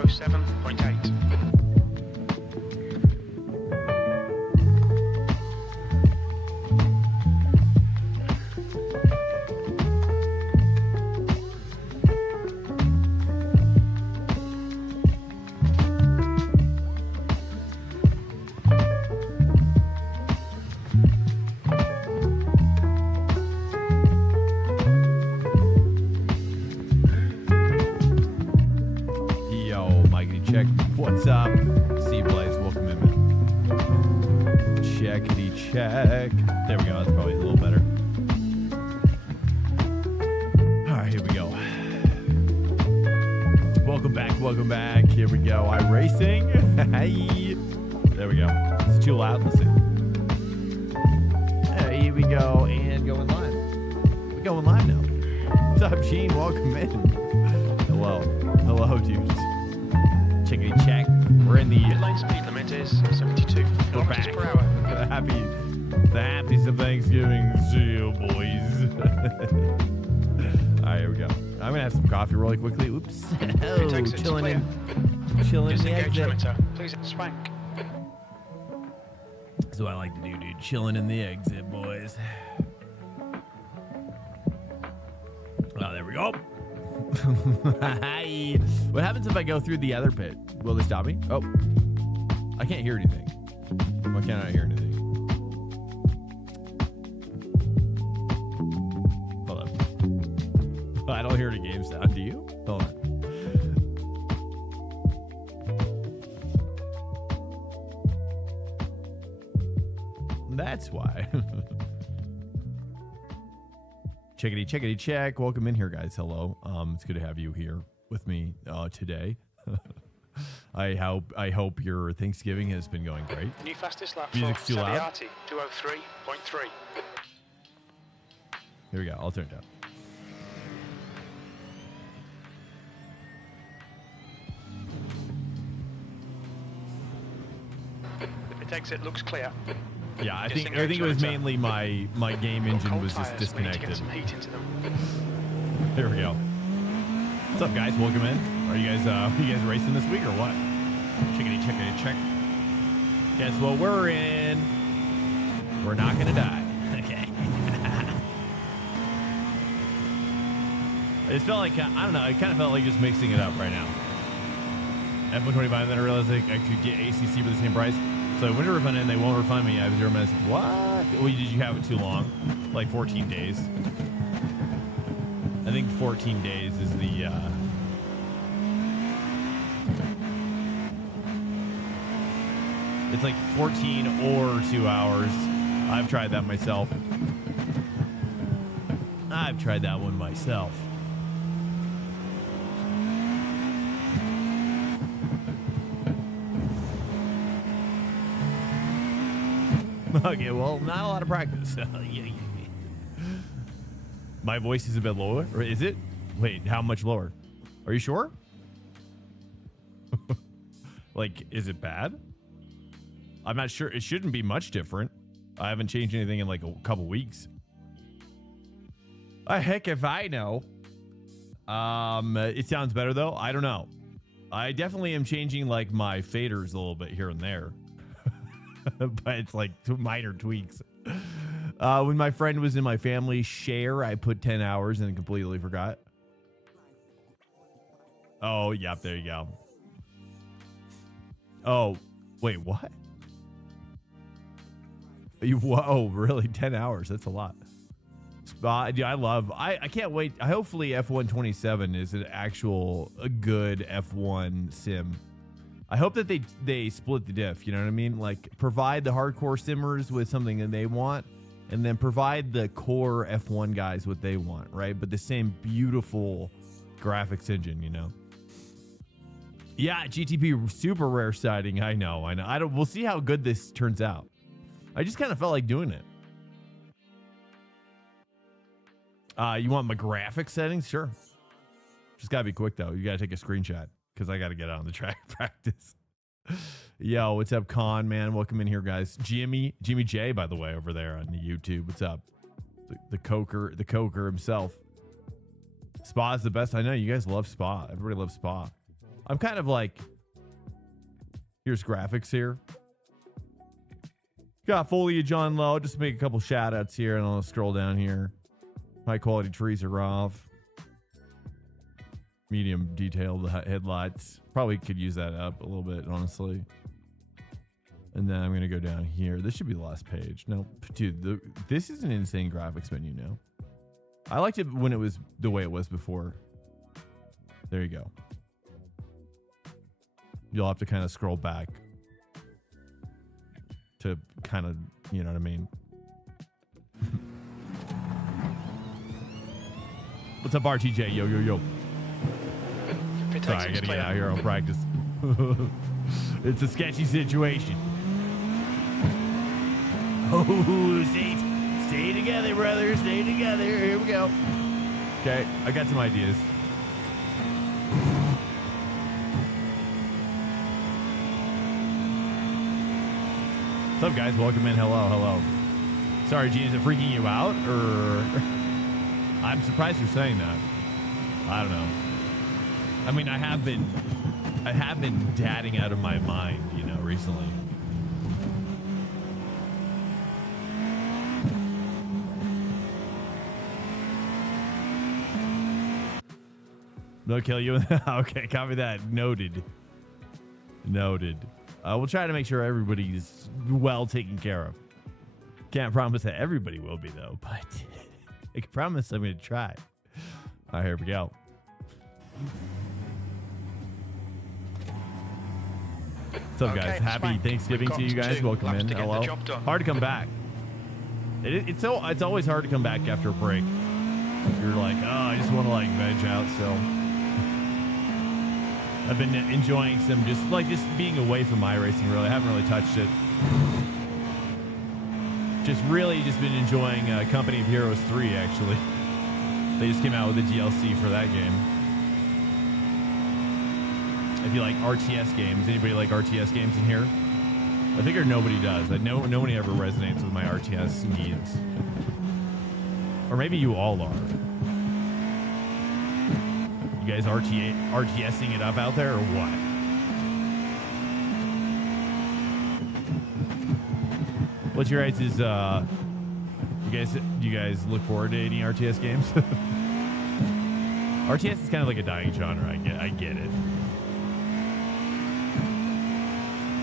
207.8. What's up? Steve Blaze, welcome in. Checkity check. There we go. That's probably a little better. All right, here we go. Welcome back. Welcome back. Here we go. iRacing. Hey. There we go. It's too loud. Listen. Here we go. And going live. We're going live now. What's up, Gene? Welcome in. Hello. Hello, dudes. Checkity check. We're in the Lane speed limit is 72 kilometers per hour. The happiest of Thanksgiving to you, boys. All right, here we go. I'm gonna have some coffee really quickly. Oops. Oh, chilling in the exit. Please swank. That's what I like to do, dude. Chilling in the exit, boys. Oh, there we go. Hi. What happens if I go through the other pit? Will they stop me? Oh, I can't hear anything. Why can't I hear anything? Hold up. I don't hear any game sound. Do you? Hold on. That's why. Checkity check. Welcome in here, guys. Hello. It's good to have you here with me today. I hope your Thanksgiving has been going great. New fastest lap Music's too loud. 203.3. Here we go. I'll turn it down. The pit exit looks clear. Yeah, I think it was mainly my game engine was just disconnected. We need to get some heat into them. There we go. What's up, guys? Welcome in. Are you guys racing this week or what? Checkity check. Guess what we're in? We're not gonna die. Okay. It felt like, I don't know, it kind of felt like just mixing it up right now. F125, then I realized I could get ACC for the same price. So I went to refund it and they won't refund me. I have 0 minutes. What? Well, did you have it too long? Like 14 days. I think 14 days is the, it's like 14 or 2 hours. I've tried that myself. I've tried that one myself. Okay, well, not a lot of practice. My voice is a bit lower, or is it? Wait, how much lower? Are you sure? Like, is it bad? I'm not sure. It shouldn't be much different. I haven't changed anything in like a couple weeks. Heck if I know. It sounds better though. I don't know. I definitely am changing like my faders a little bit here and there. But it's like minor tweaks. When my friend was in my family share, I put 10 hours and completely forgot. Oh, yep, there you go. Oh, wait, what? Whoa, really? 10 hours? That's a lot. Dude, I can't wait. Hopefully F127 is a good F1 sim. I hope that they split the diff, you know what I mean? Like, provide the hardcore simmers with something that they want, and then provide the core F1 guys what they want, right? But the same beautiful graphics engine, you know? Yeah, GTP super rare sighting. I know. We'll see how good this turns out. I just kind of felt like doing it. You want my graphics settings? Sure. Just gotta be quick though. You gotta take a screenshot because I gotta get out on the track practice. Yo, what's up, Con man? Welcome in here, guys. Jimmy J, by the way, over there on the YouTube. What's up? The coker himself. Spa is the best. I know you guys love Spa. Everybody loves Spa. I'm kind of like, here's graphics here. Got foliage on low. Just make a couple shout outs here and I'll scroll down here. High quality trees are off. Medium detailed headlights. Probably could use that up a little bit, honestly. And then I'm going to go down here. This should be the last page. No, dude, this is an insane graphics menu now. I liked it when it was the way it was before. There you go. You'll have to kind of scroll back to kind of, you know what I mean? What's up, RTJ? Yo, yo, yo. Sorry, I gotta get out here on practice. It's a sketchy situation. Oh, stay together, brother. Stay together. Here we go. Okay, I got some ideas. What's up, guys? Welcome in. Hello, hello. Sorry, Gene, is it freaking you out? Or I'm surprised you're saying that. I don't know. I mean, I have been dadding out of my mind, you know, recently. No kill you. Okay, copy that. Noted. Noted. We'll try to make sure everybody's well taken care of. Can't promise that everybody will be, though, but I can promise I'm going to try. All right, here we go. What's up, guys? Happy Thanksgiving to you guys. Welcome in. Hello. Hard to come back. It's always hard to come back after a break. You're like, oh, I just want to like veg out. So I've been enjoying some just being away from iRacing. Really, I haven't really touched it. Just been enjoying Company of Heroes 3. Actually, they just came out with a DLC for that game. If you like RTS games, anybody like RTS games in here? I figure nobody does. Nobody ever resonates with my RTS needs. Or maybe you all are. You guys RTSing it up out there or what? What's your guys' do you guys look forward to any RTS games? RTS is kind of like a dying genre. I get it.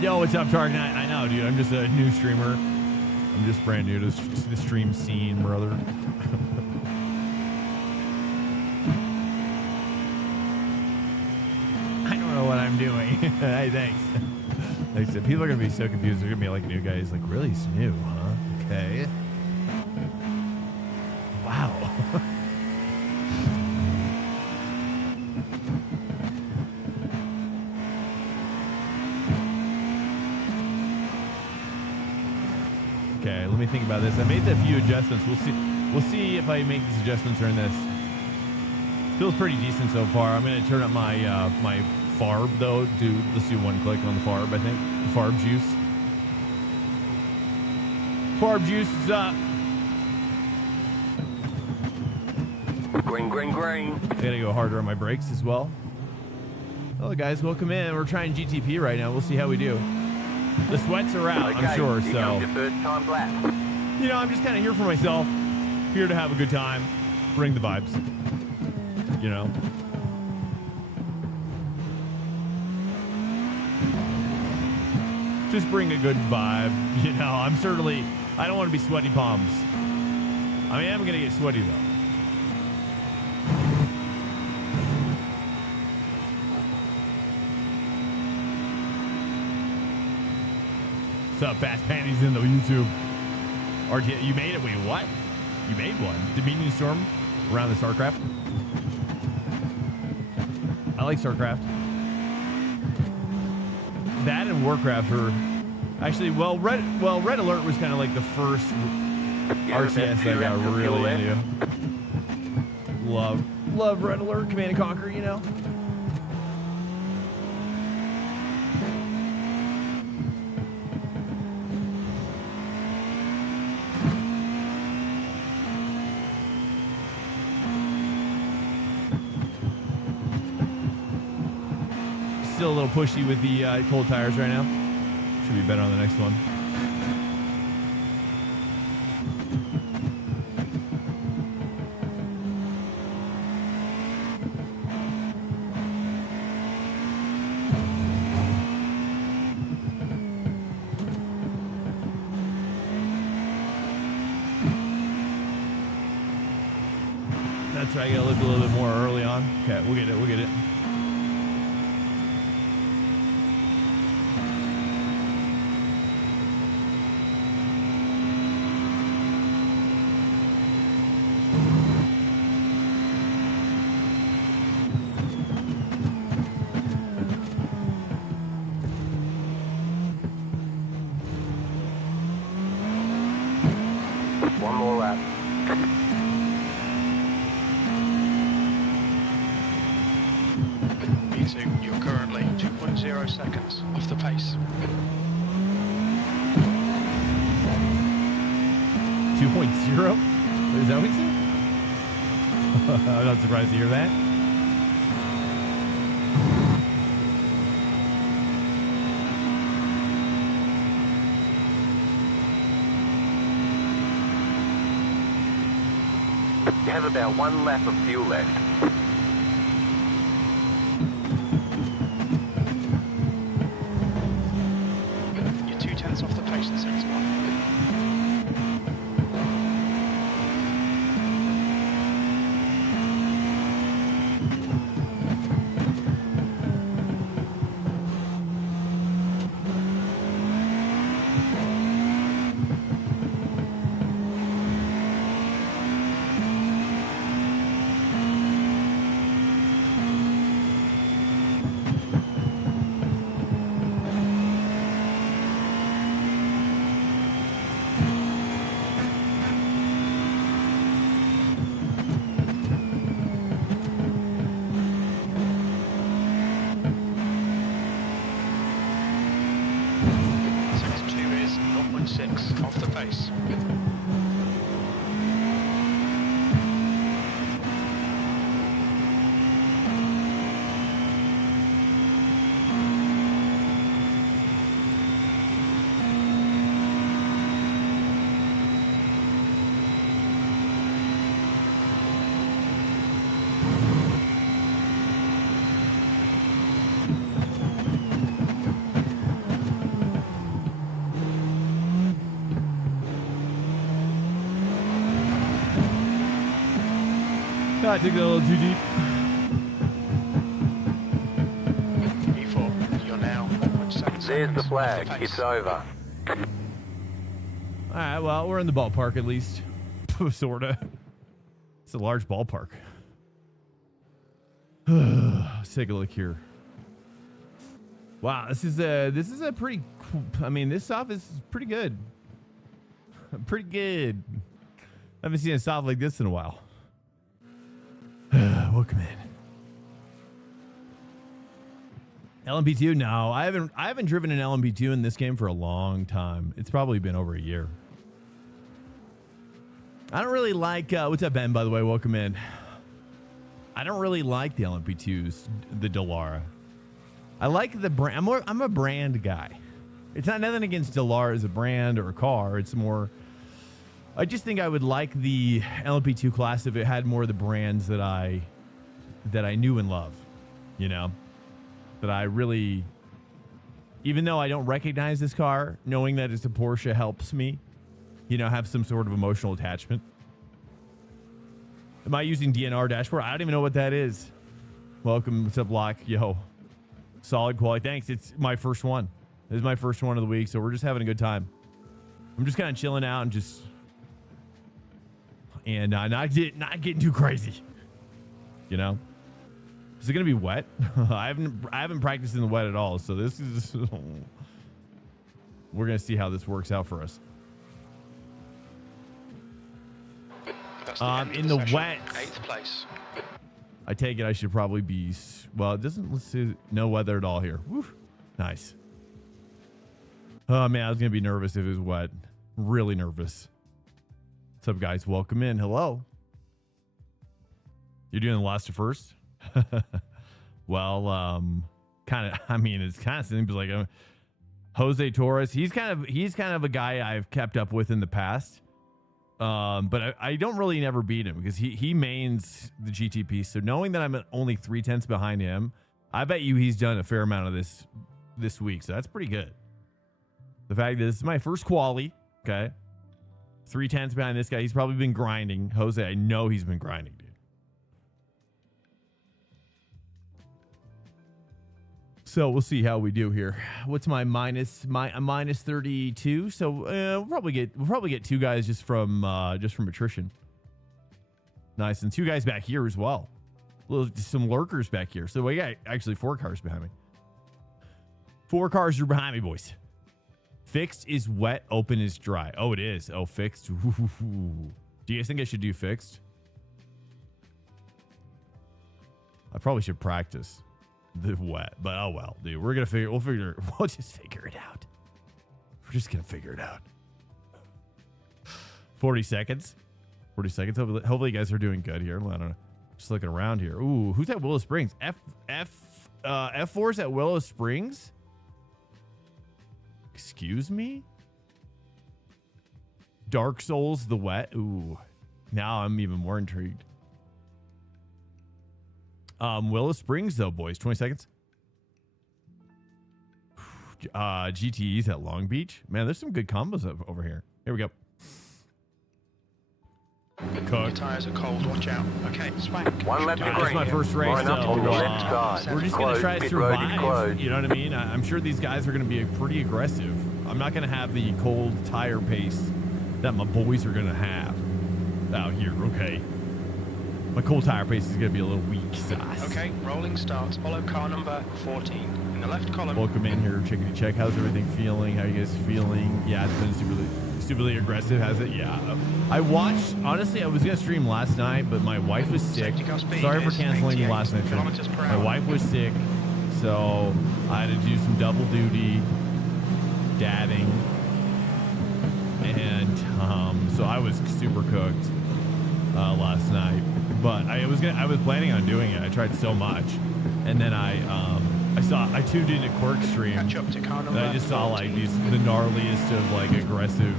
Yo, what's up, Target? I know, dude. I'm just a new streamer. I'm just brand new to the stream scene, brother. I don't know what I'm doing. Hey, thanks. Like I said, people are going to be so confused. They're going to be like, new guys, like, really? It's new, huh? Okay. Wow. Okay, let me think about this. I made a few adjustments. We'll see if I make these adjustments or in this. Feels pretty decent so far. I'm gonna turn up my my farb though. Let's do one click on the farb. I think farb juice. Farb juice is up. Green. I gotta go harder on my brakes as well. Hello guys, welcome in. We're trying GTP right now. We'll see how we do. The sweats are out, okay, I'm sure, so. First time black. You know, I'm just kind of here for myself. Here to have a good time. Bring the vibes. You know? Just bring a good vibe. You know, I don't want to be sweaty palms. I mean, I'm going to get sweaty, though. What's up, Fast Panties in the YouTube? RT, you made it? Wait, what? You made one? Dominion Storm around the StarCraft? I like StarCraft. That and Warcraft are actually, Red Alert was kind of like the first RTS that I got really into. Love Red Alert, Command and Conquer, you know? still a little pushy with the cold tires right now. Should be better on the next one. That's right. I gotta look a little bit more early on. Okay, we'll get it. We'll get it. One more lap. B2, you're currently 2.0 seconds off the pace. 2.0? Is that what he said? I'm not surprised to hear that. You have about 1 lap of fuel left. You're 2/10 off the pace in sector 1. Off the pace. I took it a little too deep. E4, you're now 1.7 There's the seconds flag. off the pace. It's over. All right, well, we're in the ballpark at least. Sorta. It's a large ballpark. Let's take a look here. Wow, this is a pretty cool, I mean, this office is pretty good. Pretty good. I haven't seen a soft like this in a while. Welcome in. LMP2? No, I haven't driven an LMP2 in this game for a long time. It's probably been over a year. I don't really like what's up, Ben, by the way? Welcome in. I don't really like the LMP2s, the Dallara. I like the brand. I'm a brand guy. It's not nothing against Dallara as a brand or a car. It's more, I just think I would like the LMP2 class if it had more of the brands that I knew and love, you know, that I really, even though I don't recognize this car, knowing that it's a Porsche helps me, you know, have some sort of emotional attachment. Am I using DNR dashboard? I don't even know what that is. Welcome. What's up, Lock? Yo, solid quality. Thanks. It's my first one. This is my first one of the week, so we're just having a good time. I'm just kind of chilling out and just, and not getting too crazy. You know, is it gonna be wet? I haven't practiced in the wet at all, so this is we're gonna see how this works out for us. In the wet, 8th place. I take it I should probably be, well, it doesn't, let's see, no weather at all here. Woo, nice. Oh man, I was gonna be nervous if it was wet. Really nervous. What's up, guys? Welcome in. Hello. You're doing the last to first? Well, kind of, I mean, it's kind of seems like Jose Torres. He's kind of a guy I've kept up with in the past. But I don't really never beat him because he mains the GTP. So knowing that I'm only 3/10 behind him, I bet you he's done a fair amount of this week. So that's pretty good. The fact that this is my first quali, okay, 3/10 behind this guy. He's probably been grinding. Jose, I know he's been grinding, dude. So we'll see how we do here. What's my minus 32? So we'll probably get 2 guys just from attrition. Nice, and 2 guys back here as well. Some lurkers back here. So we got actually 4 cars behind me. 4 cars are behind me, boys. Fixed is wet, open is dry. Oh, it is. Oh, fixed. Ooh. Do you guys think I should do fixed? I probably should practice the wet, but oh well, dude. We'll just figure it out. We're just gonna figure it out. 40 seconds. 40 seconds. Hopefully you guys are doing good here. I don't know. Just looking around here. Ooh, who's at Willow Springs? F4's at Willow Springs? Excuse me? Dark Souls the wet. Ooh. Now I'm even more intrigued. Willow Springs though, boys. 20 seconds. GTE's at Long Beach. Man, there's some good combos over here. Here we go. Your tires are cold, watch out. Okay, swank. One lap to This is my first race, Line up so on the left side. we're just going to try to Pit road is survive. closed. You know what I mean? I'm sure these guys are going to be pretty aggressive. I'm not going to have the cold tire pace that my boys are going to have out here, okay? My cold tire pace is going to be a little weak sauce. Okay, rolling starts. Follow car number 14 in the left column. Welcome in here, chickadee check. How's everything feeling? How are you guys feeling? Yeah, it's been stupidly aggressive, has it? Yeah. I watched, honestly, I was going to stream last night, but my wife was sick. Sorry for canceling the last night stream. My wife was sick, so I had to do some double duty, dadding, and so I was super cooked last night. But I was planning on doing it. I tried so much, and then I tuned in a Quirk stream. Catch up to car number And I just saw like the gnarliest of like aggressive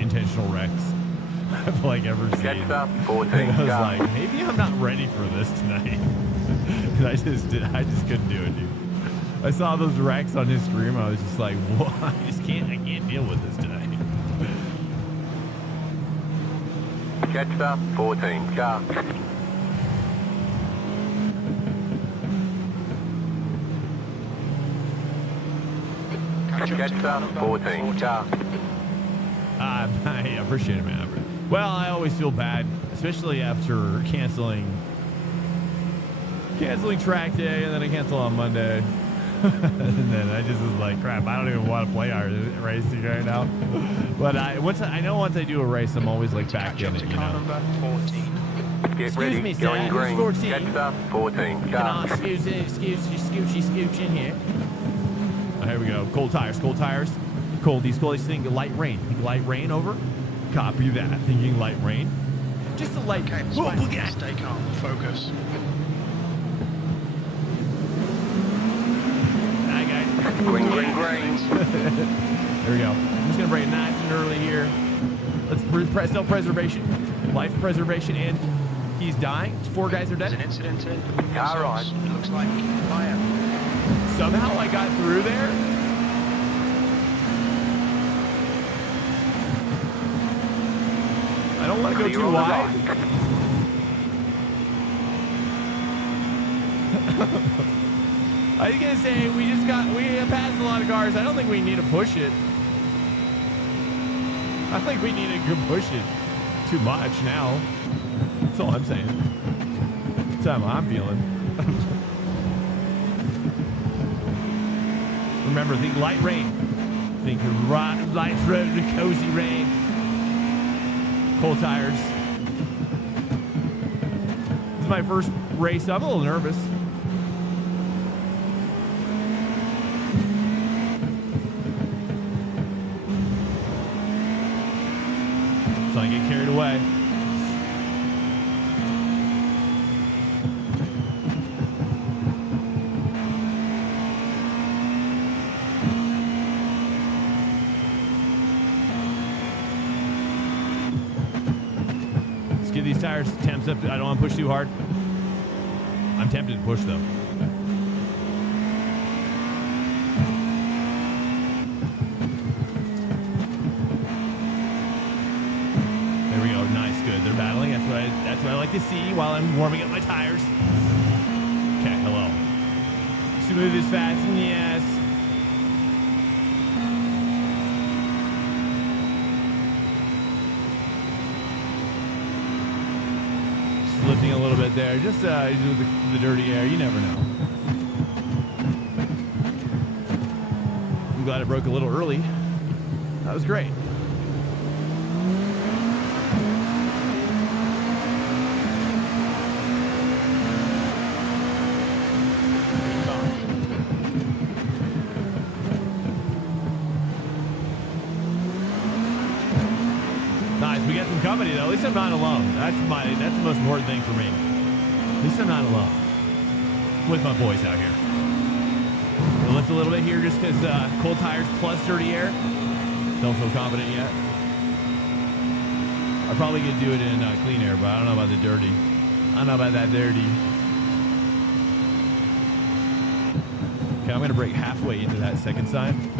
intentional wrecks I've like ever seen. Jets up, 14 And I was car. like, maybe I'm not ready for this tonight. And I just couldn't do it, dude. I saw those wrecks on his stream. I was just like, what? I can't deal with this tonight. Jets up, 14 car. Jets up, 14 car. I appreciate it, man. Well, I always feel bad, especially after canceling track day, and then I cancel on Monday. And then I just was like, crap, I don't even want to play iRacing right now. But once I do a race, I'm always like back Catch in up it, to you car know. number 14. Get Excuse ready, me, sir. going Who's green. 14? Jets up, 14 Can I car. scooch in here? Oh, here we go. Cold tires. Coldies. Think light rain over. Copy that. Thinking light rain. Just a light. Okay, Oh, swank. look at that. Stay calm. Focus. Hi, guys. Green. There we go. I'm just gonna break it nice and early here. Let's self-preservation, life preservation, and he's dying. 4 guys are There's an dead. incident in. All right. It looks like fire. Somehow I got through there. I don't want to go Clear too on the wide. right. I was gonna say we have passed a lot of cars. I don't think we need to push it. I think we need to push it too much now. That's all I'm saying. That's how I'm feeling. Remember, think light rain. Think light road to cozy rain. Cold tires. This is my first race. I'm a little nervous. So I get carried away. tires. Temps up. I don't want to push too hard. I'm tempted to push though. There we go. Nice, good. They're battling. That's what I like to see while I'm warming up my tires. Okay, hello. Smooth as fast, and yes. Just lifting a little bit there. Just the dirty air. You never know. I'm glad it broke a little early. That was great. We got some company though. At least I'm not alone. That's the most important thing for me. At least I'm not alone with my boys out here. We'll lift a little bit here just because cold tires plus dirty air. Don't feel confident yet. I probably could do it in clean air, but I don't know about the dirty. I don't know about that dirty. Okay, I'm gonna brake halfway into that second sign.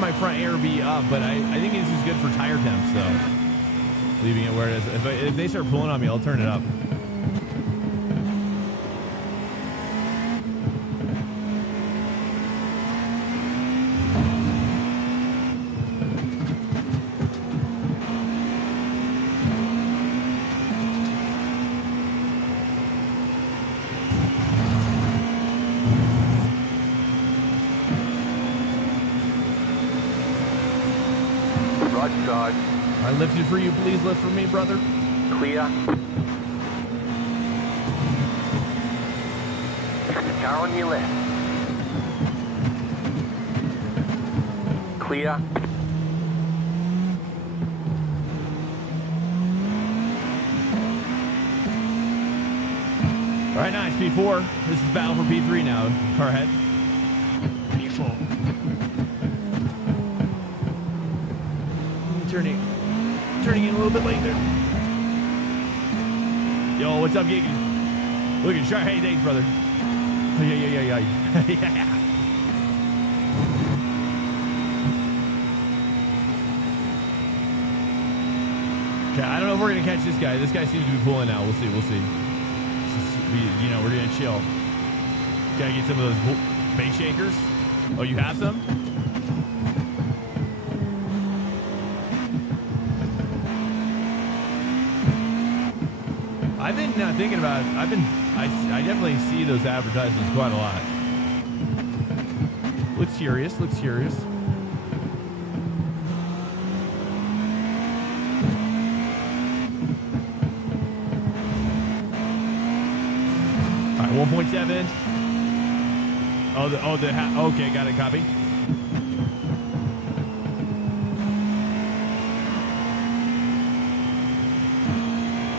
My front air be up, but I think this is good for tire temps, so leaving it where it is. If they start pulling on me, I'll turn it up. Side. I lifted for you. Please lift for me, brother. Clear. Car on your left. Clear. All right, nice. P4. This is battle for P3 now. Car ahead. P4. Turning in a little bit late there. Yo, what's up, Giggity? Look at Shark. Hey, thanks, brother. Yeah. Okay, I don't know if we're gonna catch this guy. This guy seems to be pulling out. We'll see. We're gonna chill. Gotta get some of those base shakers. Oh, you have some? I've been thinking about it. I definitely see those advertisements quite a lot. Looks curious. All right, 1.7. Okay, got it, copy.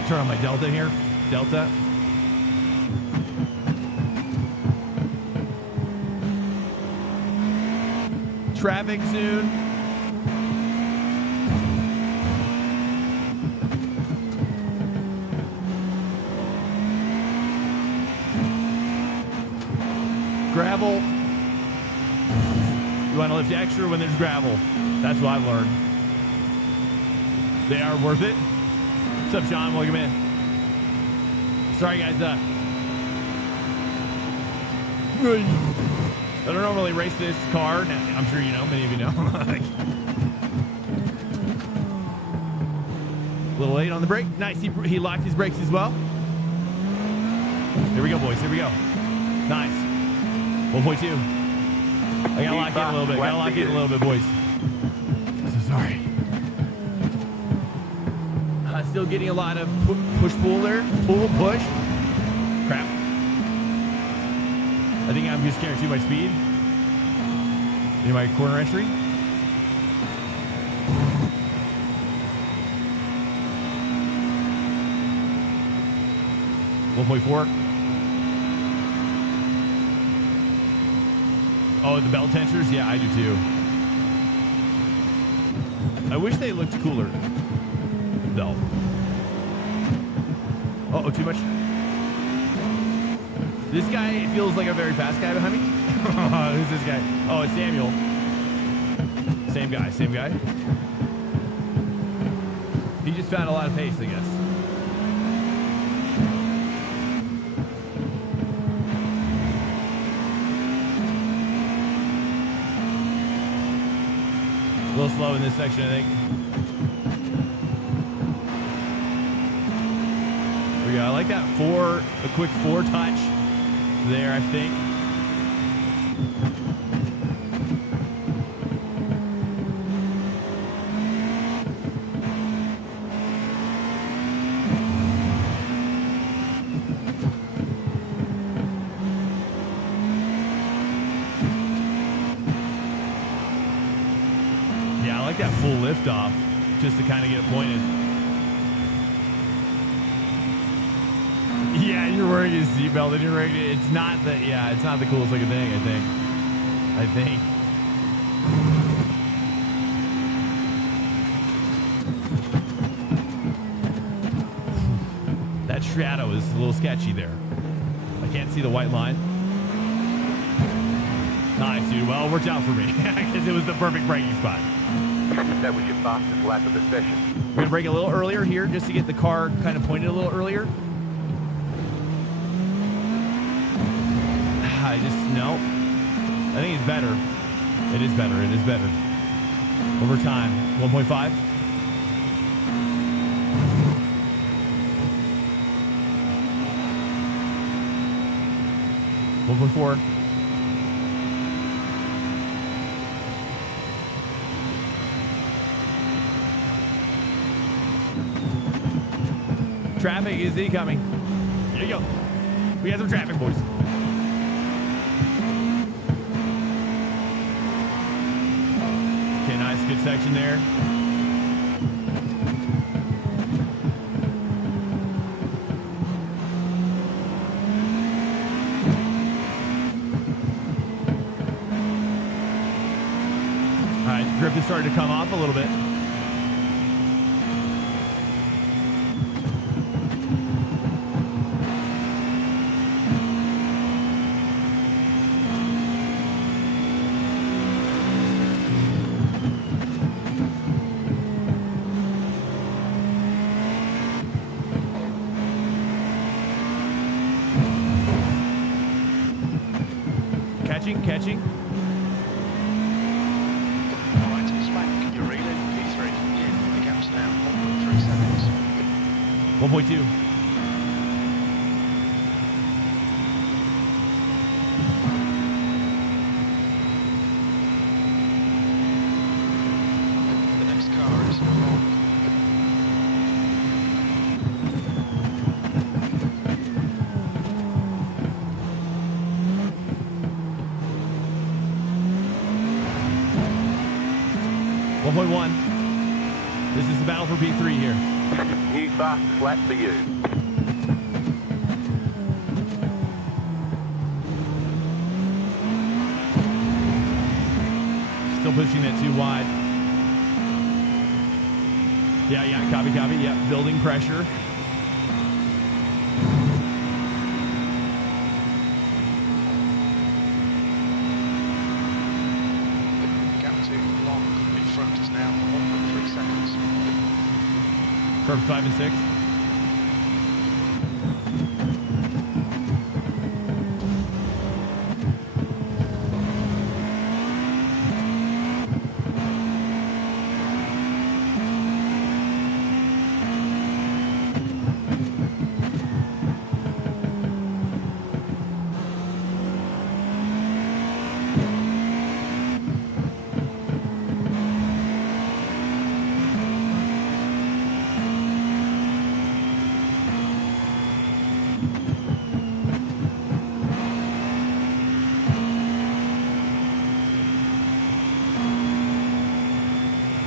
Turn on my Delta here. Delta. Traffic soon. Gravel. You want to lift extra when there's gravel. That's what I've learned. They are worth it. What's up, Sean? Welcome in. Sorry, guys. I don't normally race this car. I'm sure you know. Many of you know. A little late on the brake. Nice. He locked his brakes as well. Here we go, boys. Here we go. Nice. 1.2. I gotta lock in a little bit. Boys. I'm so sorry. still getting a lot of push-pull there. Pull-push. Crap. I think I'm just carrying too much speed. In my corner entry. 1.4. Oh, the belt tensors? Yeah, I do too. I wish they looked cooler. No. Uh-oh, too much. This guy feels like a very fast guy behind me. Who's this guy? Oh, it's Samuel. Same guy, same guy. He just found a lot of pace, I guess. A little slow in this section, I think. There we go. I like that a quick four touch there, I think. Yeah, I like that full lift off just to kind of get it pointed. Yeah, you're wearing a seatbelt and you're wearing it. It's not the coolest looking thing, I think. That shadow is a little sketchy there. I can't see the white line. Nice, dude. Well, it worked out for me because it was the perfect braking spot. That was your fastest lap of the session. We're going to brake a little earlier here just to get the car kind of pointed a little earlier. No. I think it's better. It is better. It is better. Over time. 1.5. $1.4. Traffic is incoming. Here you go. We got some traffic, boys. Okay, nice. Good section there. All right, grip is starting to come off a little bit. Catching. All right, smack. You're reeling P3. The gap's now 1.3 seconds. 1.2. The next car is long. This is the battle for P3 here. New fastest lap for you. Still pushing it too wide. Yeah, copy. Yeah, building pressure. Gap too long. In front is now 1.3 seconds. Curves 5 and 6.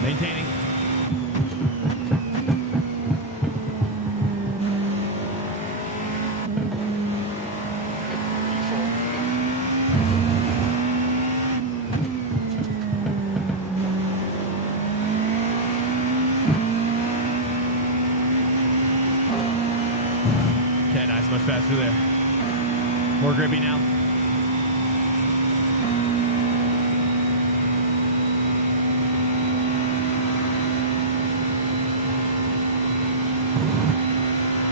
Maintaining. Okay, nice, much faster there. More grippy now.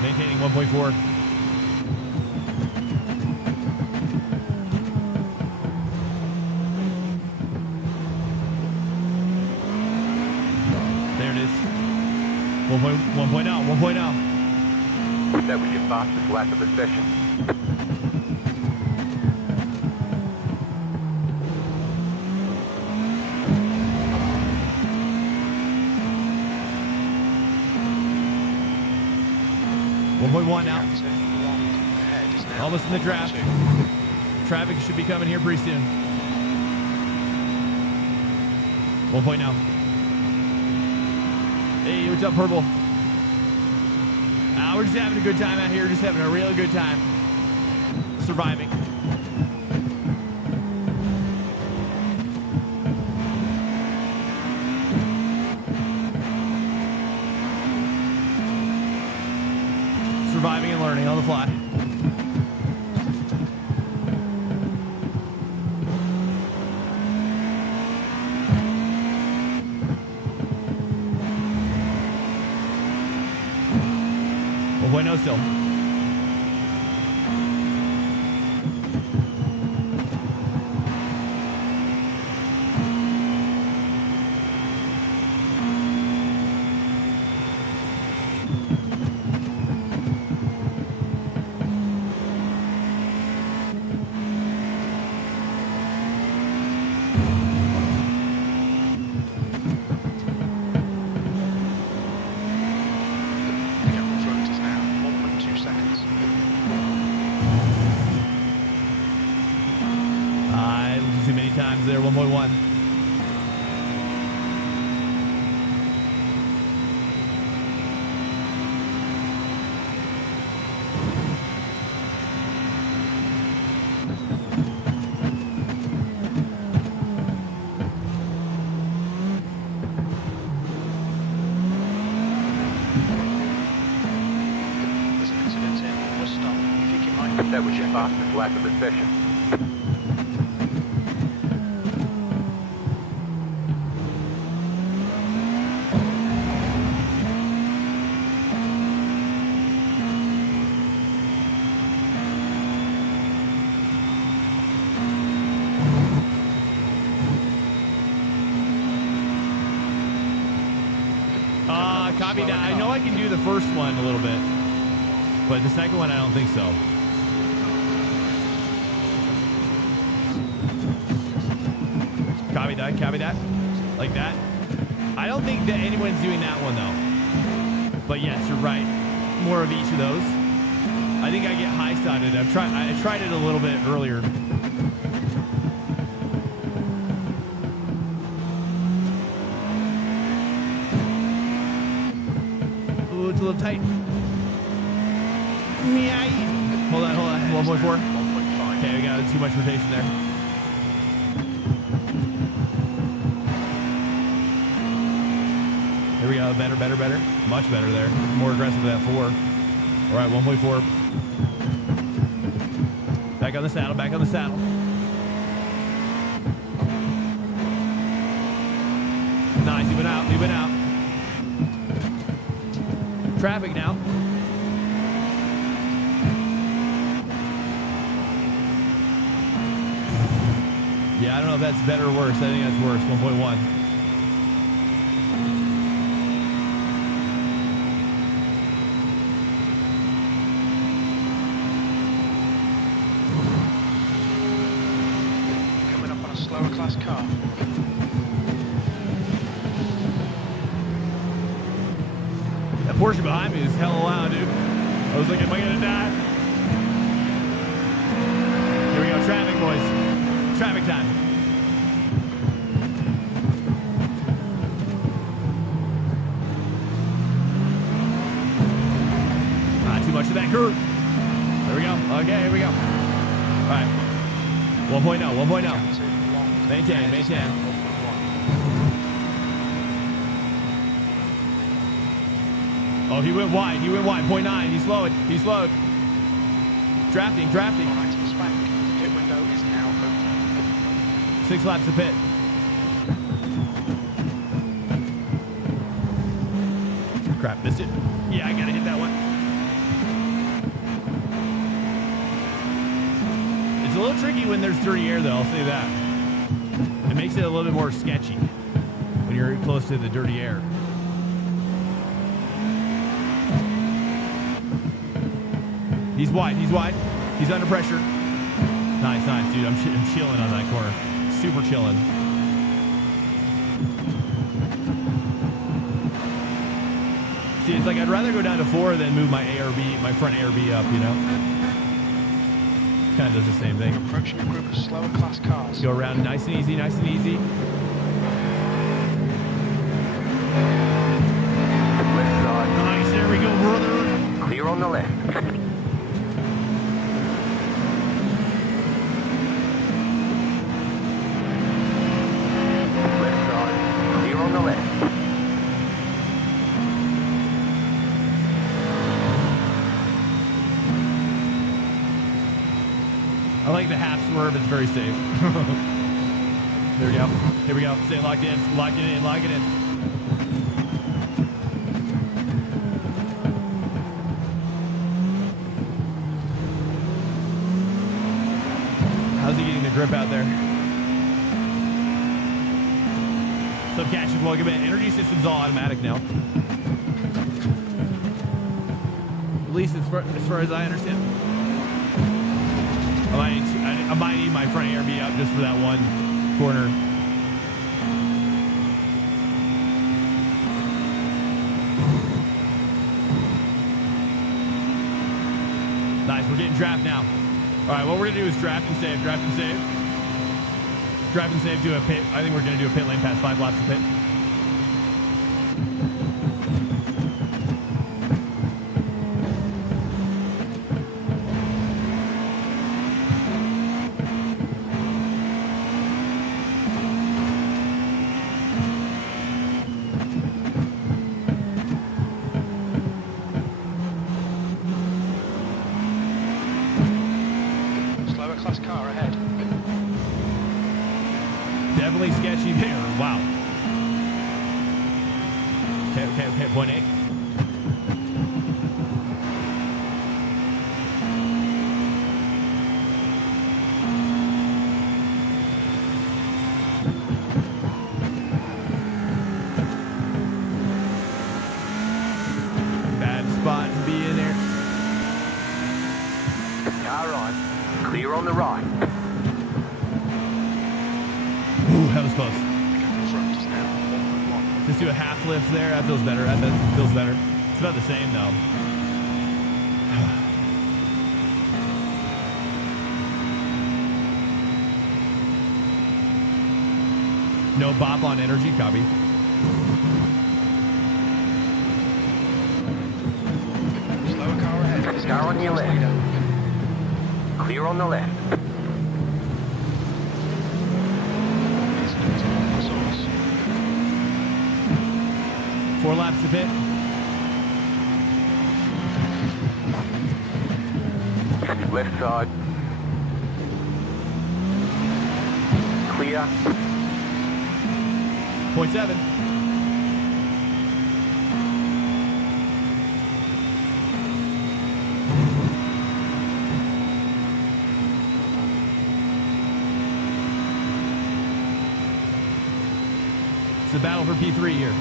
Maintaining 1.4. There it is. 1.0, 1.0. That was your fastest lap of the session. .1 now. Almost in the draft. Traffic should be coming here pretty soon. 1.0. Hey, what's up, Purple? We're just having a good time out here. Just having a really good time. Surviving. Surviving and learning on the fly. No still. Too many times there. 1.1. There's an incident in. We'll stop. You think it might be? That was your fastest lap of the session. Copy that. I know I can do the first one a little bit, but the second one I don't think so. Copy that, copy that. Like that. I don't think that anyone's doing that one though. But yes, you're right. More of each of those. I think I get high-sided. I tried it a little bit earlier. It's a little tight. Hold on. 1.4. 1.5. Okay, we got too much rotation there. There we go. Better. Much better there. More aggressive with that 4. All right, 1.4. Back on the saddle. Nice. He went out. Traffic now. Yeah, I don't know if that's better or worse. I think that's worse. 1.1. Coming up on a slower class car. That Porsche behind me is hella loud, dude. I was like, am I gonna die? Here we go, traffic, boys. Traffic time. Spanker. There we go. Okay, here we go. All right. 1.0, 1.0. Maintain, maintain. Oh, he went wide. He went wide. 0.9. He slowed. He slowed. Drafting, drafting. Right to the spank. Pit window is now open. 6 laps to pit. Crap, missed it. Yeah, I gotta hit that one. It's a little tricky when there's dirty air, though. I'll say that. It makes it a little bit more sketchy when you're close to the dirty air. He's wide. He's wide. He's under pressure. Nice, nice, dude. I'm chilling on that corner. Super chilling. See, it's like I'd rather go down to 4 than move my ARB, my front ARB up, you know? Kind of does the same thing. Approaching a group of slower class cars. Go around nice and easy, nice and easy. Left side. Nice, there we go, brother. Clear on the left. Left side. Clear on the left. I like the half swerve, it's very safe. There we go. Here we go. Stay locked in, lock it in, lock it in. How's he getting the grip out there? What's up, Cash? Welcome in. Energy system's all automatic now. At least as far as I understand. I might need my front ARB up just for that one corner. Nice, we're getting draft now. All right, what we're gonna do is draft and save, draft and save. Draft and save, do a pit. I think we're gonna do a pit lane pass, 5 laps of pit. Definitely sketchy there. Wow. Okay. 0.8. Bad spot to be in there. Car on. Clear on the right. Ooh, that was close. Just do a half lift there. That feels better. That feels better. It's about the same though. No bop on energy, copy. Slower car ahead. Car on your left. Clear on the left. 4 laps to pit. Left side. Clear. 0.7. It's a battle for P3 here.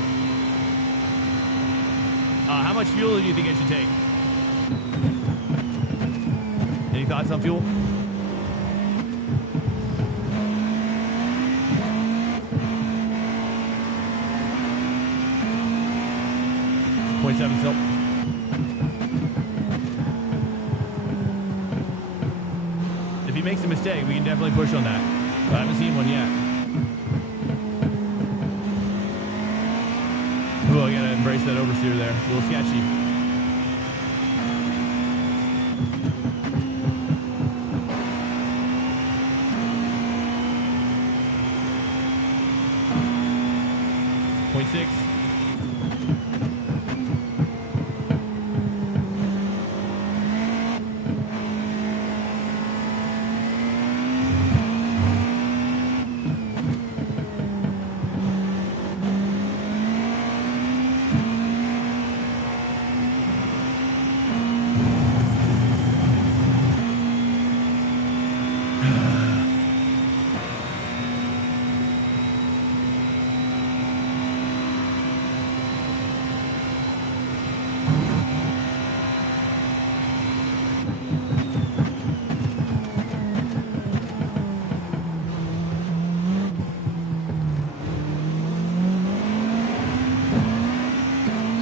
How much fuel do you think I should take? Any thoughts on fuel? .7 still. If he makes a mistake, we can definitely push on that. But I haven't seen one yet. Ooh, I gotta embrace that oversteer there. It's a little sketchy. 0.6.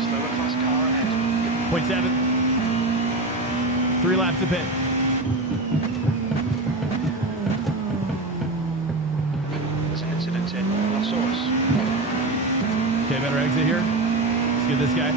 Slower class car ahead. 0.7. 3 laps to pit. There's an incident in La Source. Okay, better exit here. Let's get this guy.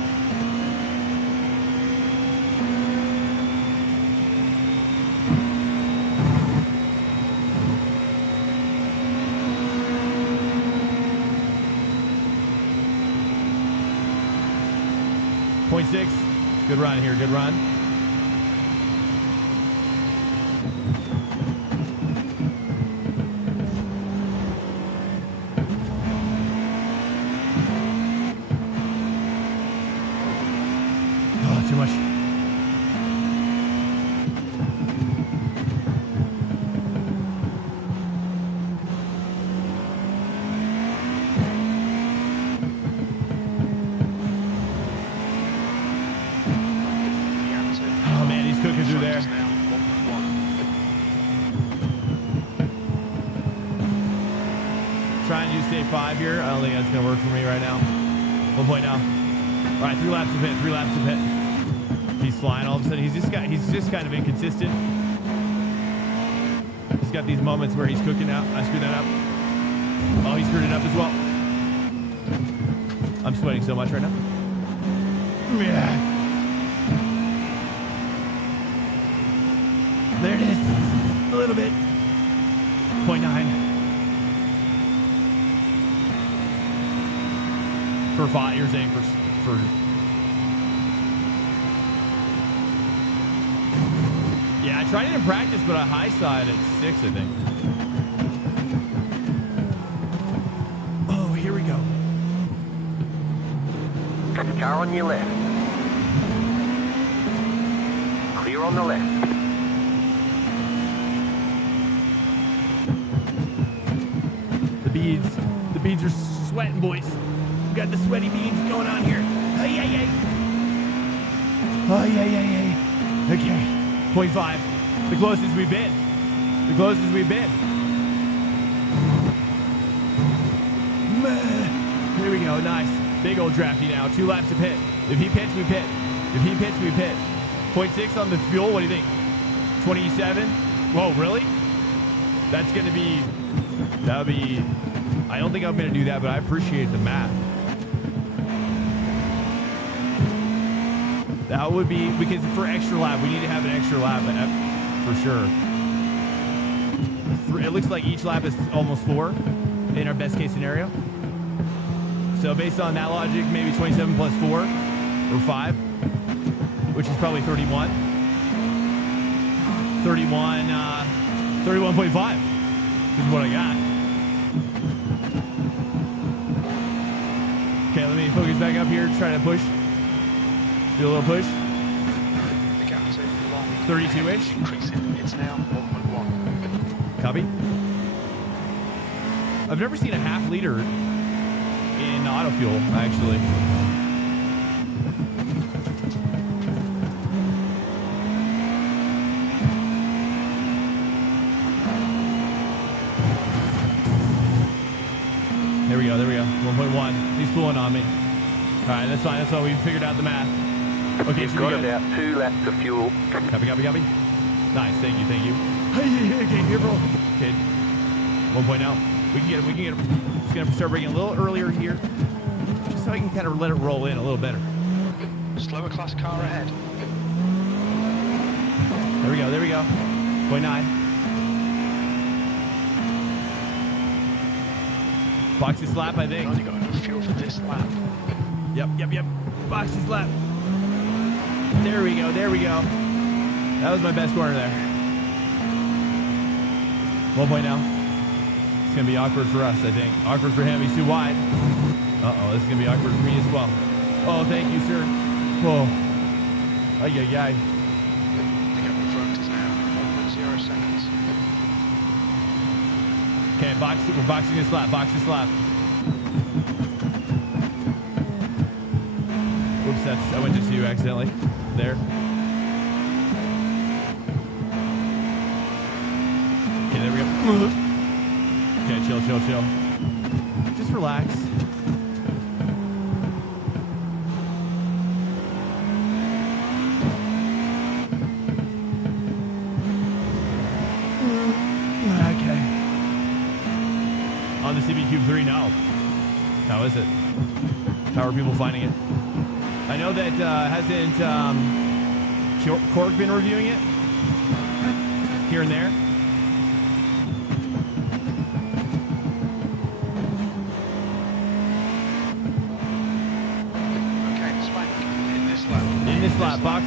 Point 6. Good run here. Good run. Oh, too much. Oh man, he's cooking through there. Now 1.1. Trying to do state 5 here. I don't think that's gonna work for me right now. 1.0. All right, 3 laps to pit. 3 laps to pit. He's flying all of a sudden. He's just kind of inconsistent. He's got these moments where he's cooking out. I screwed that up. Oh, he screwed it up as well. I'm sweating so much right now. Yeah. There it is. A little bit. 0.9. For 5, you're saying for. Yeah, I tried it in practice, but a high side at 6, I think. Oh, here we go. Car on your left. Clear on the left. The beads are sweating, boys. We got the sweaty beads going on here. Hey, hey, hey. Oh, yeah, yeah, yeah. Okay. 0.5. The closest we've been. The closest we've been. Here we go. Nice. Big old drafty now. 2 laps to pit. If he pits, we pit. If he pits, we pit. 0.6 on the fuel. What do you think? 27? Whoa, really? That's going to be... That would be... I don't think I'm going to do that, but I appreciate the math. That would be... Because for extra lap, we need to have an extra lap for sure. It looks like each lap is almost 4 in our best case scenario. So based on that logic, maybe 27 plus 4 or 5, which is probably 31. 31.5 is what I got. Okay, let me focus back up here, try to push. Do a little push. The gap to long. 32 inch. Increasing. It's now 1.1. Copy. I've never seen a half liter in auto fuel, actually. There we go, there we go. 1.1. He's pulling on me. All right, that's fine. That's why we figured out the math. Okay, You've so got we got about 2 laps of fuel. Copy, copy, copy. Nice, thank you, thank you. Okay, here, bro. Okay, 1.0. We can get him, we can get him. Just gonna start bringing a little earlier here, just so I can kind of let it roll in a little better. Slower class car ahead. There we go, there we go. 0.9. Box this lap, I think. Only got enough fuel for this lap. Yep. Box this lap. There we go. That was my best corner there. 1 point now. It's going to be awkward for us, I think. Awkward for him. He's too wide. Uh-oh, this is going to be awkward for me as well. Oh, thank you, sir. Whoa. Ay. The gap in front is now 1.0 seconds. Okay, we're boxing this lap. Box this lap. Whoops, I went to 2 accidentally. There. Okay, there we go. Okay, chill. Just relax. Okay. On the CB Cube 3, no. How is it? How are people finding it? I know that hasn't Cork been reviewing it here and there. Okay, Spike, in this lap. In this lap, box.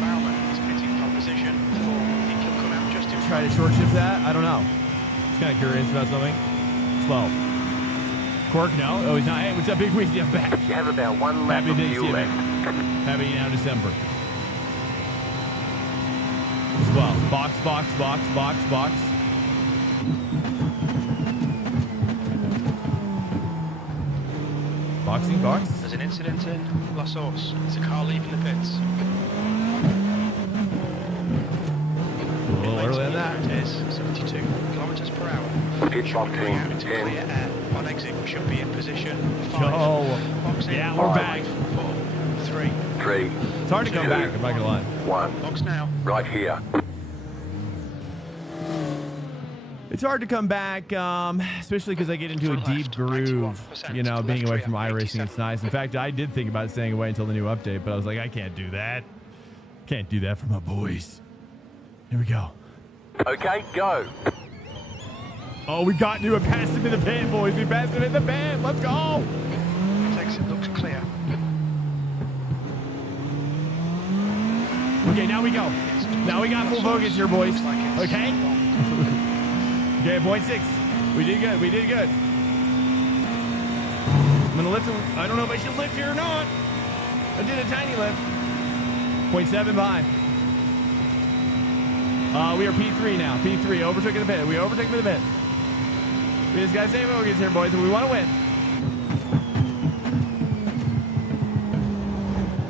Bauman is pitting pole position. Think he'll come out just in Try to short shift that? I don't know. Just kind of curious about something. Slow. Cork, no. Oh, he's not. Hey, what's up, Big Weezy? I'm back. You have about 1 lap Happy of to see fuel you, left. man. Happy now December. As well. Box. Box. There's an incident in La Source. There's a car leaving the pits. A little early on that. It is 72 kilometers per hour. Pit stop Going team out into 10. clear air. On exit, we should be in position 5. Oh, Box in. yeah, we're back. 4, 3. 3, It's hard to come back, I'm not gonna lie. 1. Box now. Right here. It's hard to come back, especially because I get into a Front deep left, groove, 91%. you know, being Left away from rear, iRacing. It's nice. In fact, I did think about staying away until the new update, but I was like, I can't do that. Can't do that for my boys. Here we go. Okay, go. Oh, we got to it. Passed him in the pit, boys. We passed him in the pit. Let's go. Exit looks clear. Okay, now we go. Now we got full focus here, boys. Looks like it's Okay? long. Okay, 0.6. We did good. I'm going to lift him. I don't know if I should lift here or not. I did a tiny lift. 0.7 behind. We are P3 now. P3, overtaking the pit. We overtaking the pit. We just got to stay focused here, boys, and we want to win.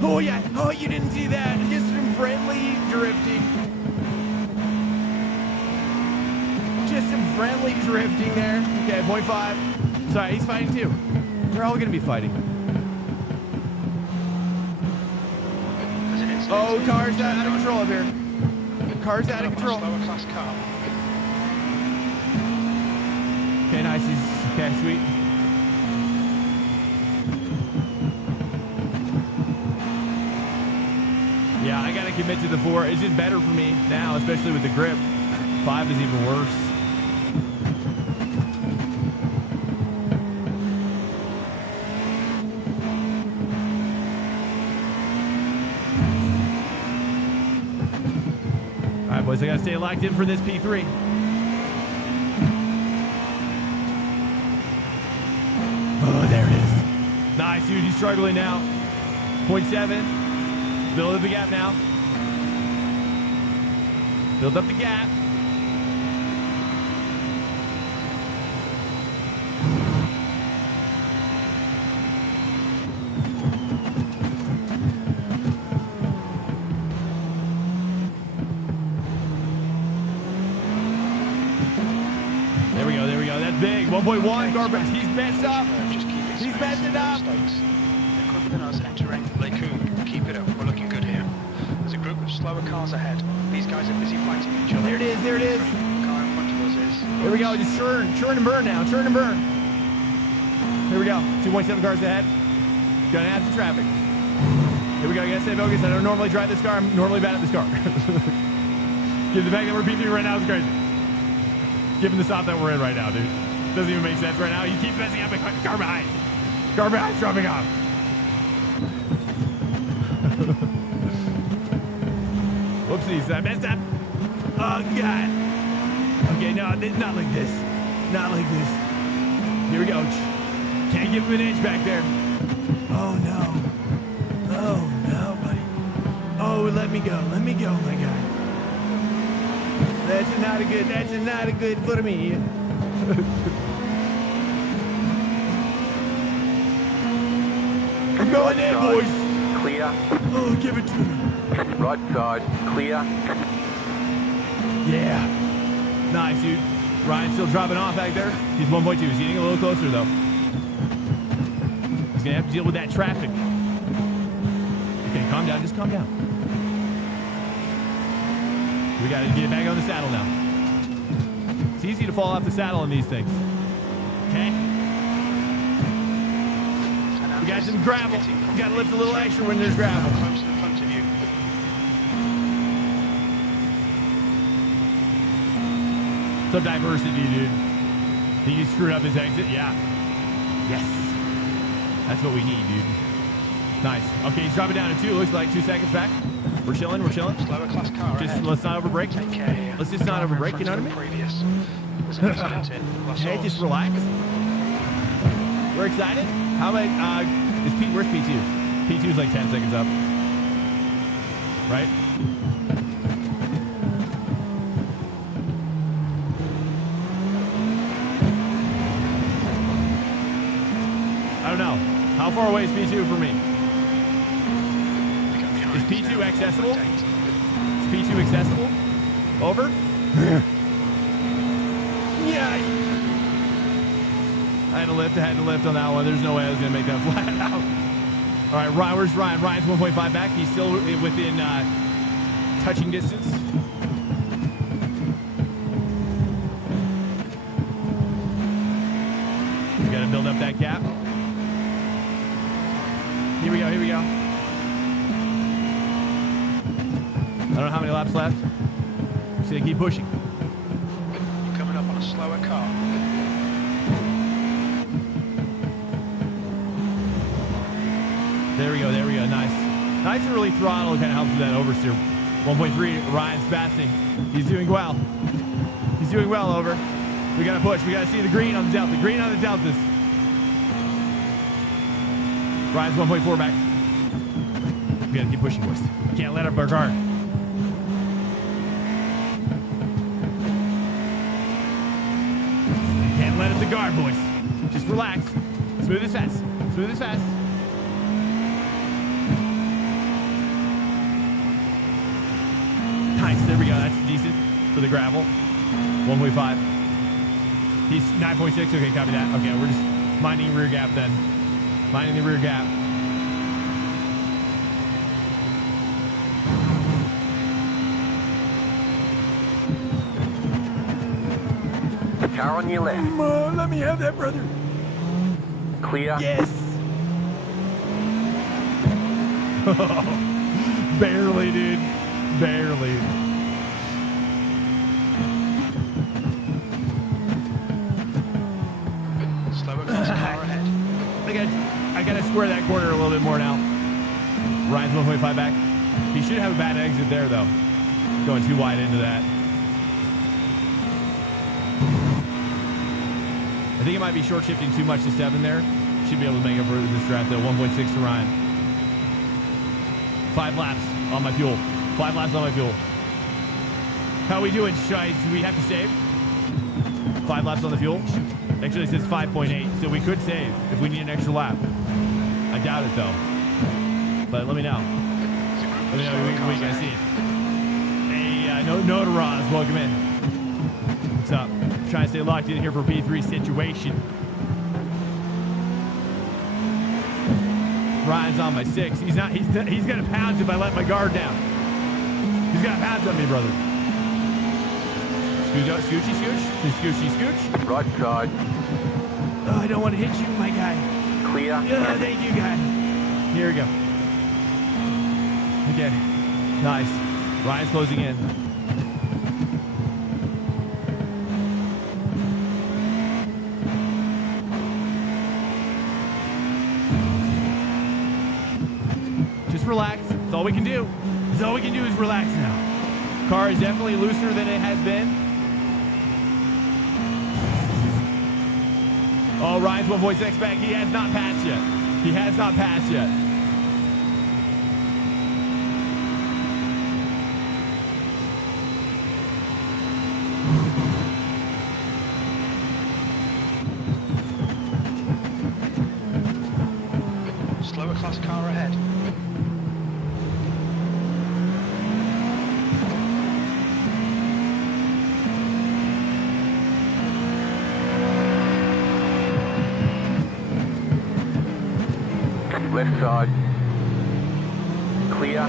Oh, yeah. Oh, you didn't see that. Just some friendly drifting. Just some friendly drifting there. Okay, 0.5. Sorry, he's fighting too. They're all going to be fighting. Oh, car's out of control up here. Car's out of control. Slower class car. Okay, nice. Okay, sweet. Yeah, I got to commit to the 4. It's just better for me now, especially with the grip. 5 is even worse. All right, boys, I got to stay locked in for this P3. Oh, there it is. Nice, dude. He's struggling now. 0.7. Build up the gap now. Build up the gap. There we go. That's big. 1.1 garbage. He's messed up. Just keep it He's messed it up. Mistakes. They're quicker than us entering Lake Coon. Keep it up. We're looking good here. There's a group of slower cars ahead. These guys are busy fighting each other. There it is. The car in front of us is. Here we go. Just churn and burn now. Churn and burn. Here we go. 2.7 cars ahead. Gonna have some traffic. Here we go. I gotta stay focused. I don't normally drive this car. I'm normally bad at this car. Given the fact that we're P3 right now is crazy. Given the stop that we're in right now, dude. Doesn't even make sense right now. You keep messing up. Car behind. Car behind's dropping off. Whoopsies, I messed up. Oh, God. Okay, no, not like this. Not like this. Here we go. Can't give him an inch back there. Oh, no. Oh, no, buddy. Oh, let me go. Let me go, my guy. That's not a good for me. I'm going in, boys. Clear. Oh, give it to me. Right side, clear. Yeah. Nice, dude. Ryan's still dropping off back there. He's 1.2. He's getting a little closer, though. He's going to have to deal with that traffic. Okay, calm down. Just calm down. We got to get back on the saddle now. It's easy to fall off the saddle in these things. Okay? We got some gravel. We got to lift a little extra when there's gravel. Close in front of you. Some diversity, dude. Think he screwed up his exit? Yeah. Yes. That's what we need, dude. Nice. Okay, he's dropping down to 2. Looks like 2 seconds back. We're chilling. We're chilling. Slower class car Just ahead. let's not overbrake. Take care here. Let's just not overbrake. You know what I mean? Previous. There's an incident in Los Hey, Osos. just relax. We're excited. How about is Pete? Where's P2? P2 is like 10 seconds up. Right? I don't know. How far away is P2 from me? Is P2 accessible? Is P2 accessible? Over? Yeah. I had to lift on that one. There's no way I was going to make that flat out. All right, Ryan, where's Ryan? Ryan's 1.5 back. He's still within touching distance. We got to build up that gap. Here we go. I don't know how many laps left. Just gonna keep pushing. You're coming up on a slower car. There we go. Nice and really throttle kind of helps with that oversteer. 1.3. Ryan's fasting. He's doing well. Over. We gotta push. We gotta see the green on the delta. Green on the deltas. Ryan's 1.4 back. We gotta keep pushing, boys. Can't let up our guard. Can't let up the guard, boys. Just relax. Smooth as fast. Nice. There we go. That's decent for the gravel. 1.5. He's 9.6. Okay, copy that. Okay, we're just minding rear gap then. Minding the rear gap. Car on your left. Let me have that, brother. Clear. Yes. Barely, dude. Barely. Slower class car ahead. I gotta square that corner a little bit more now. Ryan's 1.5 back. He should have a bad exit there, though. Going too wide into that. I think it might be short shifting too much to 7 there. Should be able to make up for this draft, though. 1.6 to Ryan. 5 laps on my fuel. 5 laps on my fuel. How are we doing? Do we have to save? 5 laps on the fuel? Actually, it says 5.8, so we could save if we need an extra lap. I doubt it, though. But let me know. Let me know when you guys see it. Hey, no to Roz. Welcome in. What's up? Trying to stay locked in here for P3 situation. Ryan's on my 6. He's gonna pounce if I let my guard down. He's gonna pounce on me, brother. Scoochy scooch. Scoochy scooch. Right side. Oh, I don't want to hit you, my guy. Clear. Yeah, thank you, guy. Here we go. Okay. Nice. Ryan's closing in. all we can do. That's all we can do is relax now. Car is definitely looser than it has been. Oh, Ryan's 1.6 back. He has not passed yet. He has not passed yet. Slower class car ahead. Left side. Clear.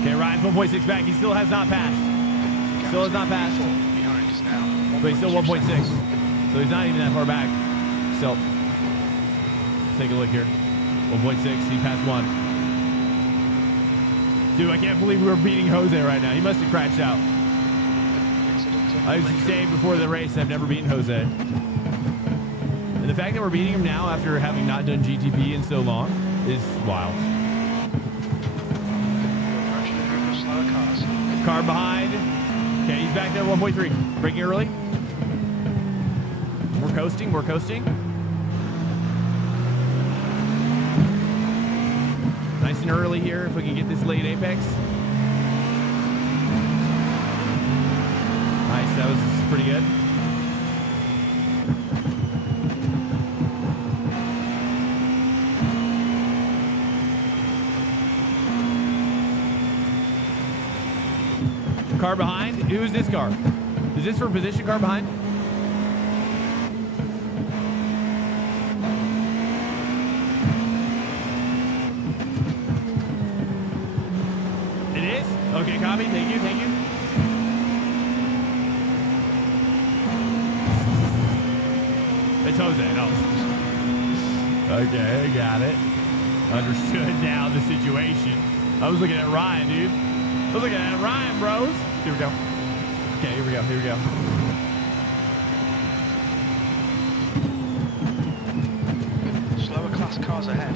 Okay, Ryan's 1.6 back. He still has not passed. Still has not passed. Behind us now. But he's still 1.6. So he's not even that far back. So, let's take a look here. 1.6. He passed 1. Dude, I can't believe we're beating Jose right now. He must have crashed out. I was saying before the race, I've never beaten Jose. And the fact that we're beating him now after having not done GTP in so long is wild. Car behind. Okay, he's back there 1.3. Braking early. We're coasting. We're coasting. Nice and early here if we can get this late apex. Nice. That was pretty good. Car behind. Who is this car? Is this for position car behind? It is? Okay, copy. Thank you. Thank you. It's Jose. No. Okay, I got it. Understood now the situation. I was looking at Ryan, dude. I was looking at Ryan, bros. Here we go. Okay, here we go. Here we go. Slower class cars ahead.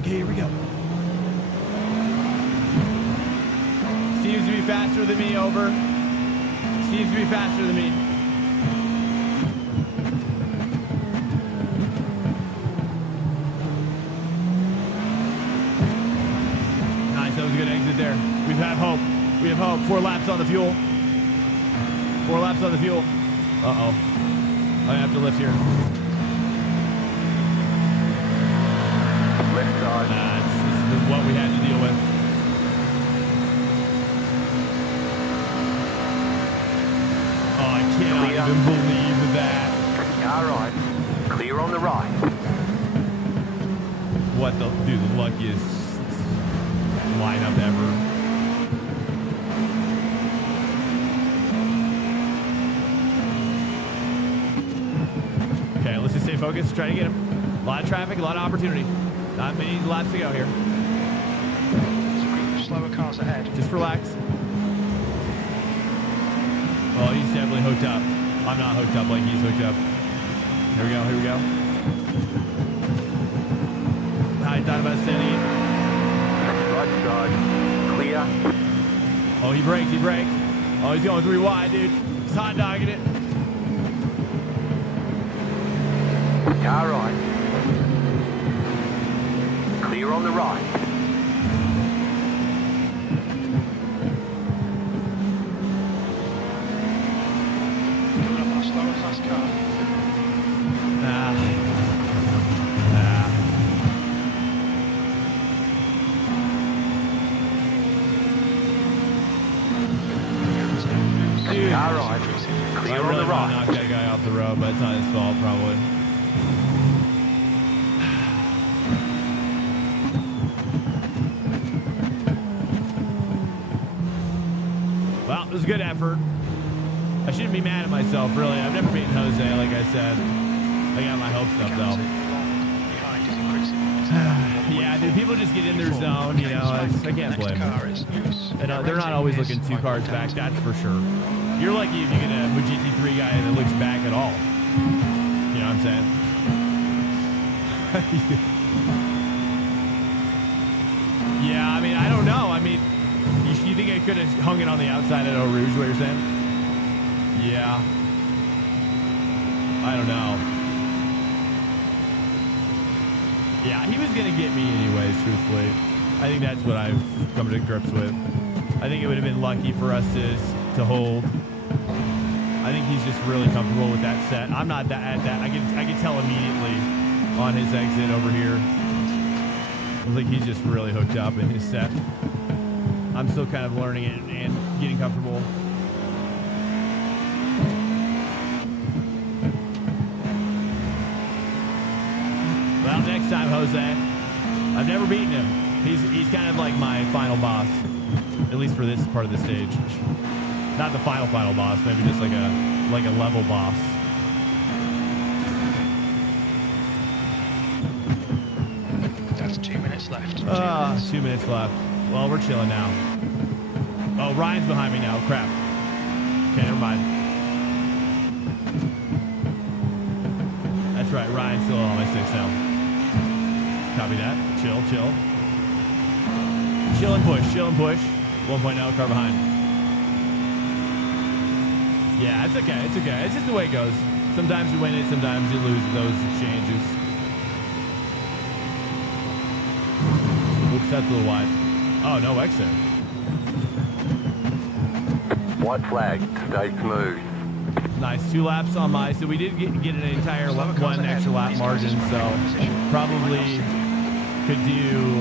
Okay, here we go. Seems to be faster than me, over. Seems to be faster than me. Nice, that was a good exit there. We have hope. We have hope. 4 laps on the fuel. 4 laps on the fuel. Uh-oh. I have to lift here. Left side. This is what we had to deal with. Oh, I cannot even believe that. Car right. Clear on the right. What the, dude, the luckiest lineup ever. Okay, let's just stay focused, try to get him. A lot of traffic, a lot of opportunity. Not many laps to go here. Slower cars ahead. Just relax. Oh, he's definitely hooked up. I'm not hooked up like he's hooked up. Here we go, here we go. I thought about sending it. Right side. Clear. Oh, he braked, he braked. Oh, he's going 3 wide, dude. He's hot dogging it. Car right. Clear on the right. Coming up on a slower class car. Dude. Car right. Clear I on really the want to right. knock that guy off the road, but it's not his fault, probably. Well, it was a good effort. I shouldn't be mad at myself, really. I've never beaten Jose, like I said. I got my hopes up, though. Yeah, dude, people just get in their zone, you know. I can't blame them. And they're not always looking 2 cars back, that's for sure. You're lucky if you get a GT3 guy that looks back at all. You know what I'm saying? Yeah, I mean, I don't know. I mean, you think I could have hung it on the outside at Eau Rouge, what you're saying? Yeah. I don't know. Yeah, he was going to get me anyways, truthfully. I think that's what I've come to grips with. I think it would have been lucky for us to hold. I think he's just really comfortable with that set. I'm not at that. I can tell immediately on his exit over here. I think he's just really hooked up in his set. I'm still kind of learning it and getting comfortable. Well, next time, Jose. I've never beaten him. He's kind of like my final boss, at least for this part of the stage. Not the final boss, maybe just like a level boss. That's 2 minutes left. 2 minutes left. Well, we're chilling now. Oh, Ryan's behind me now. Crap. Okay, never mind. That's right. Ryan's still on my 6 now. Copy that. Chill. Chill and push. 1.0, car behind. Yeah, it's okay. It's just the way it goes. Sometimes you win it, sometimes you lose those exchanges. Oops, that's a little wide. Oh, no X there. White flag, stay smooth. Nice, 2 laps on my. So we did get an entire one extra lap margin. So probably could do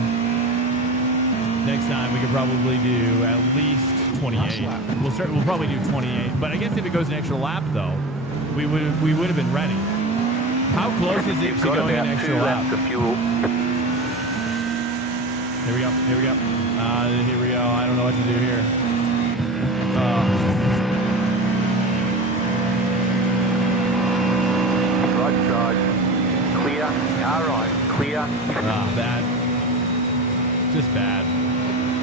next time. We could probably do at least 28. We'll probably do 28. But I guess if it goes an extra lap though, we would have been ready. How close is it to going an extra lap? Of fuel. Here we go. Here we go. I don't know what to do here. Right side. Clear. Car right. Clear. Bad. Just bad.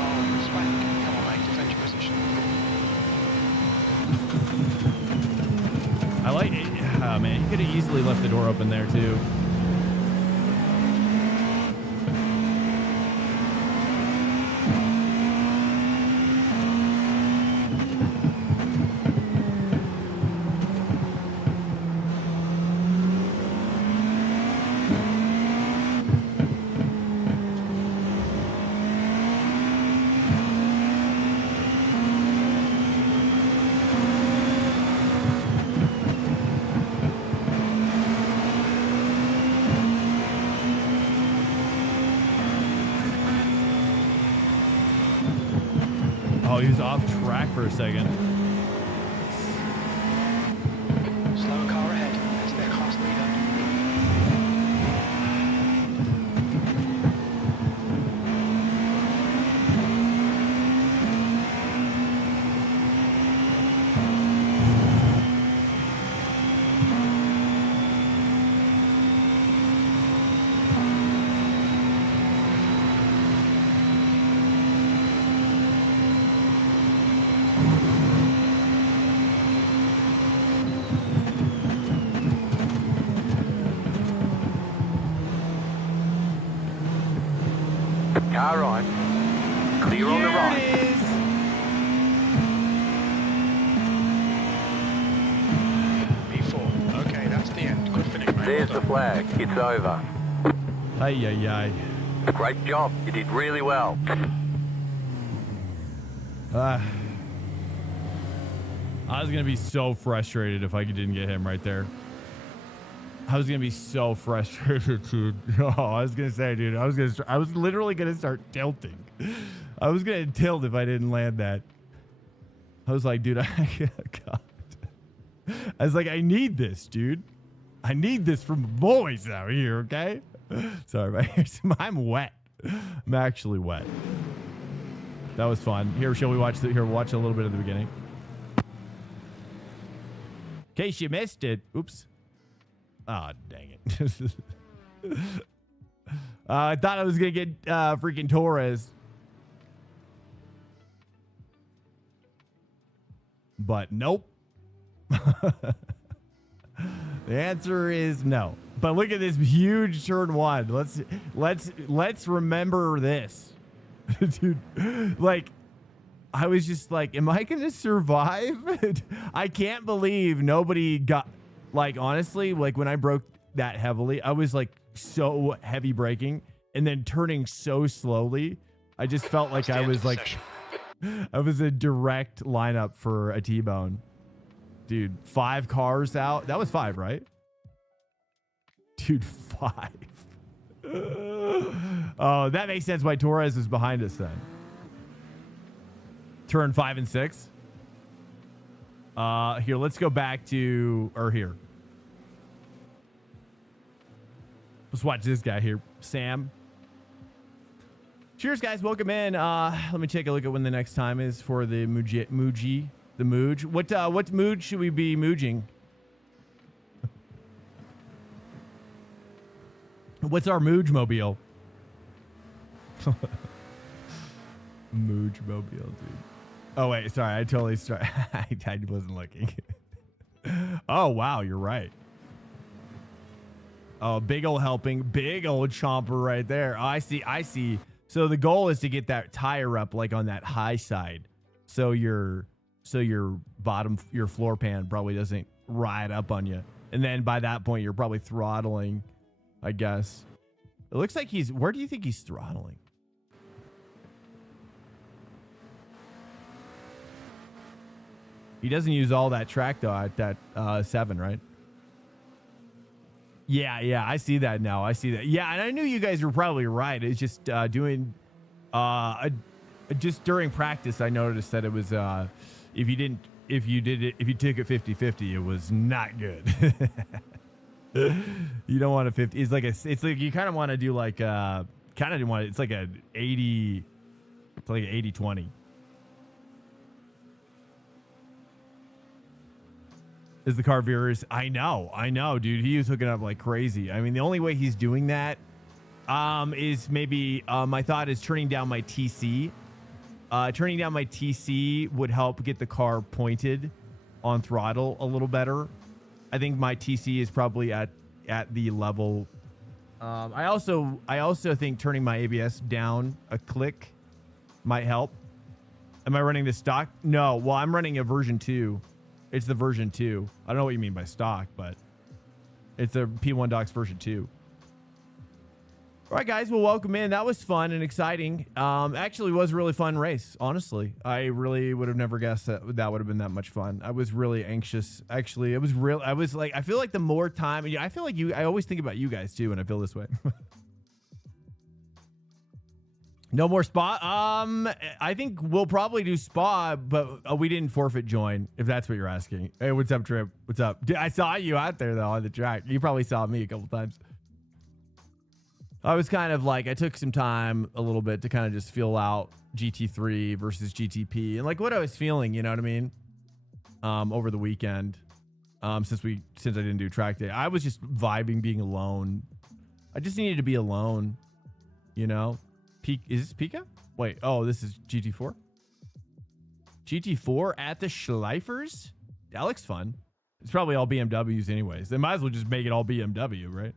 Oh, Swank. Come on, mate. Defend your position. I like it. Oh, man, you could have easily left the door open there, too. Oh, he was off track for a second. Slower car ahead. That's their class leader. Car right. Clear on the right. Here it is. B4. Okay, that's the end. Good finish, mate. There's Well the flag. It's over. Ay. Great job. You did really well. I was going to be so frustrated if I didn't get him right there. I was going to be so frustrated, dude. Oh, I was going to say, dude, I was literally going to start tilting. I was going to tilt if I didn't land that. I was like, dude, God. I was like, I need this, dude. I need this from boys out here, okay? Sorry, I'm wet. I'm actually wet. That was fun. Here, shall we watch watch a little bit of the beginning. In case you missed it. Oops. Ah, dang it. I thought I was going to get freaking Torres. But nope. The answer is no. But look at this huge turn one. Let's remember this. Dude, like I was just like, am I gonna survive? I can't believe nobody got, like, honestly, like when I broke that heavily, I was like so heavy braking and then turning so slowly. I just felt like I was like, I was a direct lineup for a T-bone. Dude, 5 cars out. That was 5, right? Dude, 5. Oh, that makes sense why Torres is behind us then. Turn 5 and 6. Here, let's go back to, or here. Let's watch this guy here, Sam. Cheers, guys. Welcome in. Let me take a look at when the next time is for the Muji. The Mooj. What mood should we be mooging? What's our Mooj mobile? Mooj mobile, dude. Oh wait, sorry. I totally started. I wasn't looking. Oh wow, you're right. Oh, big old helping, big old chomper right there. Oh, I see. So the goal is to get that tire up like on that high side, so your floor pan probably doesn't ride up on you, and then by that point you're probably throttling, I guess. It looks like where do you think he's throttling? He doesn't use all that track though at that 7, right? Yeah, I see that now. I see that. Yeah, and I knew you guys were probably right. It's just doing just during practice I noticed that it was if you took it 50-50, it was not good. You don't want a 50. It's like you kind of want to do like it's like a 80. It's like an 80-20. Is the car viewers? I know, dude. He was hooking up like crazy. I mean, the only way he's doing that is maybe my thought is turning down my TC. Turning down my TC would help get the car pointed on throttle a little better. I think my TC is probably at the level. I also think turning my ABS down a click might help. Am I running the stock? No. Well, I'm running a version 2. It's the version 2. I don't know what you mean by stock, but it's the P1 Docs version 2. All right, guys. Well, welcome in. That was fun and exciting. Actually was a really fun race. Honestly, I really would have never guessed that would have been that much fun. I was really anxious. Actually, it was real. I was like, I feel like the more time, I feel like I always think about you guys too when I feel this way. No more Spa. I think we'll probably do Spa, but we didn't forfeit join, if that's what you're asking. Hey, what's up, Trip? What's up? Dude, I saw you out there though on the track. You probably saw me a couple times. I was kind of like, I took some time a little bit to kind of just feel out GT3 versus GTP and like what I was feeling, you know what I mean? Over the weekend, since I didn't do track day, I was just vibing being alone. I just needed to be alone, you know? Is this Pika? Wait, oh, this is GT4? GT4 at the Schleifers? That looks fun. It's probably all BMWs anyways. They might as well just make it all BMW, right?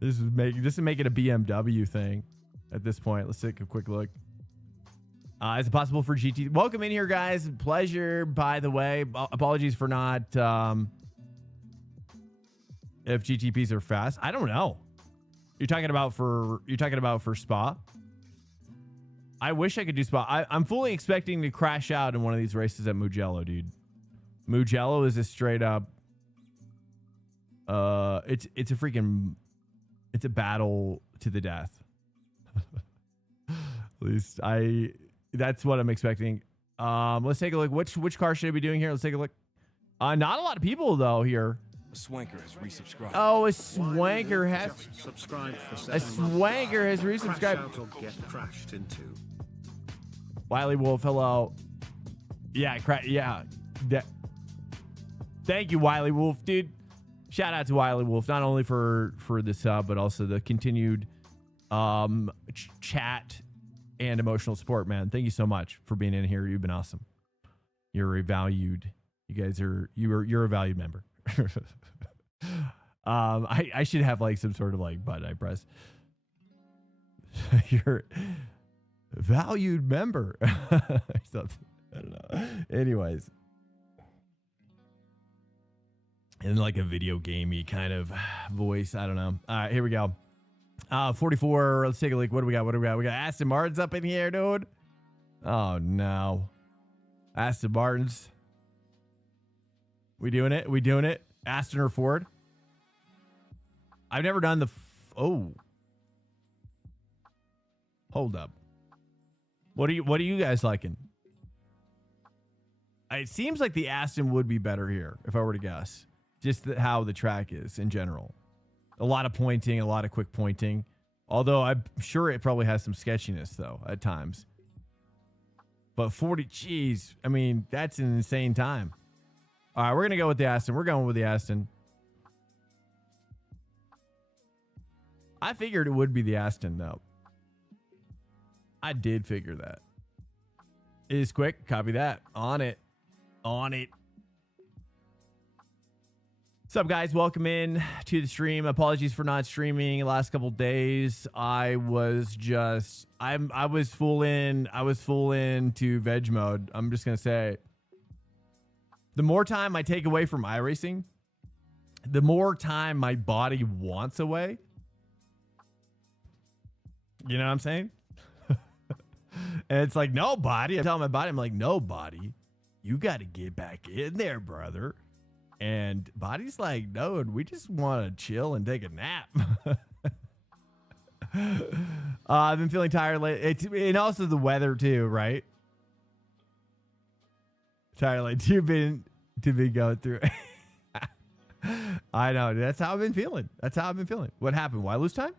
This is make it a BMW thing at this point. Let's take a quick look. Is it possible for GT? Welcome in here, guys. Pleasure, by the way. Apologies for not if GTPs are fast. I don't know. You're talking about for Spa? I wish I could do Spa. I'm fully expecting to crash out in one of these races at Mugello, dude. Mugello is a straight up it's a battle to the death. At least that's what I'm expecting. Let's take a look. Which car should I be doing here? Let's take a look. Not a lot of people though here. Swanker has resubscribed. Oh, a Swanker has subscribed. A Swanker has resubscribed. Get crashed into. Wiley Wolf, hello. Yeah, yeah. Thank you, Wiley Wolf, dude. Shout out to Wiley Wolf, not only for the sub, but also the continued chat and emotional support, man. Thank you so much for being in here. You've been awesome. You're a valued You guys are you're a valued member. I should have like some sort of like button I press. You're a valued member. Or something. I don't know. Anyways. In like a video gamey kind of voice. I don't know. All right, here we go. 44. Let's take a look. What do we got? We got Aston Martin's up in here, dude. Oh no. Aston Martin's. We doing it? Aston or Ford? I've never done the oh. Hold up. What are you guys liking? It seems like the Aston would be better here if I were to guess. Just how the track is in general. A lot of pointing, a lot of quick pointing. Although I'm sure it probably has some sketchiness though at times. But 40, geez, I mean, that's an insane time. All right, we're going to go with the Aston. We're going with the Aston. I figured it would be the Aston, though. I did figure that. It is quick. Copy that. On it. On it. What's up, guys? Welcome in to the stream. Apologies for not streaming the last couple days. I was full into veg mode. I'm just going to say, the more time I take away from iRacing, the more time my body wants away. You know what I'm saying? And it's like, no, body. I'm telling my body, I'm like, no, body. You got to get back in there, brother. And body's like, no, we just want to chill and take a nap. I've been feeling tired lately. And also the weather too, right? Tired lately. You've been going through. I know. That's how I've been feeling. What happened? Why lose time?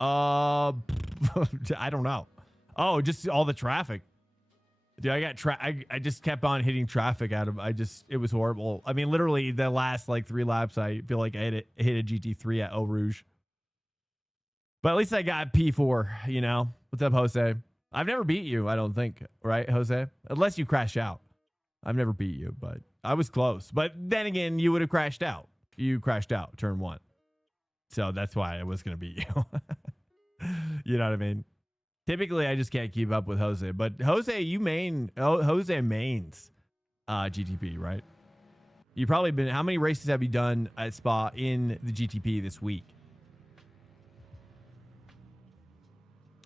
I don't know. Oh, just all the traffic. Dude, I just kept on hitting traffic out of, it was horrible. I mean, literally the last like 3 laps, I feel like I hit a GT3 at Eau Rouge. But at least I got P4, you know? What's up, Jose? I've never beat you, I don't think. Right, Jose? Unless you crash out. I've never beat you, but I was close. But then again, you would have crashed out. You crashed out, turn 1. So that's why I was going to beat you. You know what I mean? Typically, I just can't keep up with Jose. But Jose, Jose mains GTP, right? You probably been, how many races have you done at Spa in the GTP this week?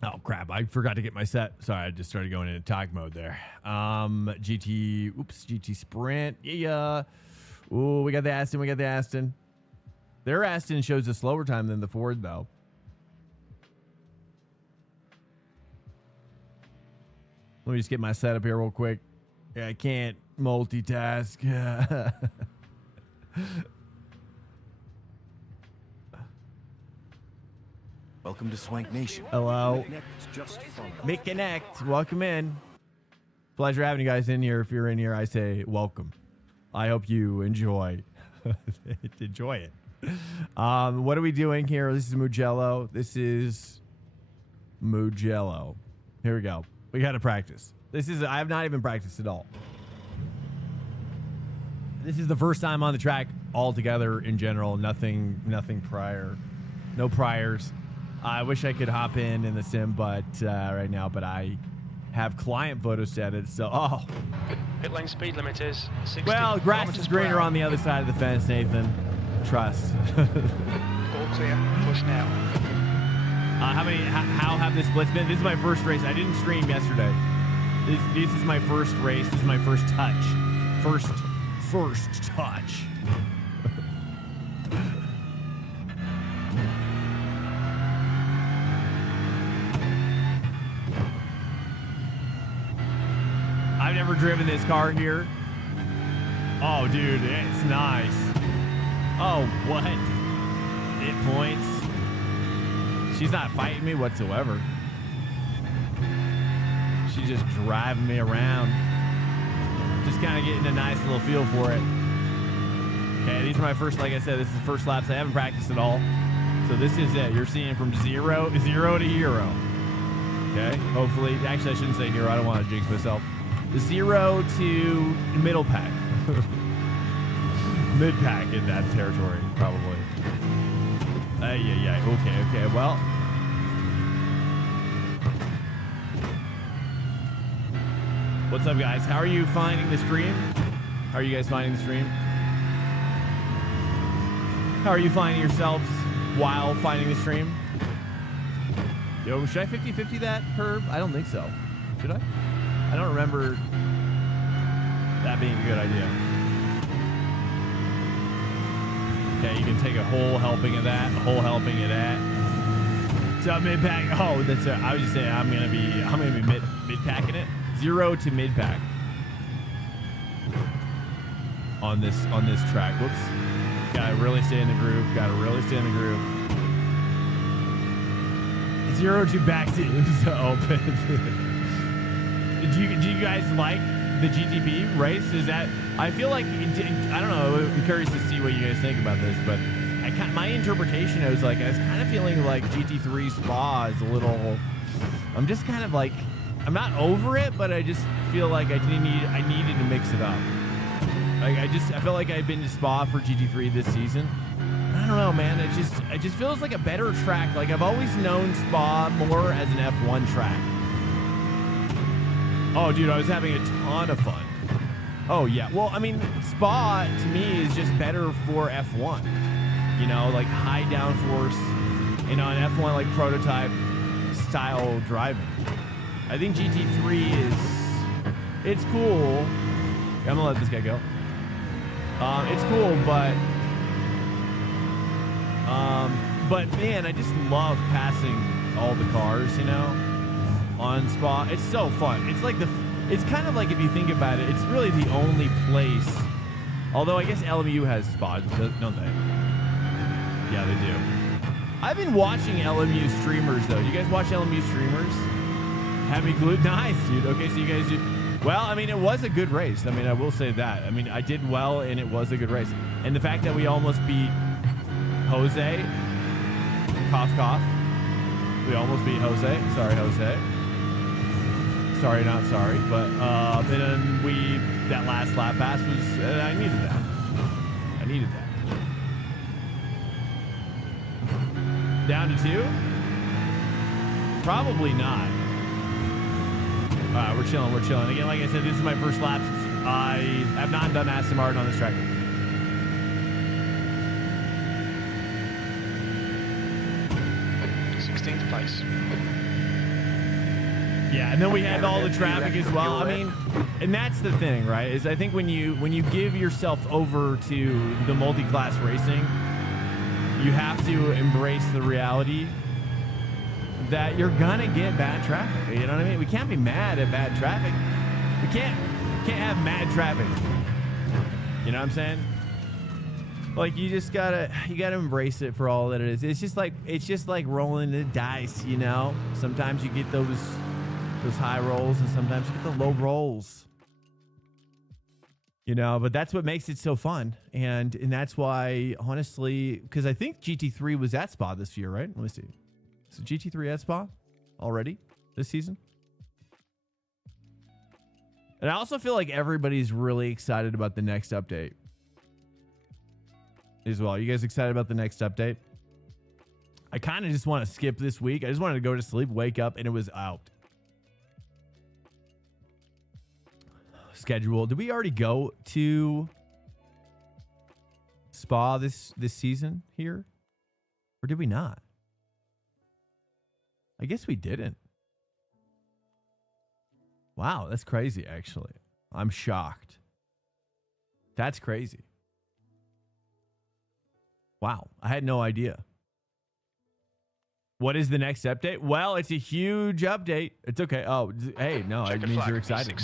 Oh, crap. I forgot to get my set. Sorry, I just started going into talk mode there. GT Sprint. Yeah. Ooh, we got the Aston. Their Aston shows a slower time than the Ford, though. Let me just get my setup here real quick. Yeah, I can't multitask. Welcome to Swank Nation. Hello. Make Connect. Welcome in. Pleasure having you guys in here. If you're in here, I say welcome. I hope you enjoy it. What are we doing here? This is Mugello. Here we go. We got to practice. I have not even practiced at all. This is the first time on the track altogether in general. Nothing prior. No priors. I wish I could hop in the sim, but right now, I have client photos to edit. So, Pit lane speed limit is 60. Well, grass is greener on the other side of the fence, Nathan. Trust. All clear. Push now. How have the splits been? This is my first race. I didn't stream yesterday. This is my first race. This is my first touch. First touch. I've never driven this car here. Oh, dude, it's nice. Oh, what? It points. She's not fighting me whatsoever. She's just driving me around. Just kind of getting a nice little feel for it. Okay, these are my first, like I said, this is the first laps. I haven't practiced at all. So this is it. You're seeing from zero to hero. Okay, hopefully. Actually, I shouldn't say hero. I don't want to jinx myself. 0 to middle pack. Mid-pack in that territory, probably. Yeah. Okay. Well. What's up, guys? How are you finding the stream? How are you guys finding the stream? How are you finding yourselves while finding the stream? Yo, should I 50-50 that, Herb? I don't think so. Should I? I don't remember that being a good idea. Okay, you can take a whole helping of that, a whole helping of that. So mid-pack. Oh, that's it. I was just saying I'm gonna be mid-packing it. 0 to mid-pack on this track. Whoops. Gotta really stay in the groove. 0 to back to open. Do you guys like the GTP race? Is that, I feel like, I don't know, I'm curious to see what you guys think about this, but my interpretation is like, I was kind of feeling like GT3 Spa is a little, I'm just kind of like, I'm not over it, but I just feel like I needed to mix it up. Like I felt like I'd been to Spa for GT3 this season. I don't know, man. It just feels like a better track. Like I've always known Spa more as an F1 track. Oh, dude, I was having a ton of fun. Oh yeah. Well, I mean, Spa to me is just better for F1. You know, like high downforce, you know, an F1 like prototype style driving. I think GT3 it's cool. I'm gonna let this guy go. It's cool, but man, I just love passing all the cars, you know, on Spa. It's so fun. It's like it's kind of like, if you think about it, it's really the only place. Although I guess LMU has Spa, don't they? Yeah, they do. I've been watching LMU streamers though. You guys watch LMU streamers? Have me glued? Nice, dude. Okay, so you guys do. Well, I mean, it was a good race. I mean, I will say that. I mean, I did well, and it was a good race. And the fact that we almost beat Jose, cough, cough. We almost beat Jose. Sorry, Jose. Sorry, not sorry. But then that last lap pass was, I needed that. I needed that. Down to 2? Probably not. We're chilling. Again, like I said, this is my first lap. I have not done Aston Martin on this track. Place. Yeah, and then we had all the traffic as well. I mean, and that's the thing, right? Is I think when you give yourself over to the multi-class racing, you have to embrace the reality that you're gonna get bad traffic. You know what I mean? We can't be mad at bad traffic. We can't have mad traffic. You know what I'm saying? Like you gotta embrace it for all that it is. It's just like rolling the dice, you know? Sometimes you get those high rolls and sometimes you get the low rolls. You know, but that's what makes it so fun. And that's why, honestly, because I think GT3 was at Spa this year, right? Let me see. So GT3 at Spa already this season. And I also feel like everybody's really excited about the next update as well. You guys excited about the next update? I kind of just want to skip this week. I just wanted to go to sleep, wake up, and it was out. Schedule. Did we already go to Spa this season here? Or did we not? I guess we didn't. Wow, that's crazy, actually. I'm shocked. That's crazy. Wow, I had no idea. What is the next update? Well, it's a huge update. It's okay. Oh, hey, no, it means you're excited.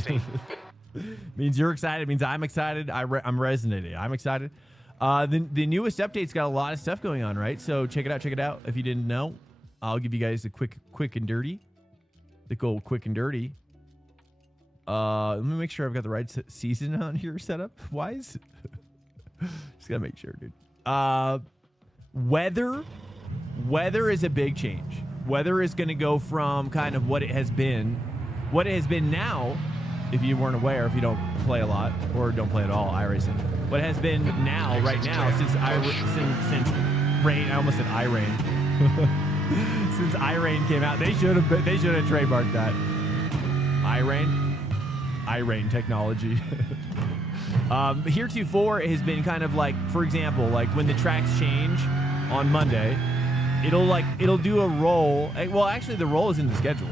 Means you're excited. It means I'm excited. I'm resonating. I'm excited. The newest update's got a lot of stuff going on, right? So check it out. Check it out. If you didn't know, I'll give you guys a quick and dirty. The old quick and dirty. Let me make sure I've got the right season on here set up. Why is it? Just gotta make sure, dude. Weather is a big change. Weather is going to go from kind of what it has been now, if you weren't aware, if you don't play a lot or don't play at all, iRacing. What has been now, right now, since Rain, I almost said iRain. Since iRain came out, they should have trademarked that. iRain technology. Heretofore has been kind of like, for example, like when the tracks change on Monday, it'll do a roll. Well, actually, the roll is in the schedule,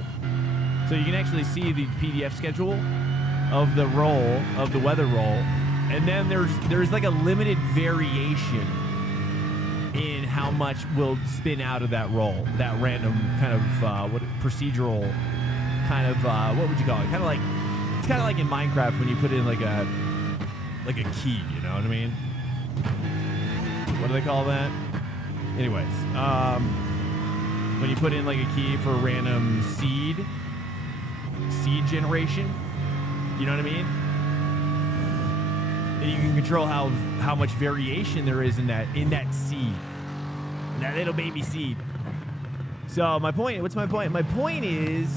so you can actually see the PDF schedule of the roll, of the weather roll, and then there's like a limited variation in how much will spin out of that roll, that random kind of procedural kind of what would you call it? Kind of like, it's kind of like in Minecraft when you put in like a key, you know what I mean? What do they call that? Anyways, when you put in like a key for a random seed generation, you know what I mean? And you can control how much variation there is in that seed, that little baby seed. So what's my point? My point is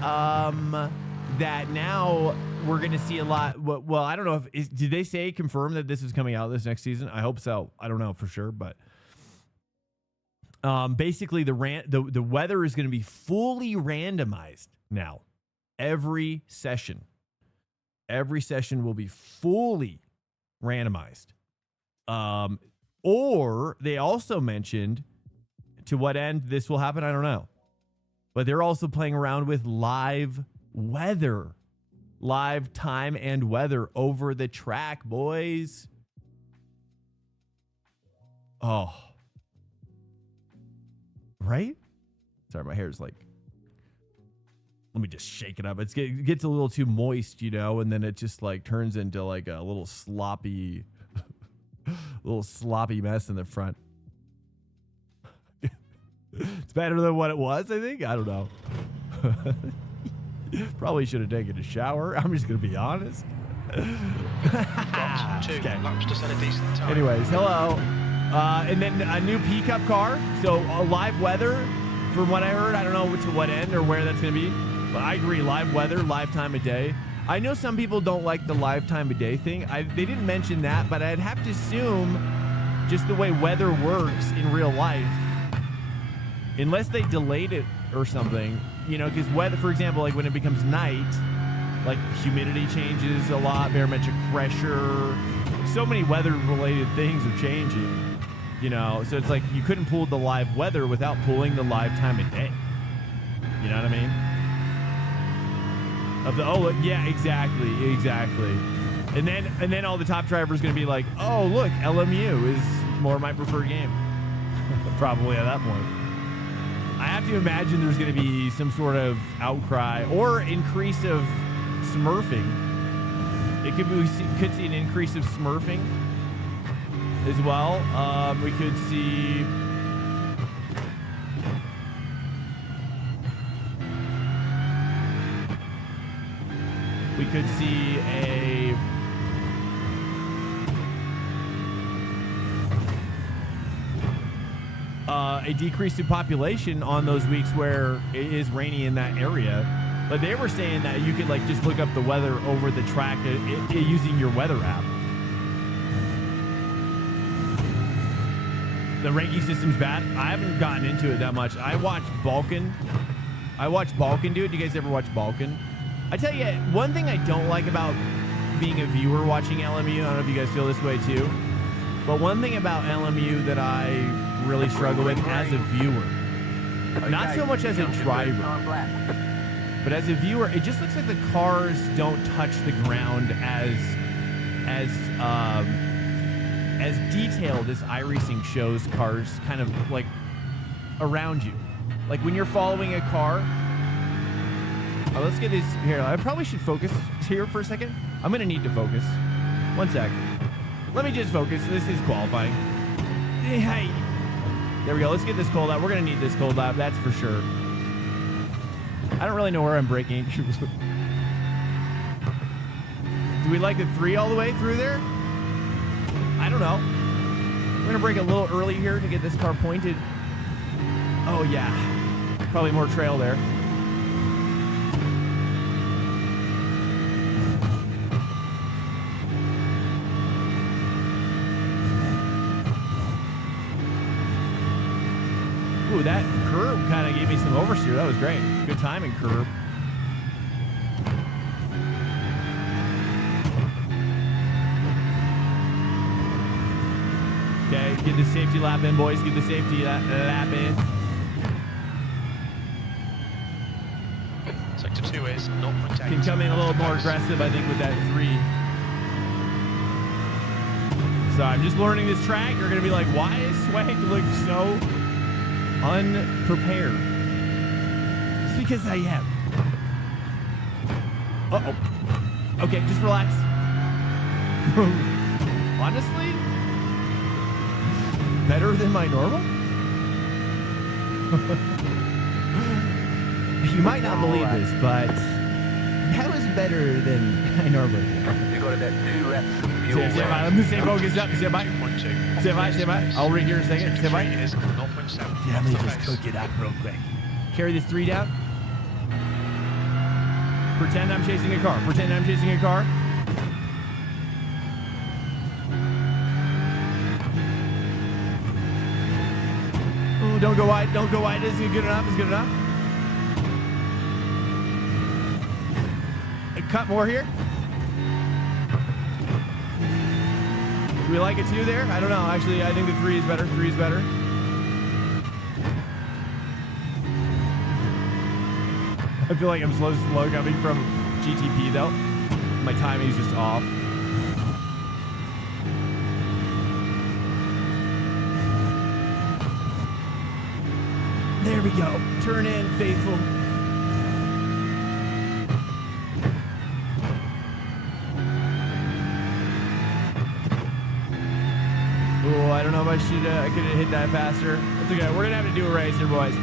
that now we're going to see a lot. Well, I don't know did they confirm that this is coming out this next season? I hope so. I don't know for sure, but basically the weather is going to be fully randomized now. Every session will be fully randomized. Or they also mentioned, to what end this will happen, I don't know. But they're also playing around with live weather. Live time and weather over the track, boys. Oh. Right? Sorry, my hair's like... Let me just shake it up. It gets a little too moist, you know, and then it just like turns into like a little sloppy mess in the front. It's better than what it was, I think. I don't know. Probably should have taken a shower. I'm just going to be honest. Got 2 laps to set a decent time. Anyways, hello. And then a new P-Cup car. So live weather, from what I heard. I don't know to what end or where that's going to be. But I agree, live weather, live time of day. I know some people don't like the live time of day thing. They didn't mention that, but I'd have to assume just the way weather works in real life, unless they delayed it or something, you know, because weather, for example, like when it becomes night, like humidity changes a lot, barometric pressure, so many weather-related things are changing, you know, so it's like you couldn't pull the live weather without pulling the live time of day. You know what I mean? Yeah, exactly. And then all the top drivers going to be like, oh, look, LMU is more my preferred game. Probably at that point. I have to imagine there's going to be some sort of outcry or increase of smurfing. We could see an increase of smurfing as well. We could see... We could see a decrease in population on those weeks where it is rainy in that area. But they were saying that you could like just look up the weather over the track using your weather app. The ranking system's bad. I haven't gotten into it that much. I watched Balkan do it. Do you guys ever watch Balkan? I tell you, one thing I don't like about being a viewer watching LMU, I don't know if you guys feel this way too, but one thing about LMU that I really struggle with as a viewer, not so much as a driver, but as a viewer, it just looks like the cars don't touch the ground as detailed as iRacing shows cars kind of like around you. Like when you're following a car. Oh, let's get this here. I probably should focus here for a second. I'm going to need to focus. One sec. Let me just focus. This is qualifying. Hey. There we go. Let's get this cold lap. We're going to need this cold lap. That's for sure. I don't really know where I'm braking. Do we like the 3 all the way through there? I don't know. We're going to brake a little early here to get this car pointed. Oh, yeah. Probably more trail there. Ooh, that curb kind of gave me some oversteer. That was great. Good timing curb. Okay, get the safety lap in, boys. Get the safety lap in. Sector 2 is 0.8. Can come in a little more aggressive, I think, with that 3. So I'm just learning this track. You're going to be like, why is Swank look so unprepared? It's because I am. Uh-oh. Okay, just relax. Honestly, better than my normal? You might not believe this, but that was better than I normally do. You got about 2 laps of fuel Stand by. Let me stay focused up. Stand by. 0.2. Stand by. I'll read here in a second. Stand by. Is 0.7. Yeah, let me just cook it up real quick. Carry this 3 down. Pretend I'm chasing a car. Pretend I'm chasing a car. Ooh, don't go wide. Don't go wide. This is good enough. It's good enough. A cut more here. Do we like a 2 there? I don't know. Actually, I think the 3 is better. 3 is better. I feel like I'm slow coming from GTP though. My timing's just off. There we go. Turn in, faithful. Oh, I don't know if I should. I could have hit that faster. That's okay. We're gonna have to do a race here, boys.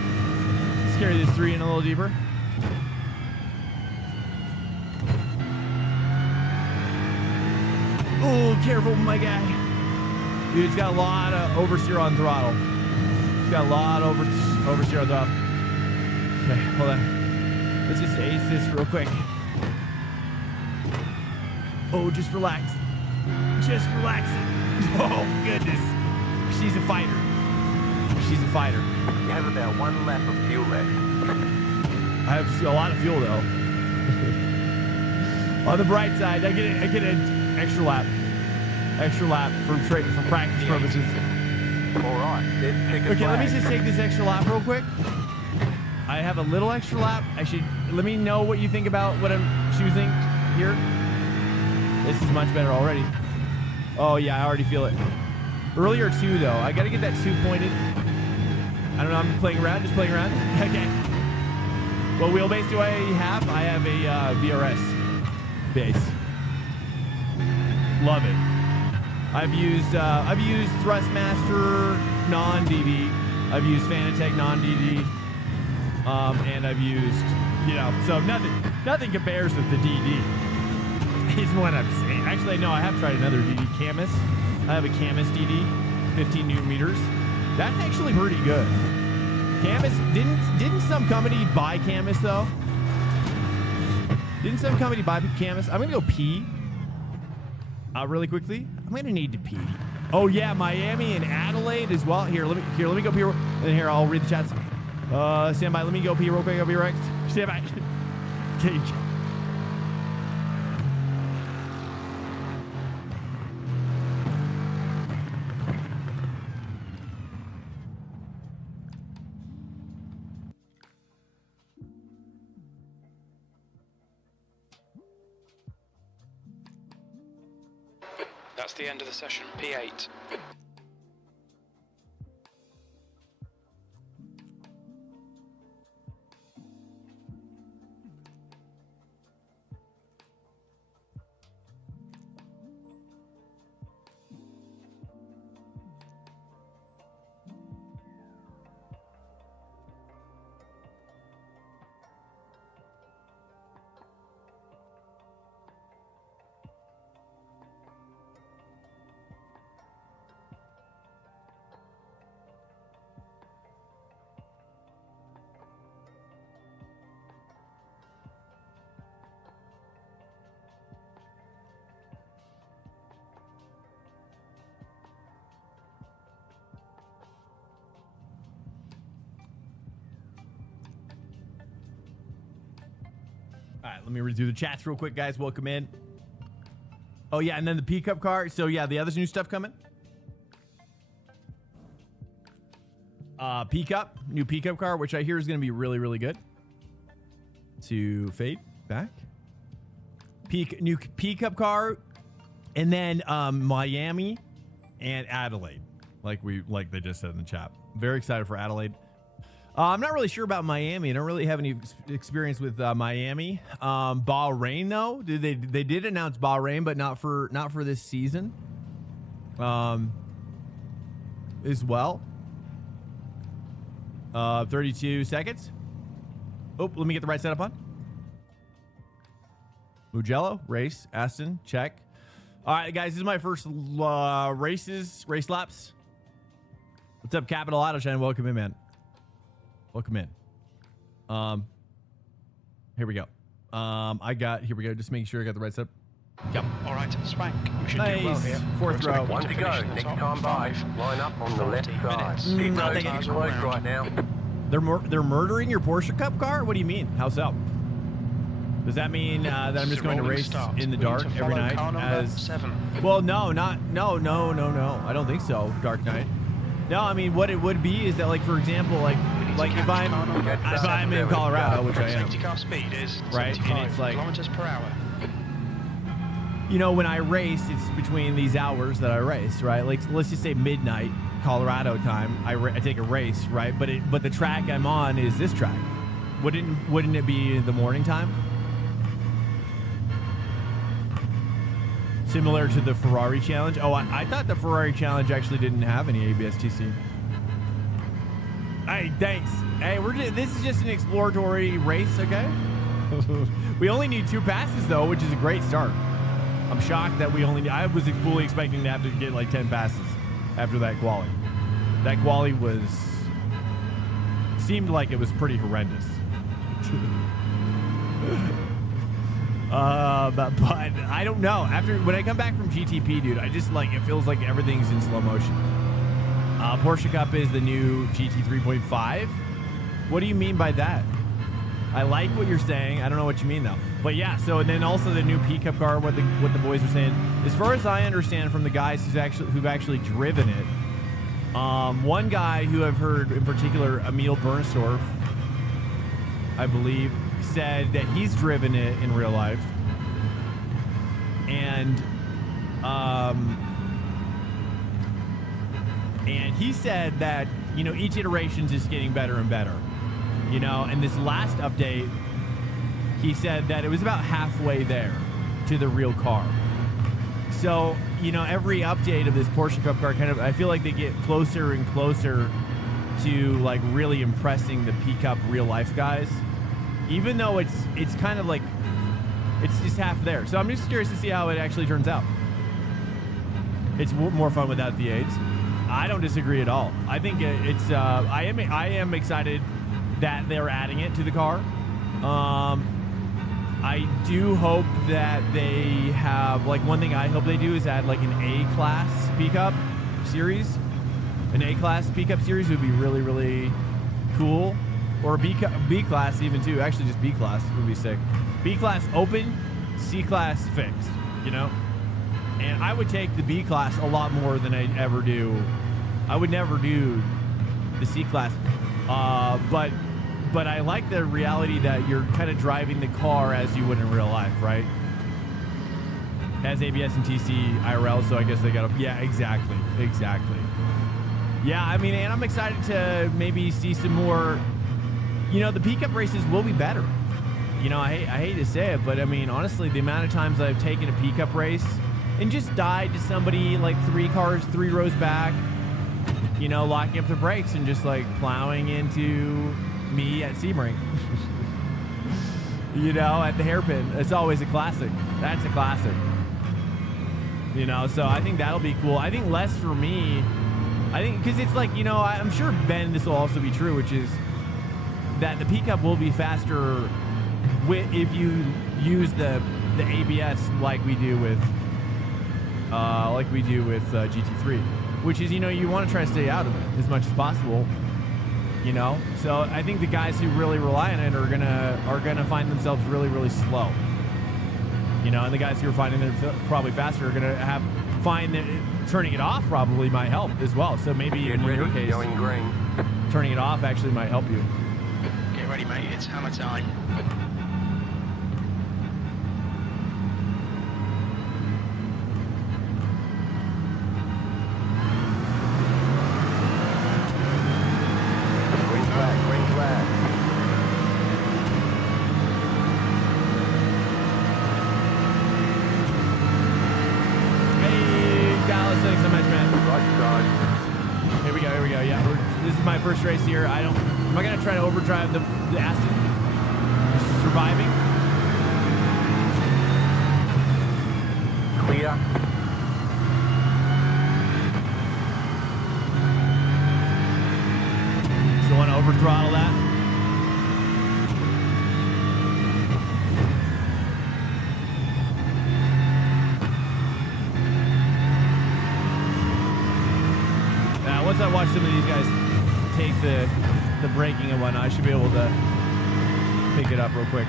Let's carry this 3 in a little deeper. Oh, careful, my guy. Dude, it's got a lot of oversteer on throttle. It's got a lot of oversteer on throttle. Okay, hold on. Let's just ace this real quick. Oh, just relax. Just relax it. Oh, goodness. She's a fighter. She's a fighter. You have about 1 lap of fuel left. I have a lot of fuel, though. On the bright side, I get an extra lap. Extra lap for practice purposes. All right, let's pick a Okay, let me flag. just take this extra lap real quick. I have a little extra lap. Let me know what you think about what I'm choosing here. This is much better already. Oh yeah, I already feel it. Earlier 2 though, I gotta get that 2 pointed. I don't know, I'm playing around, just playing around. Okay. What wheelbase do I have? I have a VRS base. Love it. I've used Thrustmaster non-DD. I've used Fanatec non-DD. And I've used, so nothing compares with the DD. Is what I'm saying. Actually, no, I have tried another DD, Camus. I have a Camus DD, 15 newton meters. That's actually pretty good. Camus, didn't some company buy Camus though? Didn't some company buy Camus? I'm gonna go pee. Really quickly. I'm gonna need to pee. Oh yeah, Miami and Adelaide as well. Here, let me go pee. And here, I'll read the chats. Stand by. Let me go pee real quick. I'll be right. Stand by. Okay. That's the end of the session. P8. All right, let me read through the chats real quick, guys. Welcome in. Oh, yeah, and then the P-Cup car. So, yeah, the other new stuff coming. P-Cup, new P-Cup car, which I hear is going to be really, really good. To fade back. New P-Cup car. And then Miami and Adelaide. Like they just said in the chat. Very excited for Adelaide. I'm not really sure about Miami. I don't really have any experience with Miami. Bahrain though, they did announce Bahrain, but not for this season. As well. 32 seconds. Oh, let me get the right setup on. Mugello, race, Aston, check. All right, guys, this is my first race laps. What's up, Capital Auto Shine? Welcome in, man. Welcome in. Here we go. Here we go. Just making sure I got the right setup. Yep. All right, Swank. We should Nice. do well here. Fourth row. One to go. Next time by. Line up on the left side. Keep I'll those take it. close right now. They're murdering your Porsche Cup car? What do you mean? How so? Does that mean that I'm just going to race in the dark every night? Well, no. I don't think so. Dark Knight. No, I mean what it would be is that, like, for example, like if I'm in Colorado, which I am, car speed is right, and it's like kilometers per hour. You know, when I race, it's between these hours that I race, right? Like, let's just say midnight Colorado time. I take a race, right? But the track I'm on is this track. Wouldn't it be the morning time? Similar to the Ferrari Challenge. Oh, I thought the Ferrari Challenge actually didn't have any ABS-TC. Hey, thanks. Hey, this is just an exploratory race, okay? We only need 2 passes though, which is a great start. I'm shocked that I was fully expecting to have to get like 10 passes after that quali. That quali seemed like it was pretty horrendous. But I don't know. When I come back from GTP, dude, I just it feels like everything's in slow motion. Porsche Cup is the new GT 3.5. What do you mean by that? I like what you're saying. I don't know what you mean though. But yeah, so and then also the new P Cup car, what the boys are saying. As far as I understand from the guys who've actually driven it, one guy who I've heard in particular, Emil Bernstorff, I believe, said that he's driven it in real life, and he said that, you know, each iteration's just getting better and better, you know, and this last update, he said that it was about halfway there to the real car. So, you know, every update of this Porsche Cup car I feel like they get closer and closer to like really impressing the P Cup real life guys. Even though it's kind of like, it's just half there. So I'm just curious to see how it actually turns out. It's more fun without the aids. I don't disagree at all. I think I am excited that they're adding it to the car. I do hope that they have, like, one thing I hope they do is add like an A-class P-Cup series. An A-class P-Cup series would be really, really cool. Or a B-class even too. Actually, just B-class would be sick. B-class open, C-class fixed, you know? And I would take the B-class a lot more than I ever do. I would never do the C-class. But I like the reality that you're kind of driving the car as you would in real life, right? Has ABS and TC IRL, so I guess they got to... Yeah, exactly. Yeah, I mean, and I'm excited to maybe see some more... You know, the P-Cup races will be better. You know, I hate to say it, but I mean, honestly, the amount of times I've taken a P-Cup race and just died to somebody like 3 rows back, you know, locking up the brakes and just like plowing into me at Sebring. You know, at the hairpin. It's always a classic. That's a classic. You know, so I think that'll be cool. I think less for me, I think, because it's like, you know, I'm sure, Ben, this will also be true, which is that the P-Cup will be faster if you use the ABS like we do with GT3, which is, you know, you want to try to stay out of it as much as possible. You know, so I think the guys who really rely on it are gonna find themselves really, really slow. You know, and the guys who are finding it probably faster are gonna find that turning it off probably might help as well. So maybe in your case, going green. turning it off actually might help you. Get ready, mate. It's hammer time. Green flag, green flag. Hey, Dallas, thanks so much, man. Right side. Here we go. Yeah, this is my first race here. Am I gonna try to overdrive the Aston? Just surviving. Clear. So want to over throttle that? Now, once I watch some of these guys take the braking and whatnot, I should be able to pick it up real quick.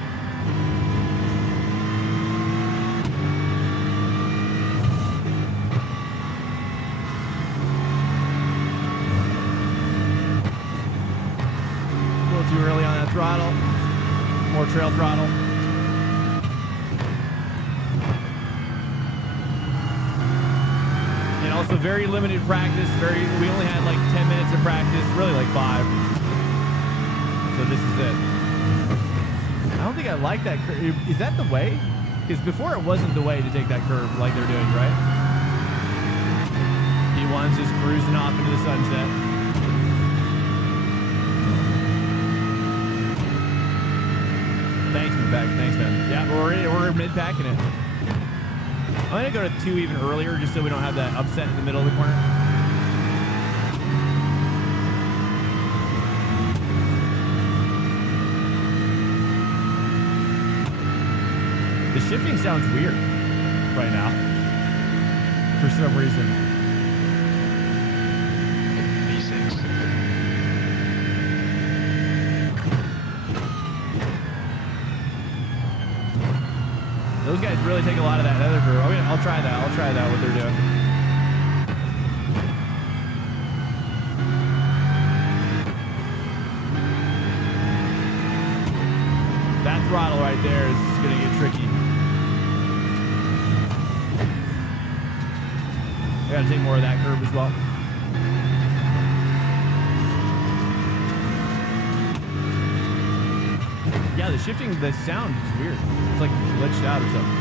A little too early on that throttle. More trail throttle. And also very limited practice. We only had like 10 minutes of practice, really like 5. So this is it. I don't think I like that curve. Is that the way? Because before it wasn't the way to take that curve like they're doing, right? P1's just cruising off into the sunset. Thanks, mid-pack. Thanks, man. Yeah, we're mid-packing it. I'm going to go to 2 even earlier just so we don't have that upset in the middle of the corner. The shifting sounds weird right now for some reason. V6. Those guys really take a lot of that other curve. I'll try that. I'll try that, what they're doing. That throttle right there is going to get tricky. I got to take more of that curve as well. Yeah, the shifting, the sound is weird. It's like glitched out or something.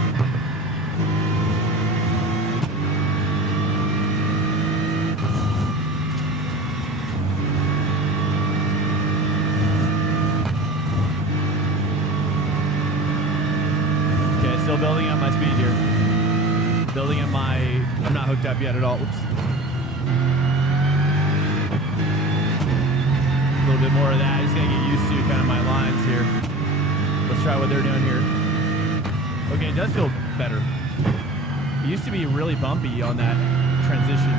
Okay, still building up my speed here. Building up my... I'm not hooked up yet at all. Oops. A little bit more of that. Just gotta get used to kind of my lines here. Let's try what they're doing here. Okay, it does feel better. It used to be really bumpy on that transition.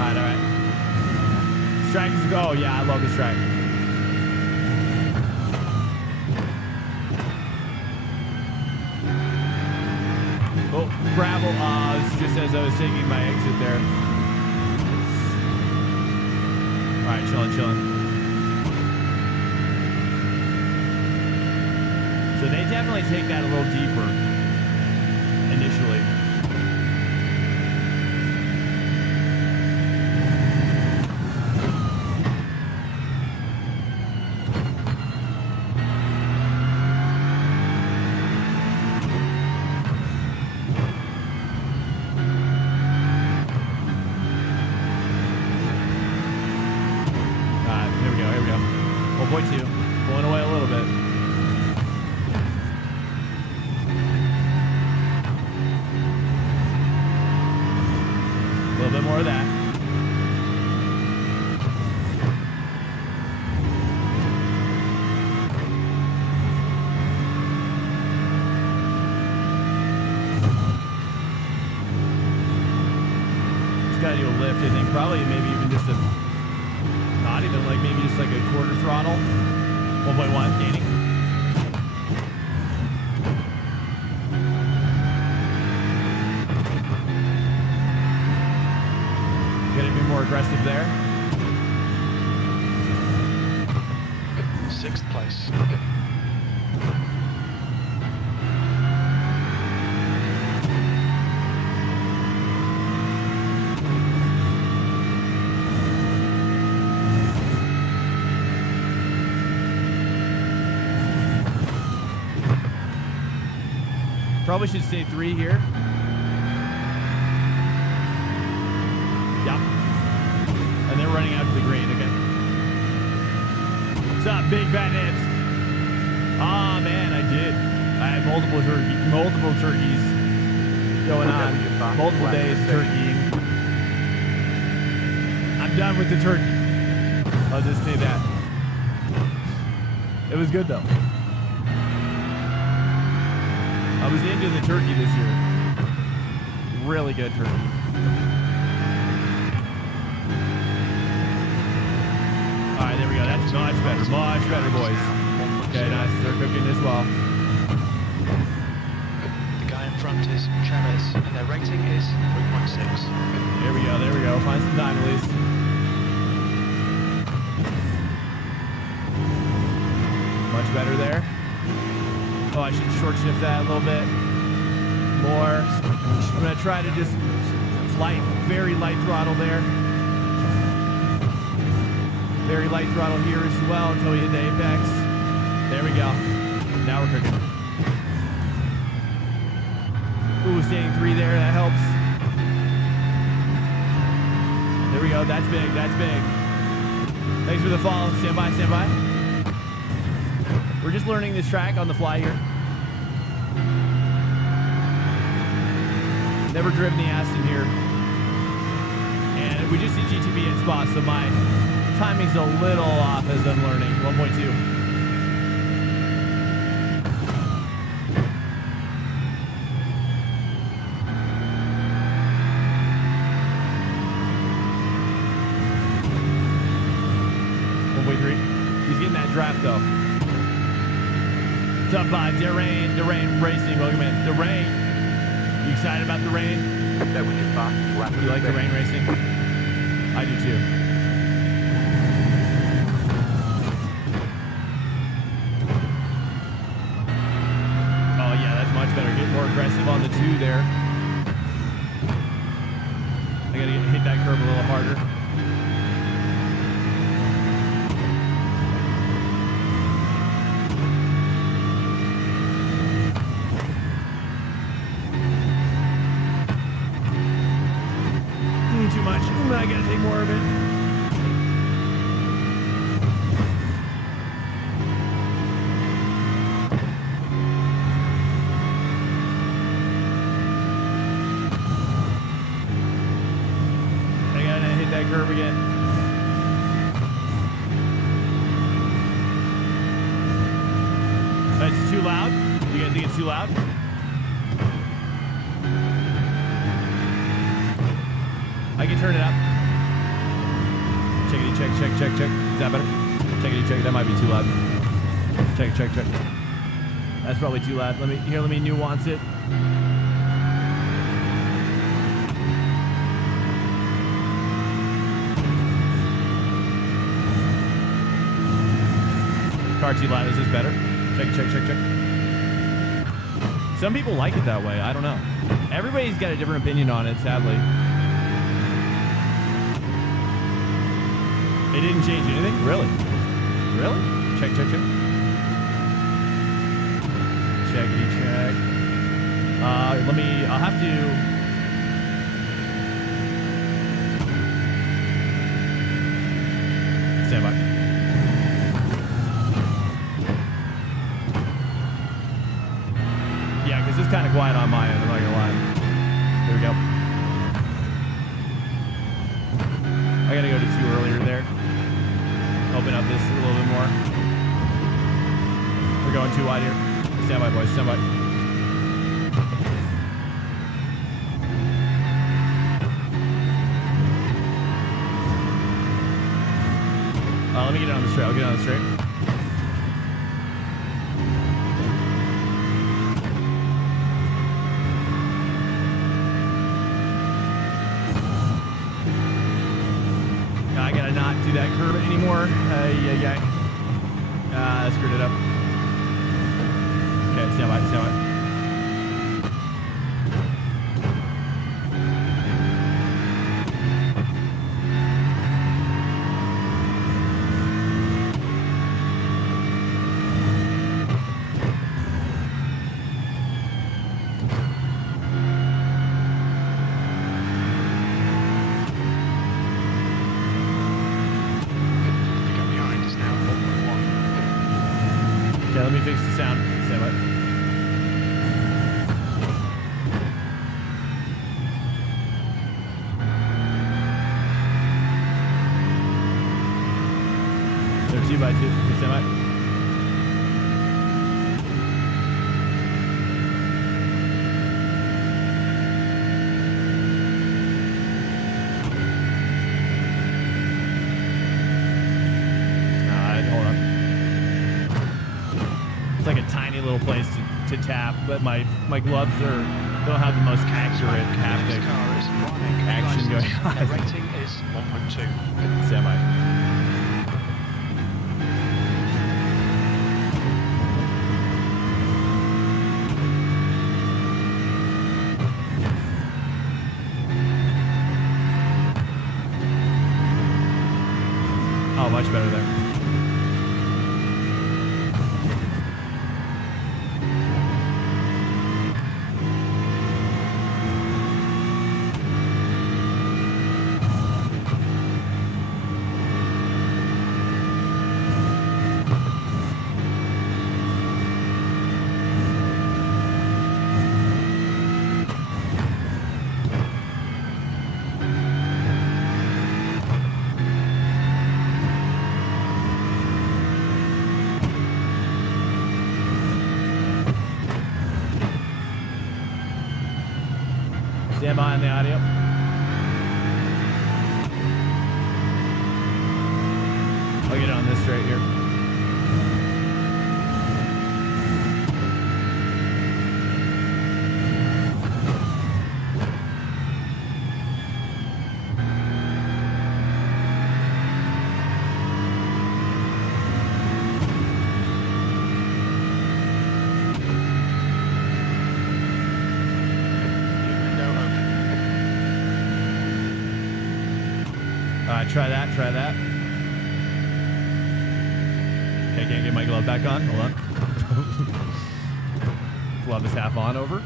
All right. This track is go. Oh, yeah, I love this track. Oh, gravel. Just as I was taking my exit there. All right, chilling. So they definitely take that a little deeper initially. Here we go. 1.2, pulling away a little bit. A little bit more of that. I think. Probably maybe even just a, not even like maybe just like a quarter throttle. 1.1 gaining. Gotta be more aggressive there. 6th place. Probably should stay 3 here. Yep. And they're running out to the green again. What's up, big fat nips? Ah, man, I did. I had multiple turkeys going on. Multiple days turkeying. I'm done with the turkey. I'll just say that. It was good, though. I was into the turkey this year. Really good turkey. All right, there we go. That's much better. Much better, boys. Okay, nice. They're cooking as well. The guy in front is Chavez, and their rating is 3.6. There we go. There we go. Find some time, at least. Much better there. Oh, I should short shift that a little bit more. I'm gonna try to just very light throttle there. Very light throttle here as well until we hit the apex. There we go. Now we're cooking. Ooh, staying 3 there, that helps. There we go, that's big, that's big. Thanks for the follow, stand by, stand by. We're just learning this track on the fly here. Never driven the Aston here. And we just see GTP at spots, so my timing's a little off as I'm learning. 1.2. He's getting that draft though. What's up, Derain Racing? Welcome in. Derain, you excited about the rain? That would be fast. You like the rain racing? I do too. Oh yeah, that's much better. Get more aggressive on the 2 there. I gotta hit that curve a little harder. Too much. I gotta take more of it. I gotta hit that curve again. That's too loud. You guys think it's too loud? I can turn it up. Checkity check, check, check, check. Is that better? Checkity check. That might be too loud. Check, check, check. That's probably too loud. Let me nuance it. Car too loud. Is this better? Check, check, check, check. Some people like it that way. I don't know. Everybody's got a different opinion on it, sadly. It didn't change anything? Really? Really? Check, check, check. Checkity check. I'll have to... Stand by. Yeah, because it's kind of quiet on my end, I'm not gonna lie. There we go. I gotta go to 2 earlier there. Open up this a little bit more. We're going too wide here. Stand by, boys. Stand by. Let me get on the straight. I'll get on the straight. I gotta not do that curve anymore. Yeah. I screwed it up. Okay, stand by, stand by. Let me fix the sound. Stand by. They're 2x2. Stand by. Hold on. It's like a tiny little place to tap, but my gloves don't have the most accurate haptic action going on. Their rating is 1.2. Stand by. Oh, much better there. Stand by on the audio. I'll get it on this straight here. Try that, try that. Okay, can't get my glove back on. Hold on. Glove is half on over.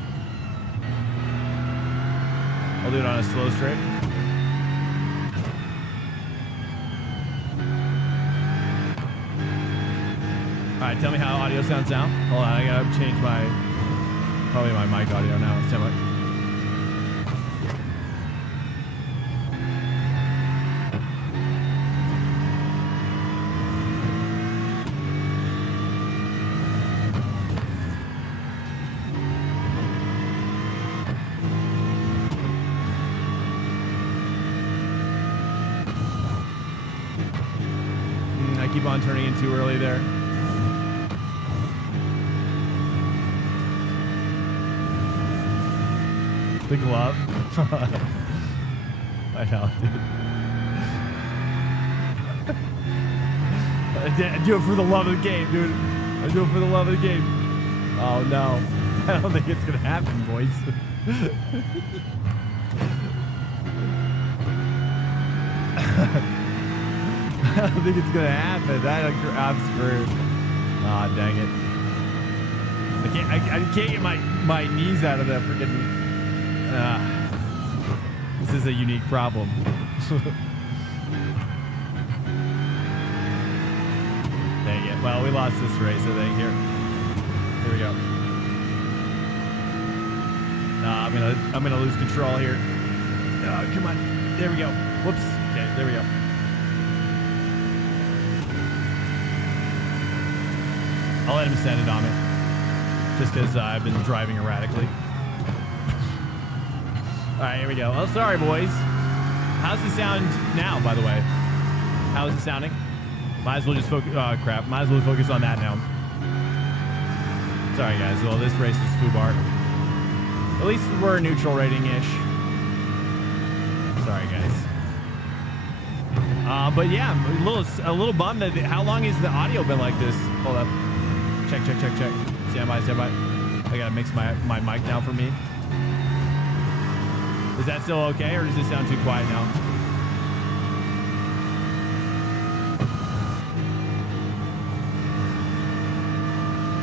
I'll do it on a slow straight. Alright, tell me how audio sounds now. Hold on, I gotta change probably my mic audio now. Stand by. Keep on turning in too early there. The glove. I know, dude. I do it for the love of the game, dude. I do it for the love of the game. Oh no. I don't think it's gonna happen, boys. I don't think it's gonna happen. I'm screwed. Aw, oh, dang it. I can't get my knees out of that freaking. This is a unique problem. Dang it. Well, we lost this race, I think. Here we go. I'm gonna lose control here. Oh, come on. There we go. Whoops. Okay, there we go. I'll let him send it on me. Just because I've been driving erratically. Alright, here we go. Oh, sorry, boys. How's it sound now, by the way? How is it sounding? Might as well just focus. Oh, crap. Might as well focus on that now. Sorry, guys. Well, this race is FUBAR. At least we're a neutral rating-ish. Sorry, guys. But yeah, I'm a little bummed that how long has the audio been like this? Hold up. Check. Stand by. I gotta mix my mic now for me. Is that still okay, or does it sound too quiet now?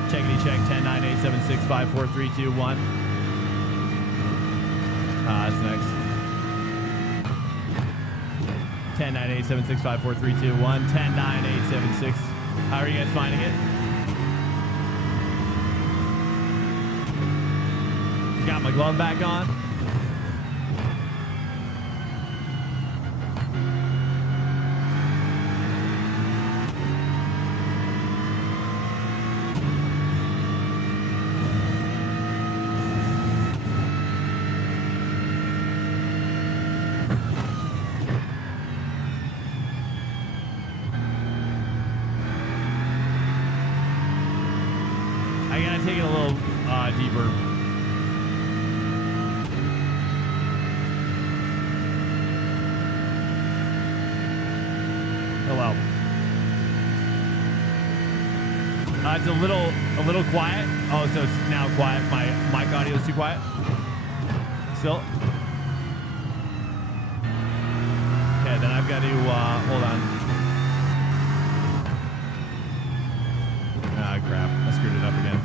Checkity check 10, 9, 8, 7, 6, 5, 4, 3, 2, 1. That's next. 10, 9, 8, 7, 6, 5, 4, 3, 2, 1. 10, 9, 8, 7, 6. How are you guys finding it? Got my glove back on. I gotta take it a little deeper. Oh well. It's a little quiet. Oh, so it's now quiet. My mic audio is too quiet. Still. Okay, then I've got to hold on. Ah, crap. I screwed it up again.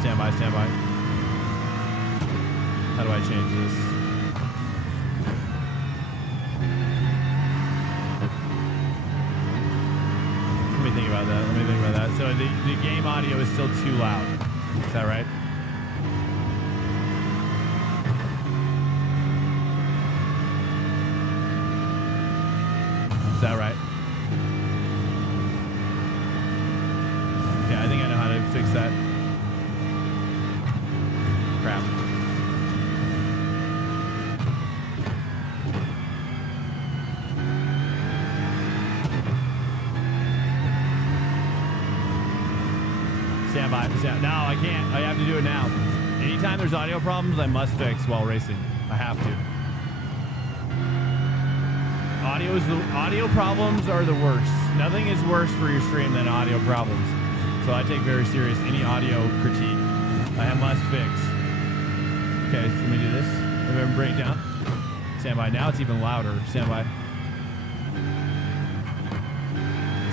Stand by. How do I change this? Let me think about that. So the game audio is still too loud. Is that right? Is that right? Okay, I think I know how to fix that. Crap. Stand by. No, I can't. I have to do it now. Anytime there's audio problems, I must fix while racing. I have to. Audio problems are the worst. Nothing is worse for your stream than audio problems. So I take very serious any audio critique. I must fix. Okay, so let me do this. Let me bring it down. Stand by. Now it's even louder. Stand by.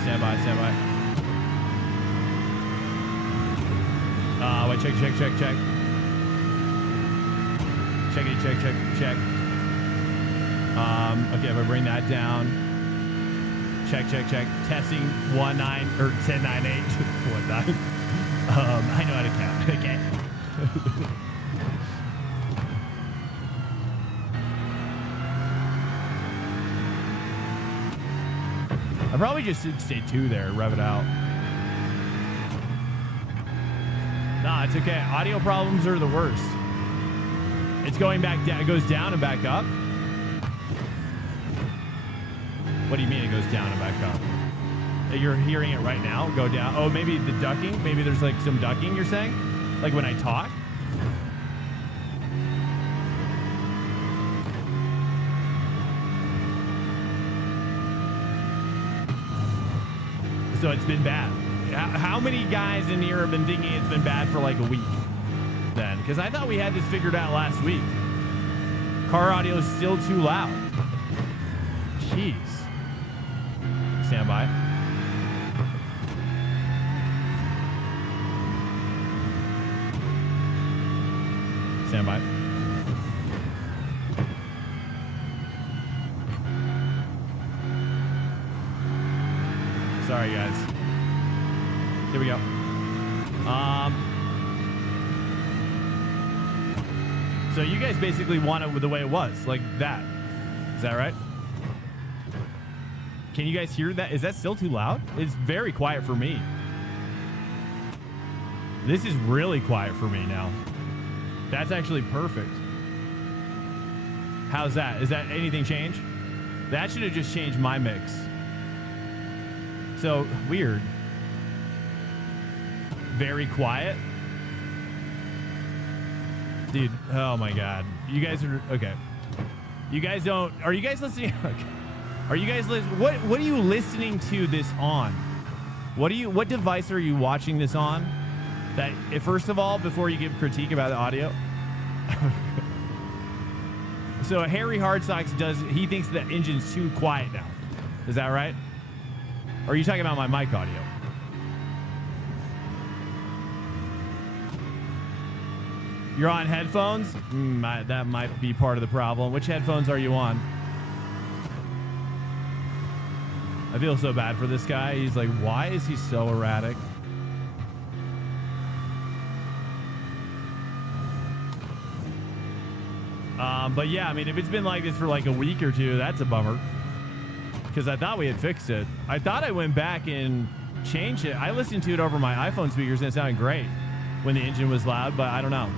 Stand by. Wait, check. Check. Okay, if I bring that down. Check. Testing 19 or 10, 9, 8, 19. I know how to count. Okay. I probably just should stay 2 there, rev it out. Nah, it's okay. Audio problems are the worst. It's going back down. It goes down and back up. What do you mean it goes down and back up? You're hearing it right now go down. Oh, maybe the ducking. Maybe there's like some ducking you're saying? Like when I talk? So it's been bad. How many guys in here have been thinking it's been bad for like a week then? Because I thought we had this figured out last week. Car audio is still too loud. Jeez. Stand by. Stand by. Sorry, guys. Here we go. So you guys basically want it the way it was, like that. Is that right? Can you guys hear that? Is that still too loud? It's very quiet for me. This is really quiet for me now. That's actually perfect. How's that? Is that anything change? That should have just changed my mix. So, weird. Very quiet. Dude, oh my God. You guys are, okay. You guys don't, are you guys listening? Okay. Are you guys listening? What are you listening to this on? What device are you watching this on? That, first of all, before you give critique about the audio. So Harry Hardsox he thinks the engine's too quiet now. Is that right? Or are you talking about my mic audio? You're on headphones? That might be part of the problem. Which headphones are you on? I feel so bad for this guy. He's like, why is he so erratic? But yeah, I mean, if it's been like this for like a week or two, that's a bummer. Because I thought we had fixed it. I thought I went back and changed it. I listened to it over my iPhone speakers and it sounded great when the engine was loud, but I don't know.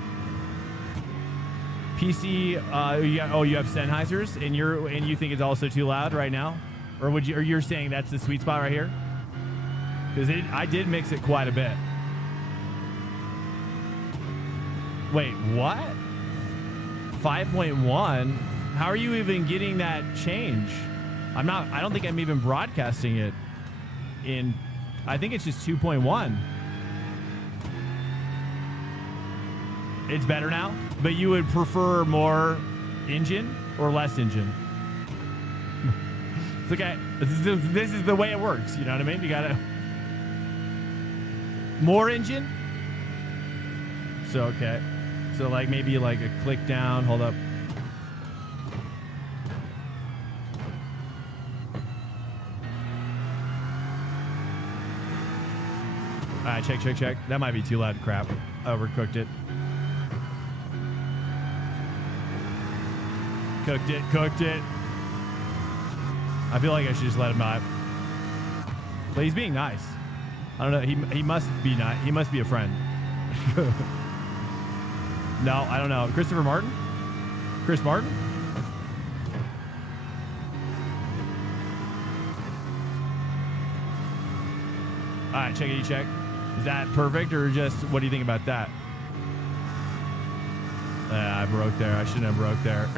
PC, you have Sennheisers and you think it's also too loud right now? Or you're saying that's the sweet spot right here? Because I did mix it quite a bit. Wait, what? 5.1? How are you even getting that change? I don't think I'm even broadcasting it in, I think it's just 2.1. It's better now, but you would prefer more engine or less engine? It's okay. This is the way it works. You know what I mean? You gotta more engine. So okay. So like maybe like a click down. Hold up. All right, check. That might be too loud. Crap. Overcooked it. Cooked it. I feel like I should just let him die. But he's being nice. I don't know. He must be nice. He must be a friend. No, I don't know. Christopher Martin? Chris Martin? All right, check. Is that perfect or just, what do you think about that? I broke there. I shouldn't have broke there.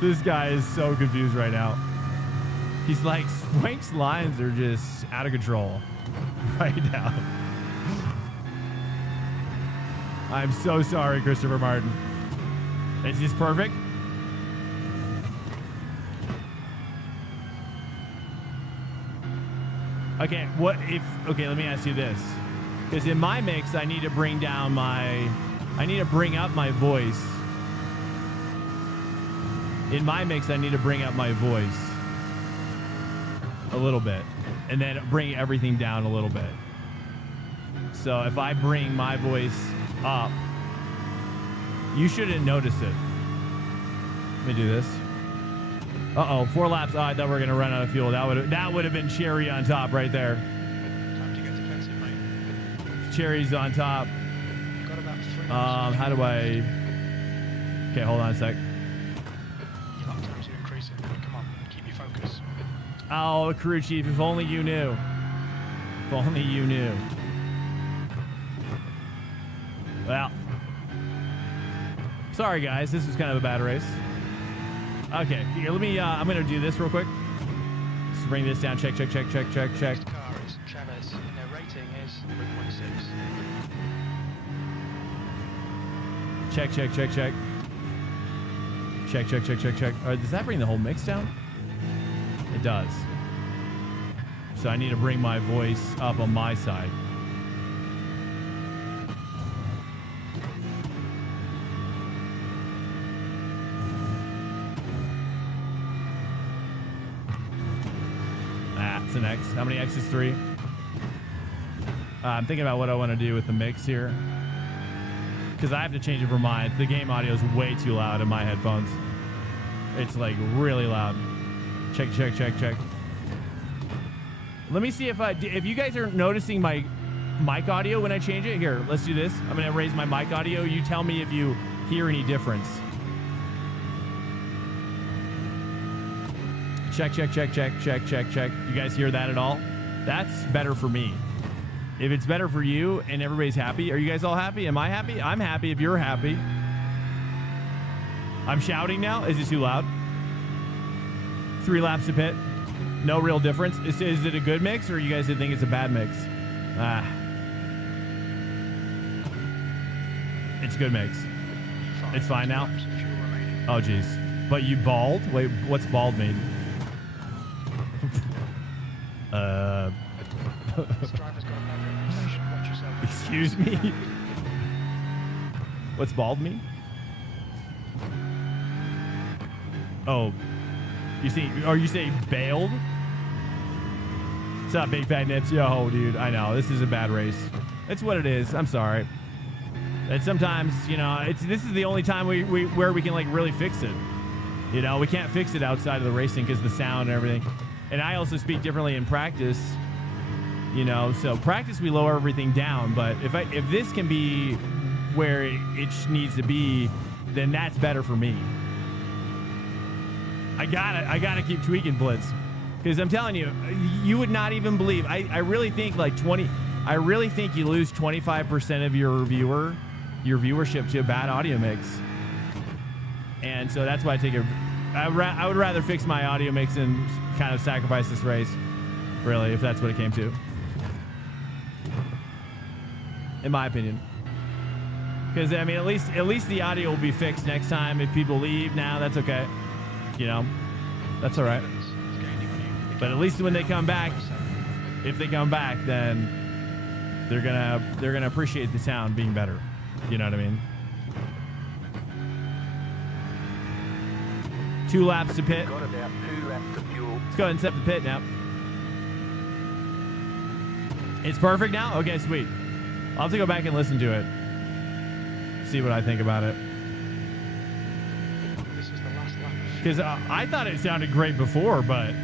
This guy is so confused right now. He's like, Swank's lines are just out of control right now. I'm so sorry, Christopher Martin. Is this perfect? Okay, okay, let me ask you this. Because in my mix, I need to bring up my voice. In my mix, I need to bring up my voice a little bit and then bring everything down a little bit. So if I bring my voice up, you shouldn't notice it. Let me do this. Uh-oh, 4 laps. Oh, I thought we were going to run out of fuel. That would have been cherry on top right there. Time to get defensive, mate. Cherry's on top. Got about 3 How do I... Okay, hold on a sec. Your lap times are increasing. Come on, keep your focus. Oh, crew chief, if only you knew. If only you knew. Well. Sorry, guys. This was kind of a bad race. Okay, here, let me, I'm going to do this real quick. Just bring this down. Check. Next car is Chavez, and their rating is 3.6. Check. All right, does that bring the whole mix down? It does. So I need to bring my voice up on my side. It's an X. How many X's? 3? I'm thinking about what I want to do with the mix here. Because I have to change it for mine. The game audio is way too loud in my headphones. It's like really loud. Check. Let me see if you guys are noticing my mic audio when I change it. Here, let's do this. I'm going to raise my mic audio. You tell me if you hear any difference. Check. You guys hear that at all? That's better for me. If it's better for you and everybody's happy, are you guys all happy? Am I happy? I'm happy if you're happy. I'm shouting now. Is it too loud? 3 laps to pit. No real difference. Is it a good mix or you guys think it's a bad mix? It's a good mix. It's fine now. Oh, geez. But you bald? Wait, what's bald mean? Excuse me? What's bald mean? Oh, you say bailed? What's up, big fat nips? Yo, dude, I know this is a bad race. It's what it is. I'm sorry. And sometimes, you know, this is the only time where we can like really fix it. You know, we can't fix it outside of the racing because the sound and everything. And I also speak differently in practice. You know, so practice we lower everything down. But if this can be where it needs to be, then that's better for me. I gotta keep tweaking Blitz, because I'm telling you, you would not even believe. I really think like I really think you lose 25% of your viewership to a bad audio mix. And so that's why I would rather fix my audio mix and kind of sacrifice this race, really, if that's what it came to. In my opinion. Because, I mean, at least the audio will be fixed next time. If people leave now, that's okay. You know, that's all right. But at least when they come back, if they come back, then they're gonna appreciate the sound being better. You know what I mean? 2 laps to pit. Got about 2 laps of fuel. Let's go ahead and set the pit now. It's perfect now? Okay, sweet. I'll have to go back and listen to it. See what I think about it. This is the last lap. Because I thought it sounded great before, but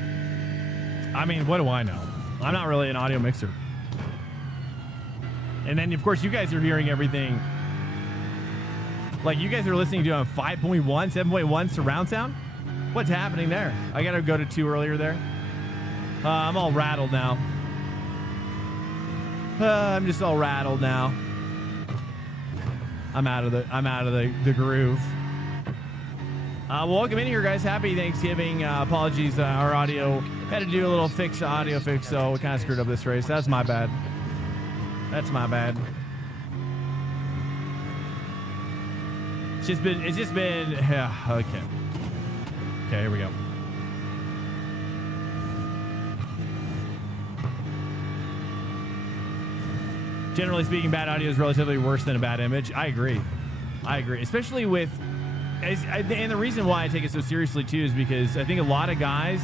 I mean, what do I know? I'm not really an audio mixer. And then, of course, you guys are hearing everything. Like, you guys are listening to a 5.1, 7.1 surround sound? What's happening there? I got to go to 2 earlier there. I'm all rattled now. I'm just all rattled now. I'm out of the groove. Welcome in here, guys. Happy Thanksgiving. Apologies, our audio had to do a little audio fix, so we kind of screwed up this race. That's my bad. That's my bad. It's just been. Yeah. Okay. Okay. Here we go. Generally speaking, bad audio is relatively worse than a bad image. I agree. Especially with, and the reason why I take it so seriously too is because I think a lot of guys,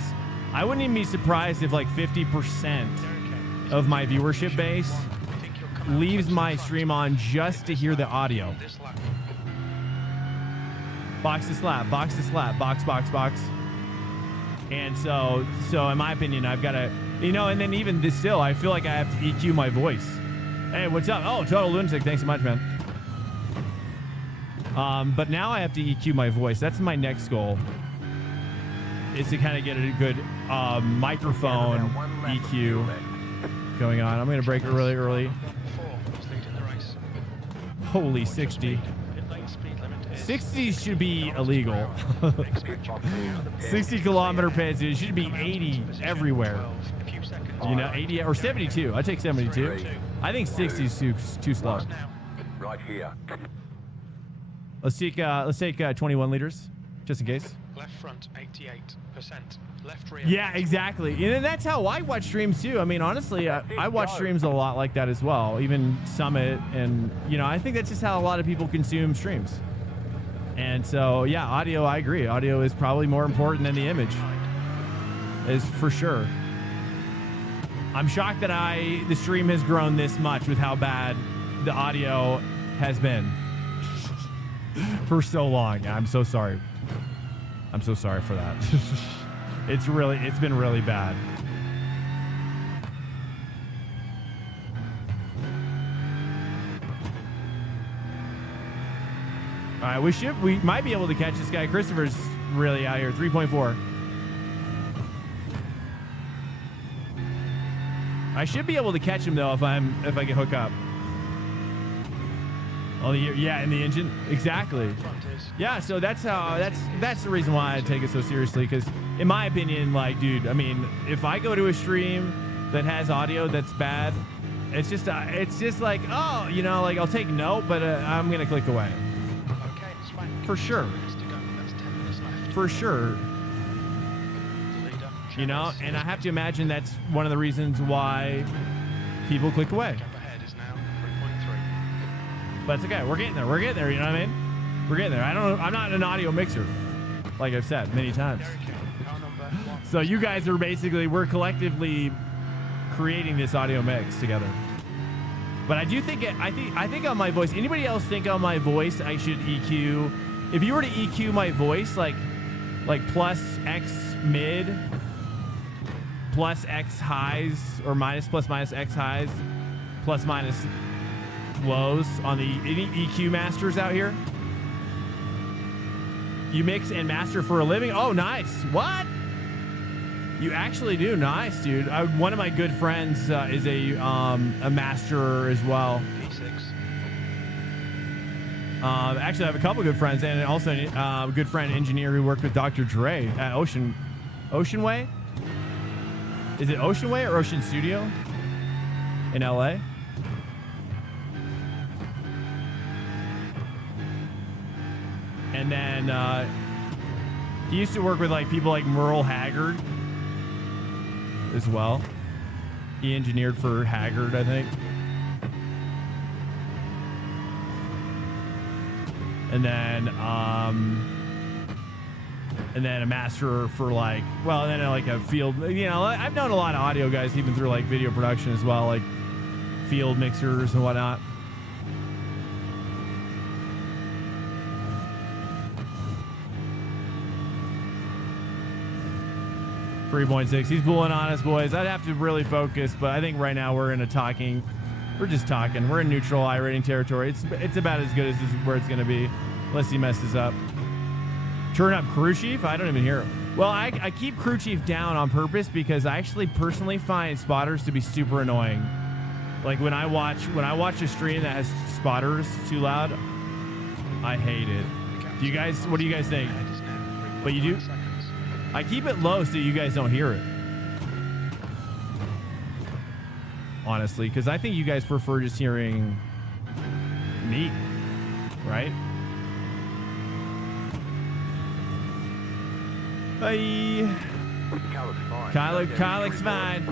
I wouldn't even be surprised if like 50% of my viewership base leaves my stream on just to hear the audio. Box to slap, box to slap, box. And so in my opinion, I've got to, you know, and then even this still, I feel like I have to EQ my voice. Hey, what's up? Oh, Total Lunatic. Thanks so much, man. But now I have to EQ my voice. That's my next goal, is to kind of get a good microphone EQ going on. I'm going to break it really early. Holy 60. 60 should be illegal. 60 kilometer pits. It should be 80 everywhere. You know, 80 or 72. I take 72. I think 60 is too slow. Right here. Let's take 21 liters, just in case. Left front 88%. Left rear. Yeah, exactly. And that's how I watch streams too. I mean, honestly, I watch streams a lot like that as well. Even Summit, and you know, I think that's just how a lot of people consume streams. And so, yeah, audio. I agree. Audio is probably more important than the image. Is for sure. I'm shocked that the stream has grown this much with how bad the audio has been for so long. I'm so sorry. I'm so sorry for that. It's been really bad. All right, we might be able to catch this guy. Christopher's really out here. 3.4. I should be able to catch him though if I can hook up. Oh, yeah, in the engine, exactly. Yeah, so that's the reason why I take it so seriously. Because in my opinion, like, dude, I mean, if I go to a stream that has audio that's bad, it's just like, oh, you know, like I'll take note, but I'm gonna click away. Okay, it's fine. For sure. Minutes to go. That's 10 minutes left. For sure. The leader, You know, Chavez. and I have to imagine that's one of the reasons why people click away. Gap ahead is now 3.3. But it's okay. We're getting there. We're getting there. You know what I mean? We're getting there. I'm not an audio mixer, like I've said many times. Derek King, car number 1. So you guys are basically, we're collectively creating this audio mix together. But I do think I think on my voice. Anybody else think on my voice I should EQ? If you were to EQ my voice, like plus X mid, plus X highs, or plus minus X highs, plus minus lows on the any EQ masters out here. You mix and master for a living? Oh, nice. What? You actually do? Nice, dude. One of my good friends is a master as well. P6. Actually, I have a couple good friends, and also a good friend engineer who worked with Dr. Dre at Ocean Way. Is it Ocean Way or Ocean Studio in LA? And then he used to work with like people like Merle Haggard as well. He engineered for Haggard, I think. And then a master for like, well, and then like a field, you know, I've known a lot of audio guys even through like video production as well, like field mixers and whatnot. .6. He's bulling on us, boys. I'd have to really focus, but I think right now we're just talking. We're in neutral iRacing territory. It's about as good as where it's going to be, unless he messes up. Turn up crew chief? I don't even hear him. Well, I keep crew chief down on purpose because I actually personally find spotters to be super annoying. Like when I watch a stream that has spotters too loud, I hate it. Do you guys? What do you guys think? But you do. I keep it low so you guys don't hear it. Honestly, because I think you guys prefer just hearing me, right? Bye. Kyle looks fine.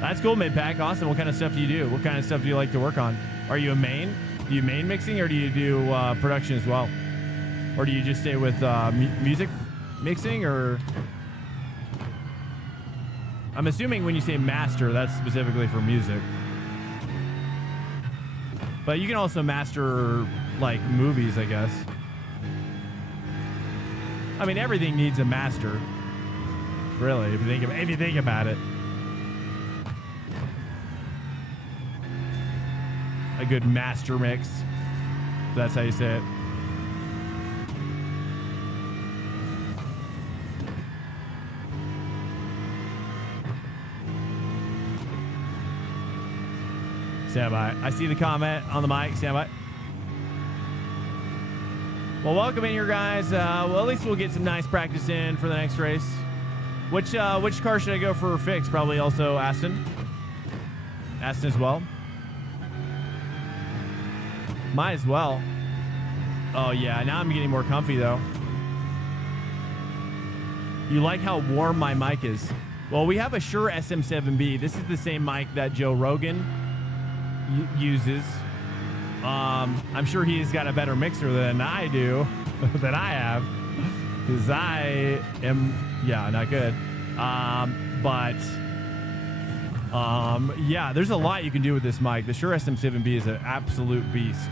That's cool, mid-pack. Awesome. What kind of stuff do you do? What kind of stuff do you like to work on? Are you a main? Do you main mixing or do you do production as well? Or do you just stay with music mixing, or I'm assuming when you say master, that's specifically for music. But you can also master like movies, I guess. I mean, everything needs a master, really, if you think about it. A good master mix, if that's how you say it. Stand by. I see the comment on the mic. Stand by. Well, welcome in here, guys. Well, at least we'll get some nice practice in for the next race. Which car should I go for fix? Probably also Aston. Aston as well. Might as well. Oh, yeah. Now I'm getting more comfy, though. You like how warm my mic is? Well, we have a Shure SM7B. This is the same mic that Joe Rogan uses. I'm sure he's got a better mixer than I do, than I have, because I am, yeah, not good. Yeah, there's a lot you can do with this mic. The Shure SM7B is an absolute beast.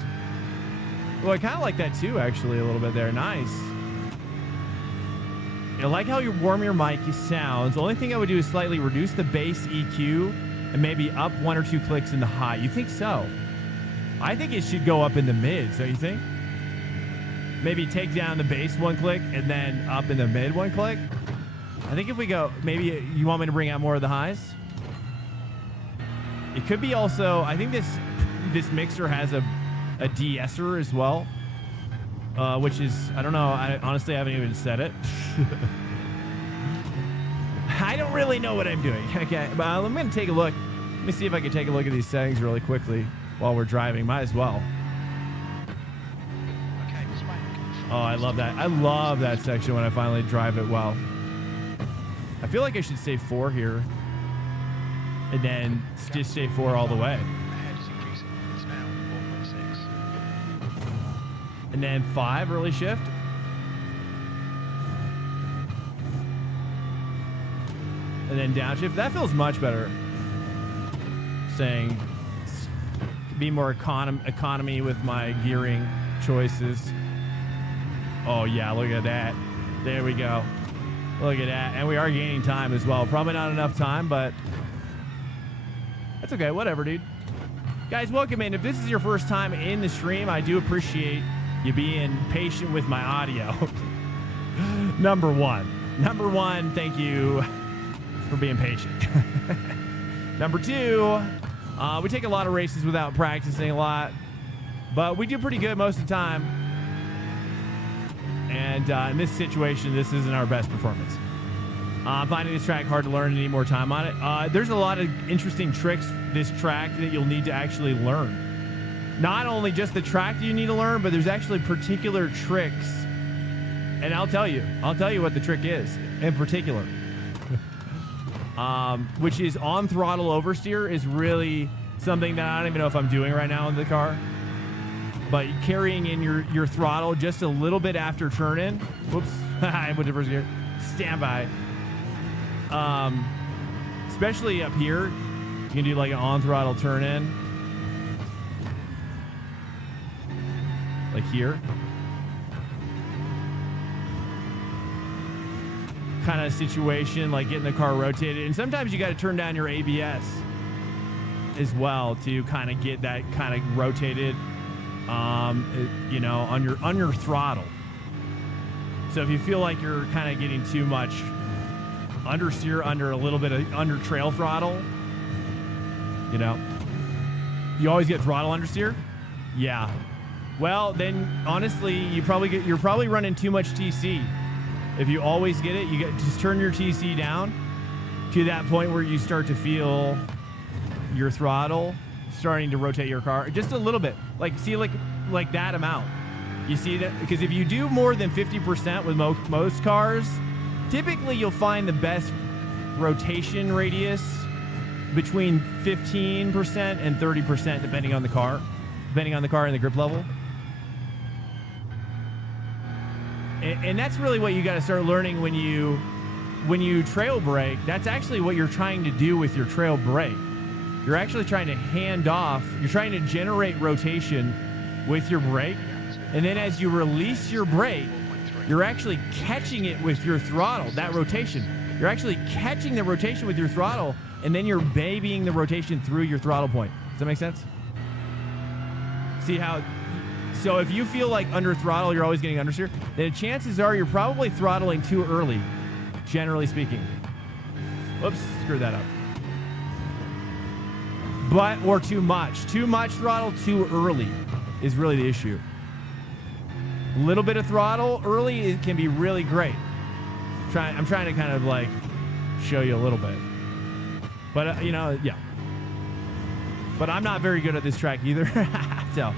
Well, I kind of like that too, actually, a little bit there. Nice. I like how you warm your mic sounds. The only thing I would do is slightly reduce the bass EQ and maybe up 1 or 2 clicks in the high. You think so? I think it should go up in the mid, don't you think? Maybe take down the bass 1 click and then up in the mid 1 click. I think if we go, maybe you want me to bring out more of the highs? It could be also, I think this mixer has a de-esser as well, which is, I don't know. I honestly haven't even said it. I don't really know what I'm doing. Okay, but I'm going to take a look. Let me see if I can take a look at these settings really quickly while we're driving. Might as well. Okay, Oh, I love that. I love that section when I finally drive it well. I feel like I should stay 4 here and then just stay 4 all the way. Ahead is increasing. It's now 4.6. And then 5 early shift. And then downshift. That feels much better. Saying be more economy with my gearing choices. Oh yeah, look at that. There we go. Look at that. And we are gaining time as well. Probably not enough time, but that's okay. Whatever, dude. Guys, welcome in. If this is your first time in the stream, I do appreciate you being patient with my audio. Number one, thank you for being patient. Number 2, we take a lot of races without practicing a lot, but we do pretty good most of the time. And in this situation, this isn't our best performance. I'm finding this track hard to learn and need more time on it. There's a lot of interesting tricks this track that you'll need to actually learn. Not only just the track that you need to learn, but there's actually particular tricks. And I'll tell you what the trick is in particular. Which is on throttle oversteer is really something that I don't even know if I'm doing right now in the car. But carrying in your throttle just a little bit after turn in. Whoops, I went to first gear. Stand by. Especially up here, you can do like an on throttle turn in. Like here. Kind of situation, like getting the car rotated. And sometimes you got to turn down your ABS as well to kind of get that kind of rotated, you know, on your throttle. So if you feel like you're kind of getting too much understeer under a little bit of under trail throttle, you know, you always get throttle understeer. Yeah. Well, then honestly, you're probably running too much TC. If you always get it, just turn your TC down to that point where you start to feel your throttle starting to rotate your car just a little bit. Like see like that amount. You see that? Because if you do more than 50% with most cars, typically you'll find the best rotation radius between 15% and 30% depending on the car and the grip level. And that's really what you got to start learning when you trail brake. That's actually what you're trying to do with your trail brake. You're actually trying to hand off. You're trying to generate rotation with your brake. And then as you release your brake, you're actually catching it with your throttle, that rotation. You're actually catching the rotation with your throttle, and then you're babying the rotation through your throttle point. Does that make sense? See how... So if you feel like under throttle, you're always getting understeer, then chances are you're probably throttling too early, generally speaking. Whoops, screwed that up. Or too much. Too much throttle too early is really the issue. A little bit of throttle early can be really great. I'm trying to kind of like show you a little bit. But, you know, yeah. But I'm not very good at this track either. So...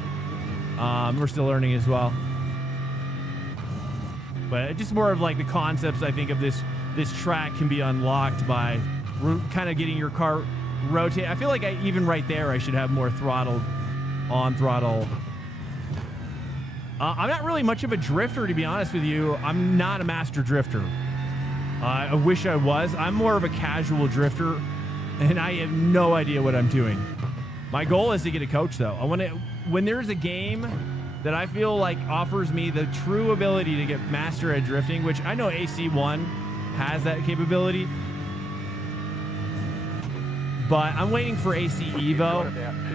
we're still learning as well, but just more of like the concepts I think of this track can be unlocked by kind of getting your car rotate. I feel like even right there I should have more on throttle. I'm not really much of a drifter, to be honest with you. I'm not a master drifter. I wish I was. I'm more of a casual drifter, and I have no idea what I'm doing. My goal is to get a coach, though. When there's a game that I feel like offers me the true ability to get master at drifting, which I know AC1 has that capability, but I'm waiting for AC Evo.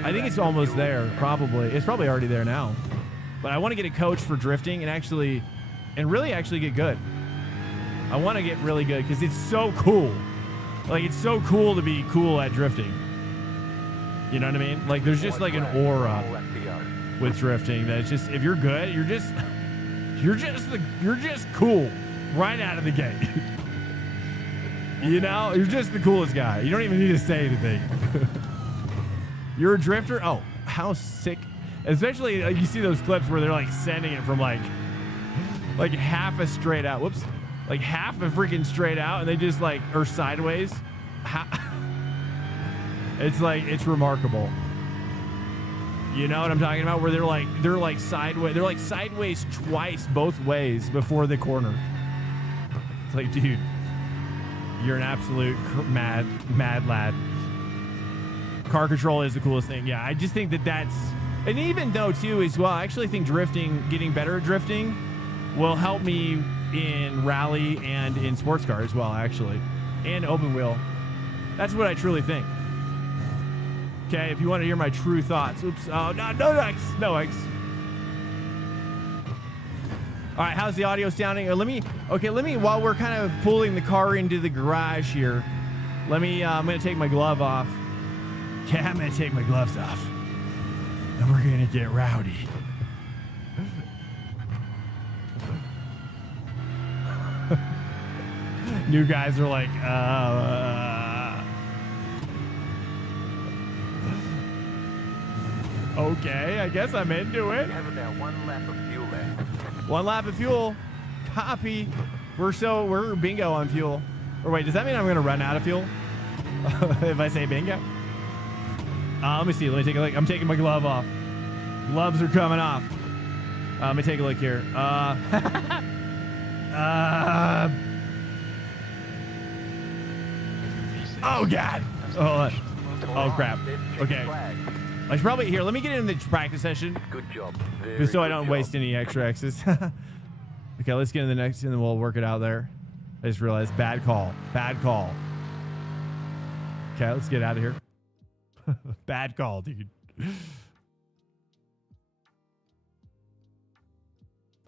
I think it's almost there, probably. It's probably already there now. But I want to get a coach for drifting and really actually get good. I want to get really good because it's so cool. Like, it's so cool to be cool at drifting. You know what I mean? Like there's just like an aura with drifting that it's just, if you're good, you're just cool right out of the gate. You know, you're just the coolest guy. You don't even need to say anything. You're a drifter. Oh, how sick. Especially you see those clips where they're like sending it from like half a straight out. Whoops. Like half a freaking straight out, and they just like, or sideways. It's like, it's remarkable. You know what I'm talking about? Where they're like sideways twice both ways before the corner. It's like, dude, you're an absolute mad lad. Car control is the coolest thing. Yeah, I just think that's, and even though too as well, I actually think getting better at drifting will help me in rally and in sports car as well, actually, and open wheel. That's what I truly think. Okay, if you want to hear my true thoughts. Oops. Oh, no X. No X. All right, how's the audio sounding? Let me, while we're kind of pulling the car into the garage here, I'm going to take my glove off. Okay, I'm going to take my gloves off. And we're going to get rowdy. New guys are like, okay, I guess I'm into it. We have about 1 lap of fuel left. 1 lap of fuel. Copy. We're bingo on fuel. Or wait, does that mean I'm gonna run out of fuel? If I say bingo? Let me see. Let me take a look. I'm taking my glove off. Gloves are coming off. Let me take a look here. Oh God. Oh crap. Okay. I should probably, here, let me get in the practice session. Good job. Just so I don't waste any extra X's. Okay, let's get in the next and then we'll work it out there. I just realized, bad call. Bad call. Okay, let's get out of here. Bad call, dude.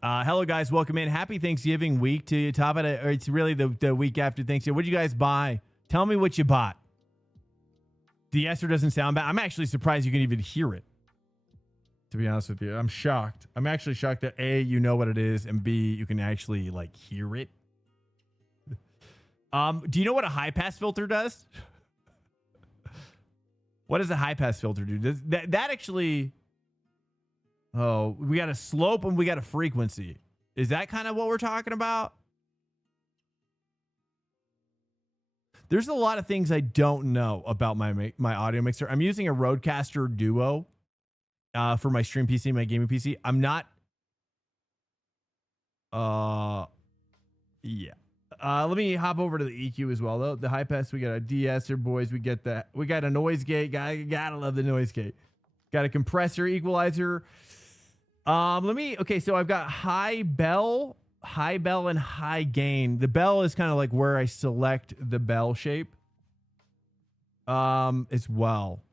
Hello, guys. Welcome in. Happy Thanksgiving week to you. Top of it, or it's really the week after Thanksgiving. What did you guys buy? Tell me what you bought. The Esther doesn't sound bad. I'm actually surprised you can even hear it. To be honest with you, I'm shocked. I'm actually shocked that A, you know what it is, and B, you can actually like hear it. Do you know what a high pass filter does? What does a high pass filter do? Does that actually? Oh, we got a slope and we got a frequency. Is that kind of what we're talking about? There's a lot of things I don't know about my audio mixer. I'm using a Rodecaster Duo for my stream PC, my gaming PC. I'm not. Yeah. Let me hop over to the EQ as well, though. The high pass, we got a de-esser, boys. We get that. We got a noise gate. Gotta love the noise gate. Got a compressor, equalizer. Okay, so I've got high bell, and high gain. The bell is kind of like where I select the bell shape. As well.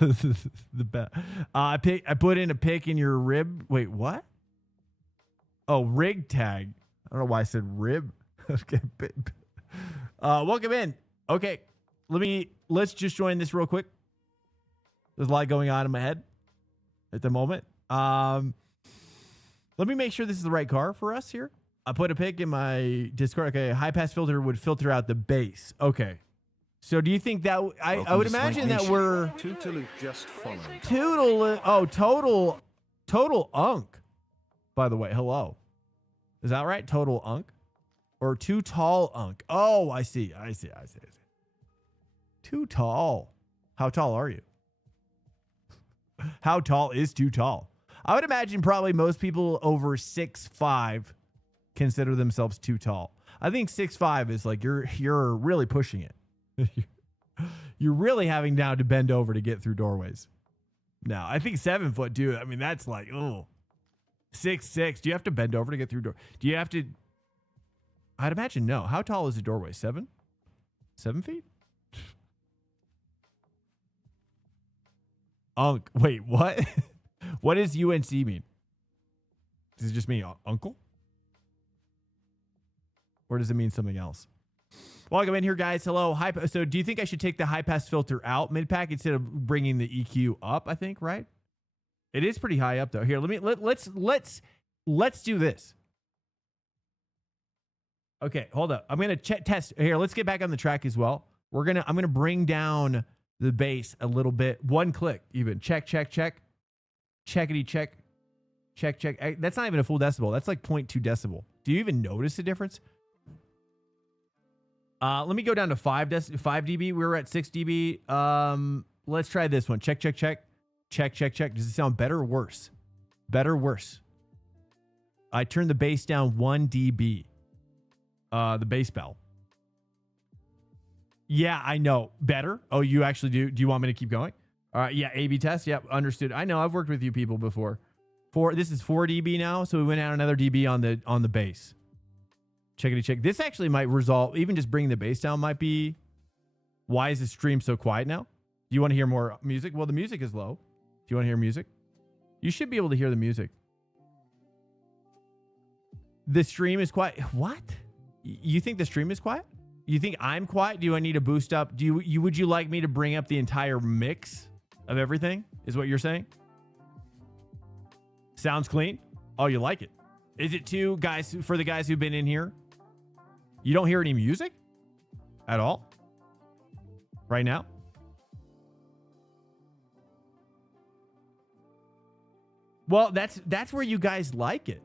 The bell. I put in a pick in your rib. Wait, what? Oh, rig tag. I don't know why I said rib. Okay. Welcome in. Okay. Let's just join this real quick. There's a lot going on in my head at the moment. Let me make sure this is the right car for us here. I put a pick in my Discord. Okay, high pass filter would filter out the bass. Okay. So do you think that I would imagine that we're total unk. By the way, hello. Is that right? Total unk or too tall unk? Oh, I see. Too tall. How tall are you? How tall is too tall? I would imagine probably most people over 6'5" consider themselves too tall. I think 6'5" is like you're really pushing it. You're really having now to bend over to get through doorways. Now, I think 7 foot, dude. I mean, that's like, 6'6". Do you have to bend over to get through door? Do you have to? I'd imagine no. How tall is a doorway? 7 feet? Wait, what? What does UNC mean? Does it just mean uncle? Or does it mean something else? Welcome in here, guys. Hello. So do you think I should take the high pass filter out mid-pack instead of bringing the EQ up, I think, right? It is pretty high up though. Here, let's do this. Okay, hold up. I'm going to test here. Let's get back on the track as well. I'm going to bring down the bass a little bit. One click even. Check. Checkity check. Check. That's not even a full decibel. That's like 0.2 decibel. Do you even notice a difference? Let me go down to 5 dB. We were at 6 dB. Let's try this one. Check. Check. Does it sound better or worse? Better or worse? I turned the bass down 1 dB. The bass bell. Yeah, I know. Better? Oh, you actually do? Do you want me to keep going? All right. Yeah, A/B test. Yep, understood. I know. I've worked with you people before. This is 4 dB now, so we went out another dB on the bass. Checkity check. This actually might resolve. Even just bringing the bass down might be. Why is the stream so quiet now? Do you want to hear more music? Well, the music is low. Do you want to hear music? You should be able to hear the music. The stream is quiet. What? You think the stream is quiet? You think I'm quiet? Do I need to boost up? Would you like me to bring up the entire mix of everything? Is what you're saying? Sounds clean? Oh, you like it? Is it too, guys, for the guys who've been in here? You don't hear any music at all right now? Well, that's where you guys like it.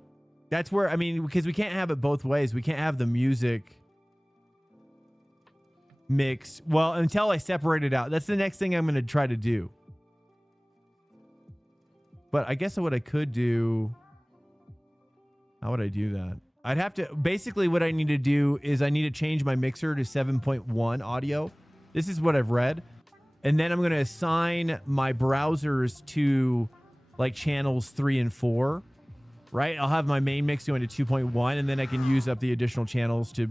That's where, I mean, because we can't have it both ways. We can't have the music mix. Well, until I separate it out. That's the next thing I'm going to try to do. But I guess what I could do, how would I do that? I'd have to, basically what I need to do is I need to change my mixer to 7.1 audio. This is what I've read. And then I'm going to assign my browsers to like channels 3 and 4, right? I'll have my main mix going to 2.1 and then I can use up the additional channels to,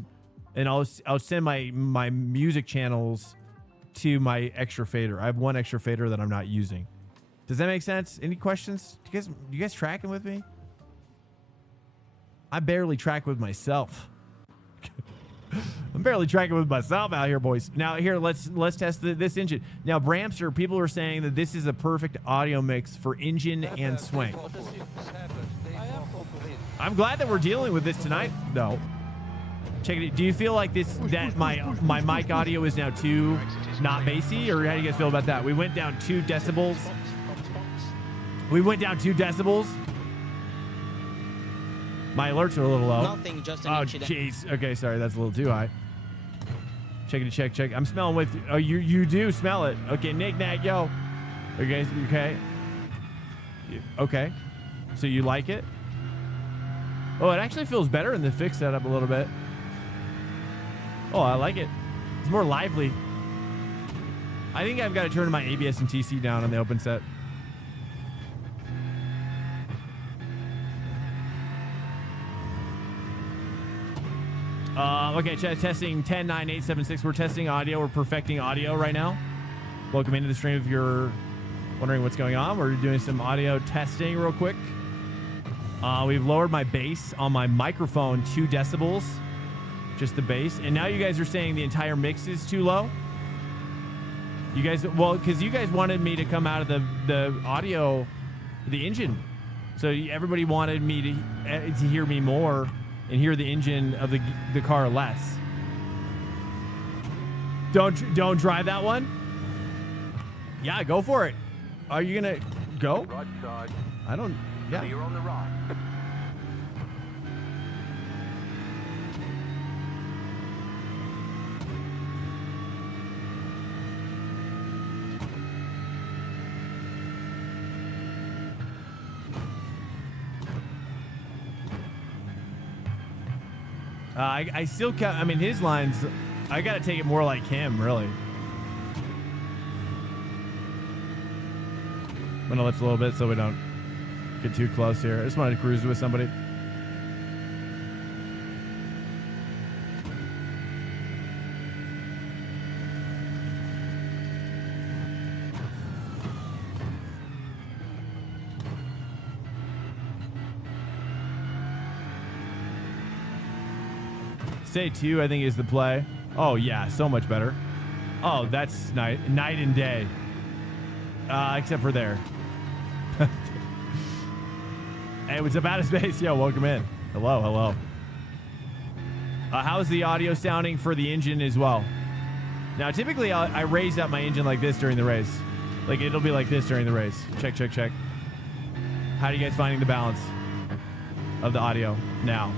and I'll send my music channels to my extra fader. I have one extra fader that I'm not using. Does that make sense? Any questions? You guys tracking with me? I barely track with myself. I'm barely tracking with myself out here, boys. Now here, let's test this engine. Now, Bramster, people are saying that this is a perfect audio mix for engine and swing. I'm glad that we're dealing with this tonight, though. Check it. Do you feel like that my mic audio is now too not bassy, or how do you guys feel about that? We went down 2 decibels. We went down 2 decibels. My alerts are a little low. Nothing, just an incident. Oh, jeez. Okay, sorry. That's a little too high. Check. I'm smelling with... Oh, you do smell it. Okay, knick-knack, yo. Okay, okay. Okay. So you like it? Oh, it actually feels better in the fixed setup a little bit. Oh, I like it. It's more lively. I think I've got to turn my ABS and TC down on the open set. Okay, testing 10.9.876. We're testing audio. We're perfecting audio right now. Welcome into the stream if you're wondering what's going on. We're doing some audio testing real quick. We've lowered my bass on my microphone 2 decibels. Just the bass. And now you guys are saying the entire mix is too low? You guys, well, because you guys wanted me to come out of the audio, the engine. So everybody wanted me to hear me more and hear the engine of the car less. Don't drive that one? Yeah, go for it. Are you gonna go? I don't. Yeah. You're on the right. I still can't. I mean, his lines, I got to take it more like him, really. I'm going to lift a little bit so we don't get too close here. I just wanted to cruise with somebody. Stay 2, I think, is the play. Oh, yeah, so much better. Oh, that's night and day. Except for there. Hey, what's up, out of space? Yo, welcome in. Hello. How's the audio sounding for the engine as well? Now, typically, I raise up my engine like this during the race. Like, it'll be like this during the race. Check. How are you guys finding the balance of the audio now?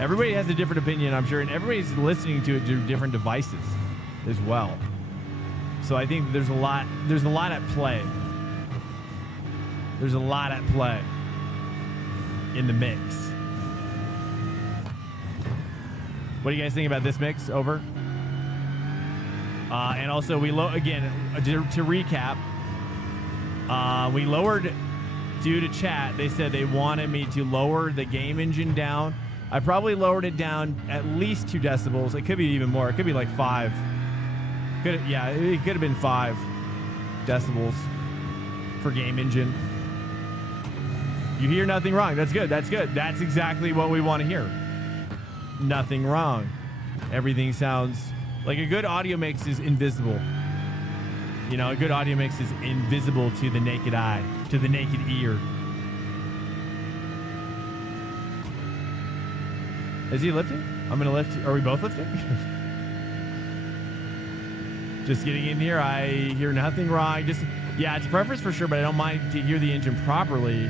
Everybody has a different opinion, I'm sure, and everybody's listening to it through different devices as well. So I think there's a lot at play. There's a lot at play in the mix. What do you guys think about this mix? Over. And also, again, to recap, we lowered, due to chat, they said they wanted me to lower the game engine down. I probably lowered it down at least 2 decibels. It could be even more. It could be like 5. It could have been 5 decibels for game engine. You hear nothing wrong. That's good. That's exactly what we want to hear. Nothing wrong. Everything sounds like a good audio mix is invisible. You know, a good audio mix is invisible to the naked eye, to the naked ear. Is he lifting? I'm going to lift. Are we both lifting? Just getting in here. I hear nothing wrong. Yeah, it's a preference for sure, but I don't mind to hear the engine properly.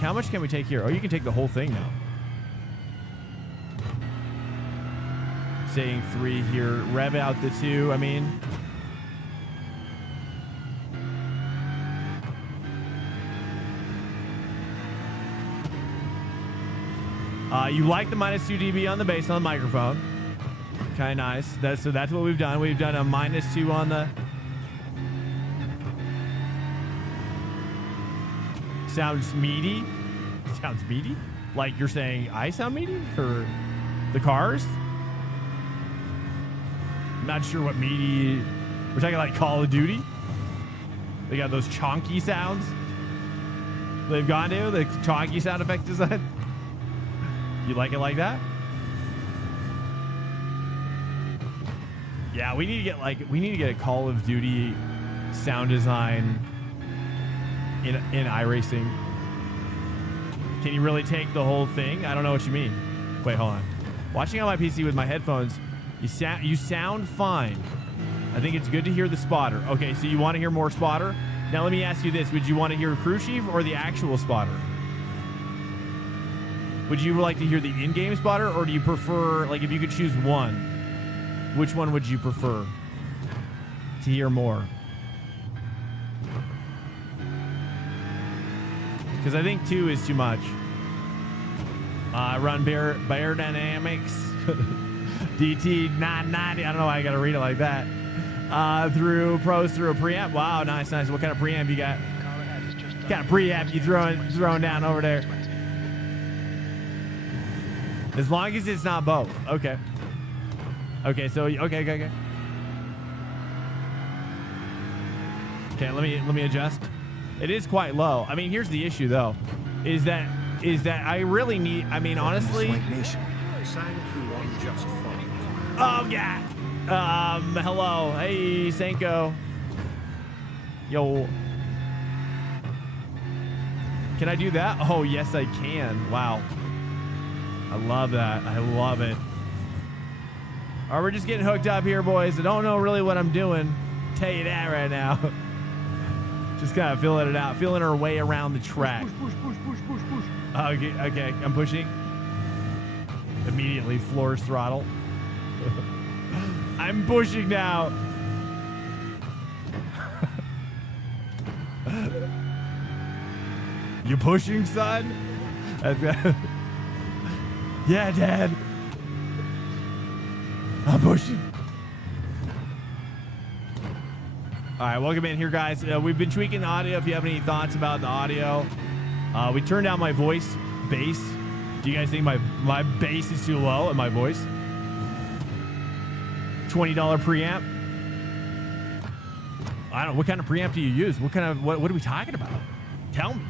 How much can we take here? Oh, you can take the whole thing now. Saying 3 here. Rev out the 2, I mean. You like the -2 dB on the bass on the microphone. Kind of nice. So that's what we've done. We've done a -2 on the... Sounds meaty. Sounds meaty? Like you're saying I sound meaty? Or the cars? I'm not sure what meaty... We're talking like Call of Duty? They got those chonky sounds they've gone to? The chonky sound effect design? You like it like that? Yeah, we need to get a Call of Duty sound design in iRacing. Can you really take the whole thing? I don't know what you mean. Wait, hold on. Watching on my PC with my headphones, you sound fine. I think it's good to hear the spotter. Okay, so you want to hear more spotter? Now let me ask you this. Would you want to hear crew chief or the actual spotter? Would you like to hear the in-game spotter, or do you prefer, like, if you could choose one, which one would you prefer to hear more? Because I think 2 is too much. Run Bear Dynamics DT 990. I don't know why I got to read it like that. Through pros through a preamp. Wow, nice. What kind of preamp you got? What kind of preamp you throwing down over there? As long as it's not both. Okay. Okay, so okay. Okay, let me adjust. It is quite low. I mean, here's the issue though, is that I really need. I mean, honestly. Swank Nation. Oh yeah. Hello. Hey, Senko. Yo. Can I do that? Oh yes, I can. Wow. I love that. I love it. All right, we're just getting hooked up here, boys. I don't know really what I'm doing. Tell you that right now. Just kind of feeling it out, feeling our way around the track. Push. Okay, I'm pushing. Immediately floors throttle. I'm pushing now. You pushing, son? Yeah, Dad. I'm pushing. All right, welcome in here, guys. We've been tweaking the audio. If you have any thoughts about the audio, we turned down my voice bass. Do you guys think my bass is too low in my voice? $20 preamp. I don't know. What kind of preamp do you use? What are we talking about? Tell me.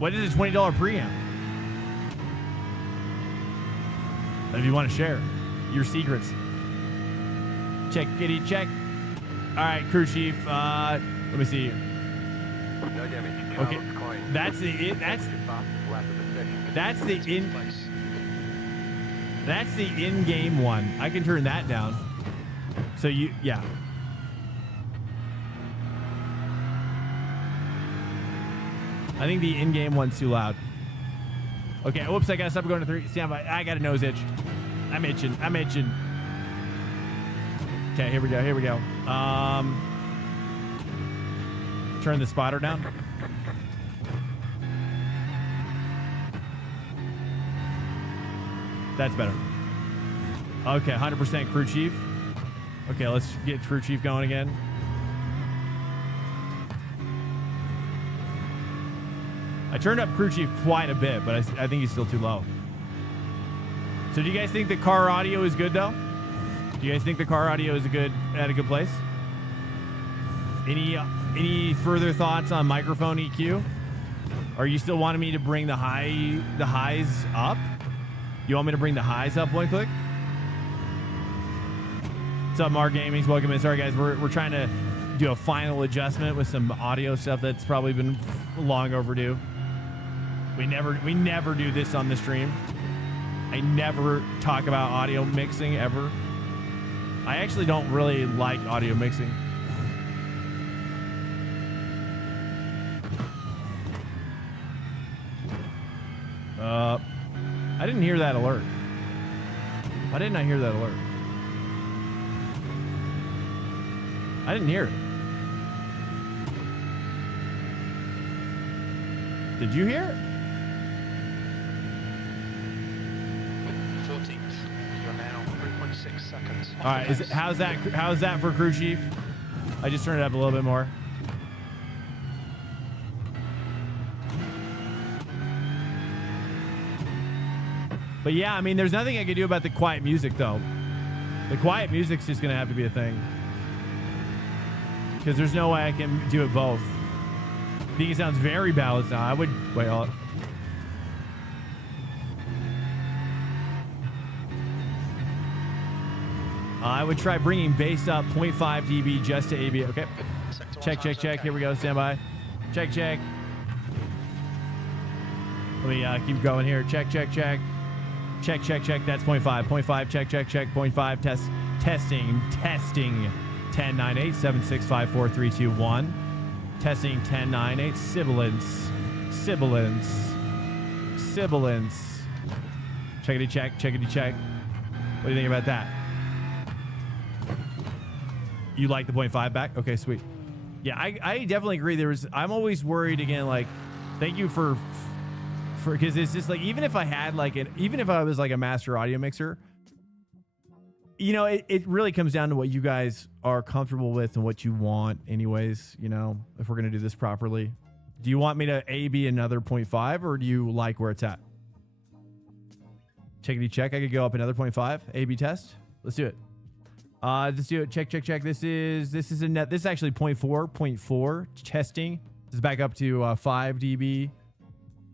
What is a $20 preamp? If you want to share your secrets. Checkity check. All right, crew chief. Let me see. No damage. Okay, Carlos Coin. that's the in-game one. I can turn that down. So yeah. I think the in-game one's too loud. Okay, whoops, I gotta stop going to 3. Stand by. I got a nose itch. I'm itching. Okay, here we go. Turn the spotter down. That's better. Okay, 100% crew chief. Okay, let's get crew chief going again. I turned up crew chief quite a bit, but I think he's still too low. So do you guys think the car audio is good though? Do you guys think the car audio is at a good place? Any further thoughts on microphone EQ? Are you still wanting me to bring the highs up? You want me to bring the highs up one click? What's up, Mark Gamings? Welcome in. Sorry guys, we're trying to do a final adjustment with some audio stuff that's probably been long overdue. We never do this on the stream. I never talk about audio mixing ever. I actually don't really like audio mixing. I didn't hear that alert. Why didn't I hear that alert? I didn't hear it. Did you hear it? 14th. You're now 3.6 seconds. All right. How's that for crew chief? I just turned it up a little bit more. But yeah, I mean, there's nothing I can do about the quiet music though. The quiet music's just gonna have to be a thing. Because there's no way I can do it both. I think it sounds very balanced now. I would wait. I would try bringing bass up 0.5 dB just to AB. Okay. Check. Here we go. Stand by. Check. Let me keep going here. Check. Check. That's 0.5. 0.5. Check. 0.5. Testing. 10, 9, 8, 7, 6, 5, 4, 3, 2, 1. Testing 10, 9, 8. Sibilance. Checkity check. What do you think about that? You like the 0.5 back? Okay, sweet. Yeah, I definitely agree. I'm always worried again, like, thank you for because it's just like, even if I was like a master audio mixer, you know, it really comes down to what you guys are comfortable with and what you want anyways, you know, if we're going to do this properly. Do you want me to AB another 0.5 or do you like where it's at? Checkity check. I could go up another 0.5. AB test. Let's do it. Let's do it. Check. This is actually 0.4 testing. This is back up to 5 dB.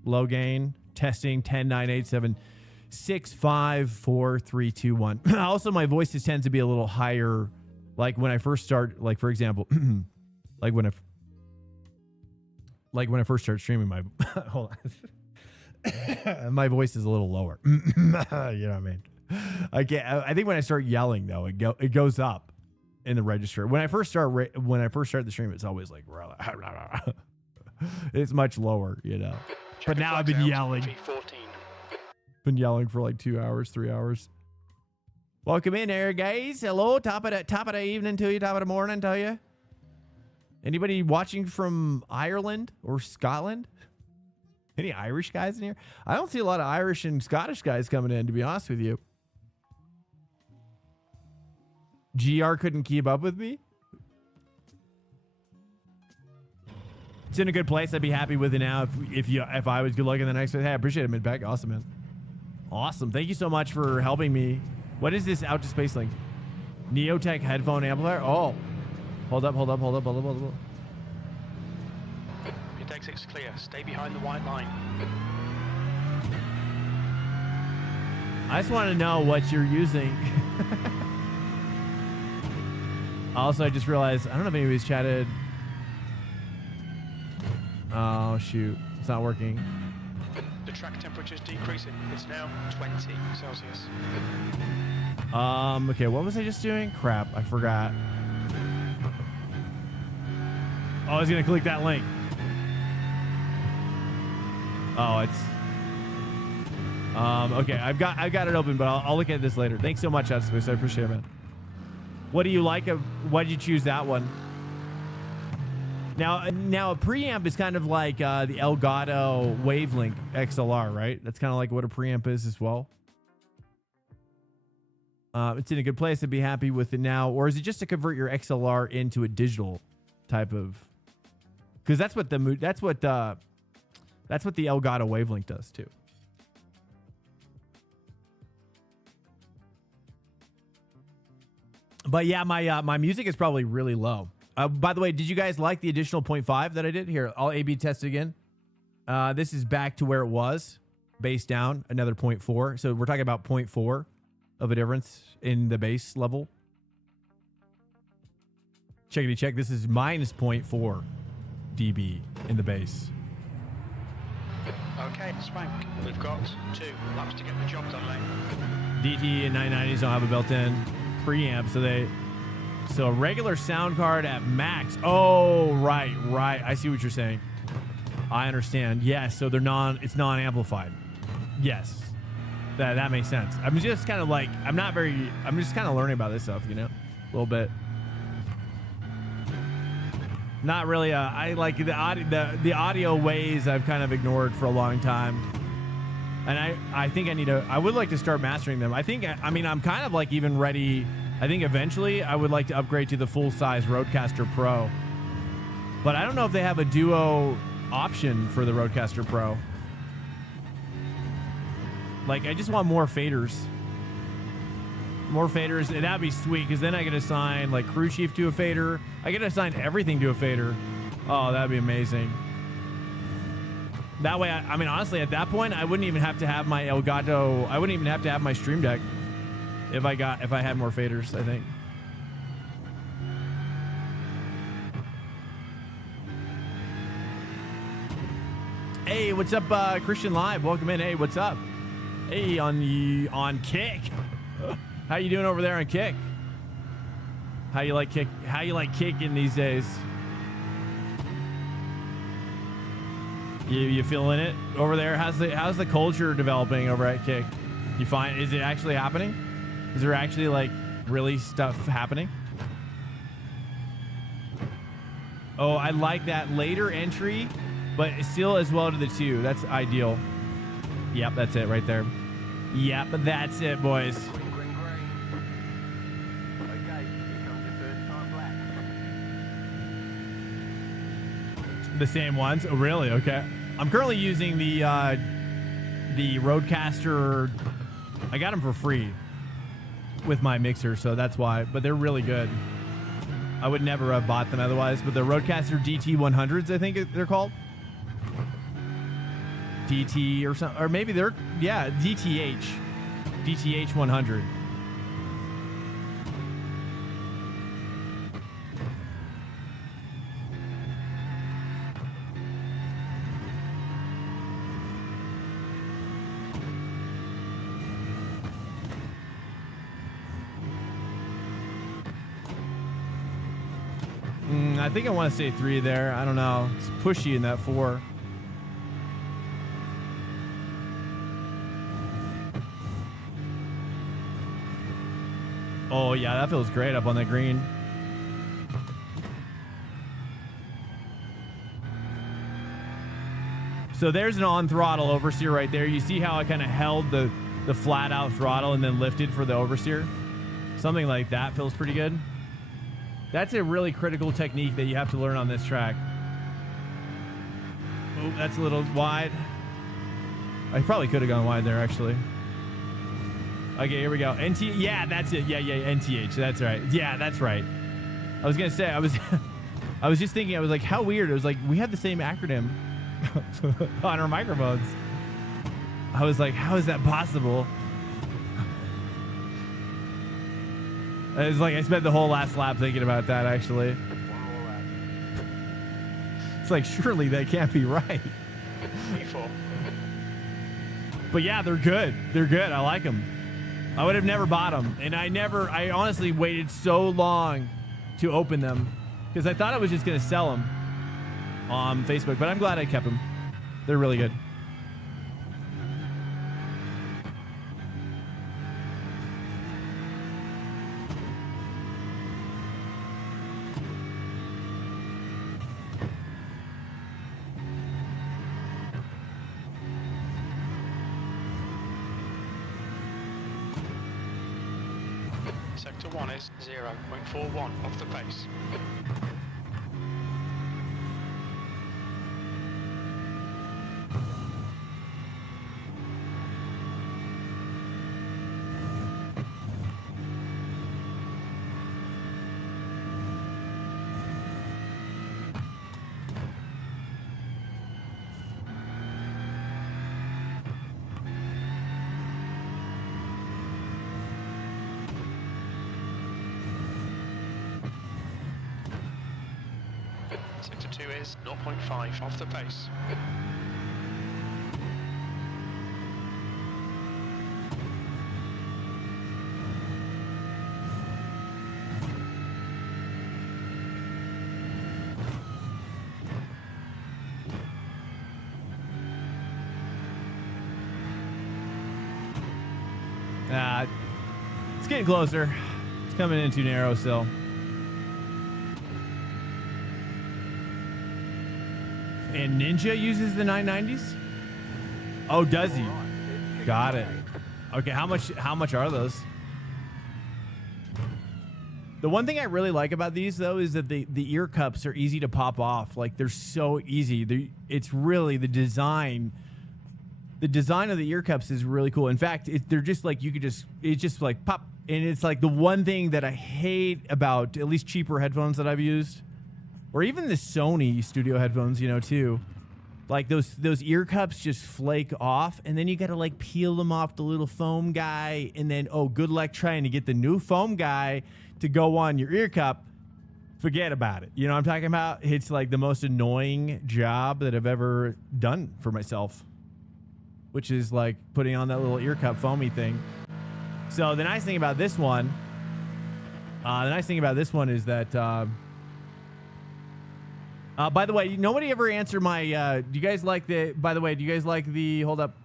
Low gain. Testing 10, 9, 8, 7, 6, 5, 4, 3, 2, 1. Also, my voice just tends to be a little higher. Like when I first start, like for example, like when I first start streaming, hold on. My voice is a little lower. You know what I mean? I think when I start yelling though, it goes up in the register. When I first start the stream, it's always like it's much lower, you know. But now I've been yelling. Been yelling for like 2 hours, 3 hours. Welcome in there, guys. Hello, top of the evening to you, top of the morning to you. Anybody watching from Ireland or Scotland? Any Irish guys in here? I don't see a lot of Irish and Scottish guys coming in, to be honest with you. GR couldn't keep up with me. It's in a good place. I'd be happy with it now if I was good looking the next day. Hey, I appreciate it, Midpack. Awesome, man. Awesome. Thank you so much for helping me. What is this out to space link? Neotech headphone amplifier? Oh. Hold up. Your deck 6 clear. Stay behind the white line. I just want to know what you're using. Also, I just realized, I don't know if anybody's chatted. Oh, shoot. It's not working. The track temperature is decreasing. It's now 20 Celsius. Okay, what was I just doing? Crap, I forgot. Oh, I was gonna click that link. Oh, it's okay. I've got it open, but I'll look at this later. Thanks so much, Outspace. I appreciate it, man. What do you like? Why did you choose that one? Now a preamp is kind of like the Elgato Wavelink XLR, right? That's kind of like what a preamp is as well. It's in a good place to be happy with it now, or is it just to convert your XLR into a digital type of? Because that's what the Elgato Wavelink does too. But yeah, my music is probably really low. By the way, did you guys like the additional 0.5 that I did? Here, I'll A/B test it again. This is back to where it was, bass down, another 0.4. So we're talking about 0.4 of a difference in the bass level. Checkity check. This is minus 0.4 dB in the bass. Okay, Swank. We've got 2 laps to get the job done, mate. DT and 990s don't have a built-in preamp, so a regular sound card at max. Oh, right. I see what you're saying. I understand. Yes, so it's non-amplified. Yes. That makes sense. I'm just kind of like, I'm just kind of learning about this stuff, you know, a little bit. Not really. I like the audio ways I've kind of ignored for a long time. And I think I would like to start mastering them. I mean, I'm kind of like even ready. I think eventually I would like to upgrade to the full-size Rodecaster Pro. But I don't know if they have a duo option for the Rodecaster Pro. Like, I just want more faders. More faders, and that'd be sweet, because then I could assign, like, Crew Chief to a fader. I could assign everything to a fader. Oh, that'd be amazing. That way, I mean, honestly, at that point, I wouldn't even have to have my Elgato. I wouldn't even have to have my Stream Deck if I had more faders, I think. Hey, what's up, Christian Live? Welcome in. Hey, what's up? Hey, on Kick. How you doing over there on Kick? How you like kicking these days? You feeling it over there? How's the culture developing over at Kick? Is it actually happening? Is there actually like really stuff happening? Oh, I like that later entry, but still as well to the 2. That's ideal. Yep, that's it right there. Yep, that's it, boys. The same ones? Oh, really? Okay. I'm currently using the Rodecaster. I got them for free with my mixer, so that's why. But they're really good. I would never have bought them otherwise. But the Rodecaster DT100s, I think they're called. DT or something, or maybe they're DTH 100. I think I want to say 3 there. I don't know. It's pushy in that 4. Oh, yeah, that feels great up on that green. So there's an on throttle oversteer right there. You see how I kind of held the flat out throttle and then lifted for the oversteer? Something like that feels pretty good. That's a really critical technique that you have to learn on this track. Oh, that's a little wide. I probably could have gone wide there, actually. Okay, here we go. Yeah, that's it. Yeah, NTH. That's right. Yeah, that's right. I was going to say, I was just thinking, I was like, how weird. It was like, we had the same acronym on our microphones. I was like, how is that possible? It's like I spent the whole last lap thinking about that, actually. It's like, surely that can't be right. P4. But yeah, they're good. They're good. I like them. I would have never bought them. And I honestly waited so long to open them because I thought I was just going to sell them on Facebook, but I'm glad I kept them. They're really good. Sector 1 is 0.41 off the pace. Sector 2 is 0.5 off the pace. It's getting closer. It's coming in too narrow still. And Ninja uses the 990s? Oh, does he? Got it. Okay, how much are those? The one thing I really like about these though is that the ear cups are easy to pop off. Like they're so easy. It's really the design. The design of the ear cups is really cool. In fact, they're just like it's just like pop. And it's like the one thing that I hate about at least cheaper headphones that I've used, or even the Sony studio headphones, you know, too. Like those ear cups just flake off, and then you got to like peel them off the little foam guy, and then, oh, good luck trying to get the new foam guy to go on your ear cup. Forget about it. You know what I'm talking about? It's like the most annoying job that I've ever done for myself, which is like putting on that little ear cup foamy thing. So the nice thing about this one, is that, by the way, nobody ever answered my, do you guys like the, hold up.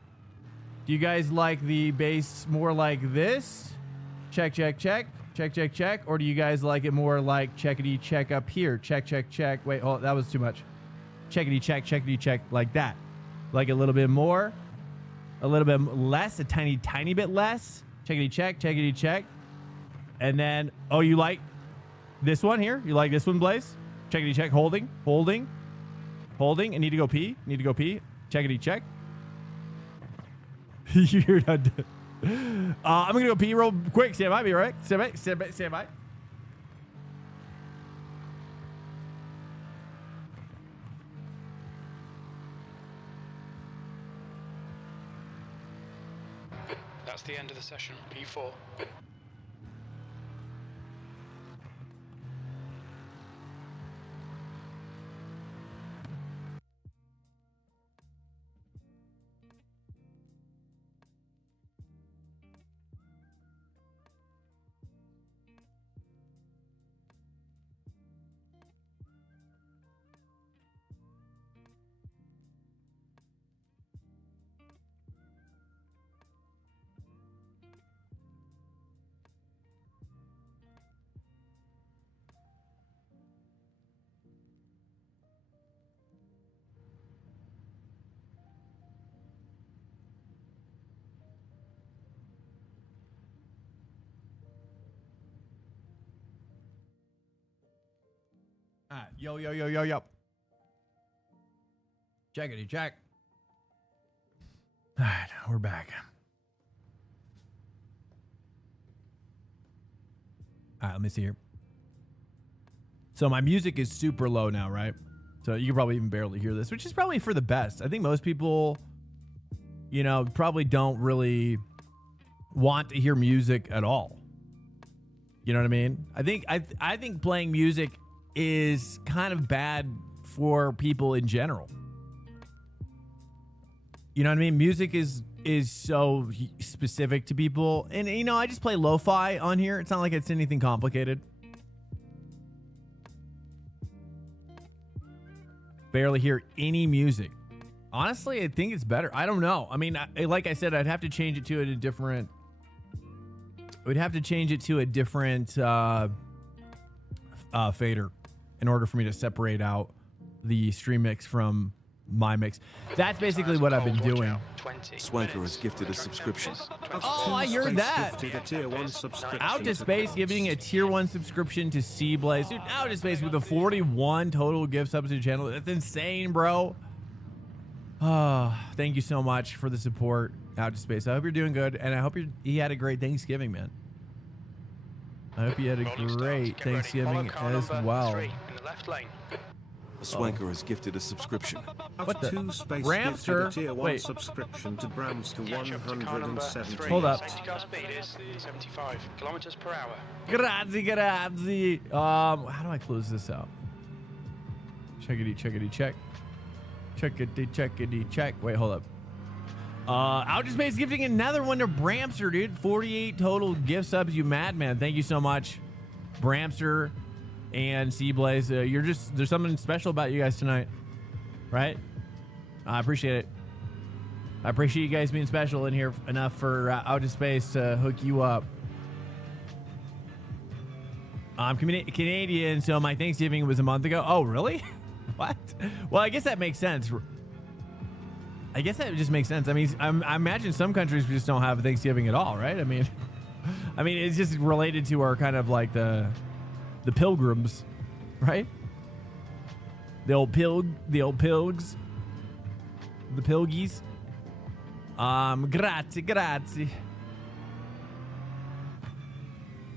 Do you guys like the bass more like this? Check, check, check. Check, check, check. Or do you guys like it more like checkity check up here? Check, check, check. Wait, hold, that was too much. Checkity check, like that. Like a little bit more, a little bit less, a tiny, tiny bit less. Checkity check. And then, oh, you like this one here? You like this one, Blaze? Checkity check, holding. I need to go pee. Checkity check. You're not done. I'm going to go pee real quick. Stand by me, right? Stand by. That's the end of the session. P4. Yo. Checkity check. All right, we're back. All right, let me see here. So my music is super low now, right? So you can probably even barely hear this, which is probably for the best. I think most people, you know, probably don't really want to hear music at all. You know what I mean? I think playing music is kind of bad for people in general. You know what I mean? Music is so specific to people. And, you know, I just play lo-fi on here. It's not like it's anything complicated. Barely hear any music. Honestly, I think it's better. I don't know. I mean, like I said, I'd have to change it to a different... We'd have to change it to a different fader in order for me to separate out the stream mix from my mix. That's basically what I've been doing. Swanker has gifted a subscription. Oh, I heard that. Out to Space giving a tier 1 subscription to C-Blaze. Dude, Out to Space with a 41 total gift subs to the channel. That's insane, bro. Thank you so much for the support, Out to Space. I hope you're doing good, and I hope you had a great Thanksgiving, man. I hope you had a great Thanksgiving as well. A Swanker has gifted a subscription. What the? Ramster? Tier 1 Wait. subscription to Brams to 170. Hold up. Car speed is 75 kilometers per hour. Grazie. How do I close this out? Checkity, check. Checkity, check. Wait, hold up. Out to Space gifting another one to Bramster, dude. 48 total gift subs, you madman. Thank you so much, Bramster and C-Blaze. There's something special about you guys tonight, right? I appreciate it. I appreciate you guys being special in here enough for Out to Space to hook you up. I'm Canadian, so my Thanksgiving was a month ago. Oh, really? What? Well, I guess that makes sense. I guess that just makes sense. I mean, I imagine some countries just don't have Thanksgiving at all, right? I mean, it's just related to our kind of like the pilgrims, right? The old pilgs, the pilgies. Grazie.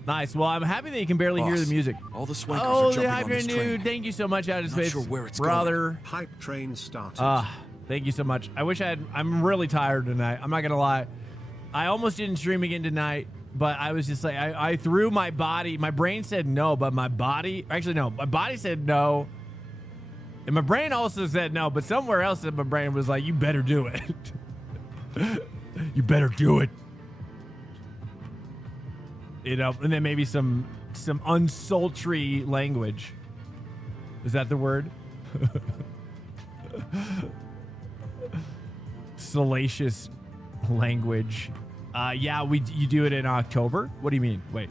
Nice. Well, I'm happy that you can barely hear the music. All the Swankers Oh, are the jumping on hyper this train. dude. Thank you so much, Out of Not Space, sure where it's brother. Hype train started. Thank you so much. I wish I'm really tired tonight. I'm not gonna lie. I almost didn't stream again tonight, but I was just like, I threw my body. My brain said no, but my body, actually no, my body said no. And my brain also said no, but somewhere else in my brain was like, you better do it. You better do it. You know, and then maybe some unsultry language. Is that the word? Salacious language. Yeah, you do it in October. What do you mean? Wait.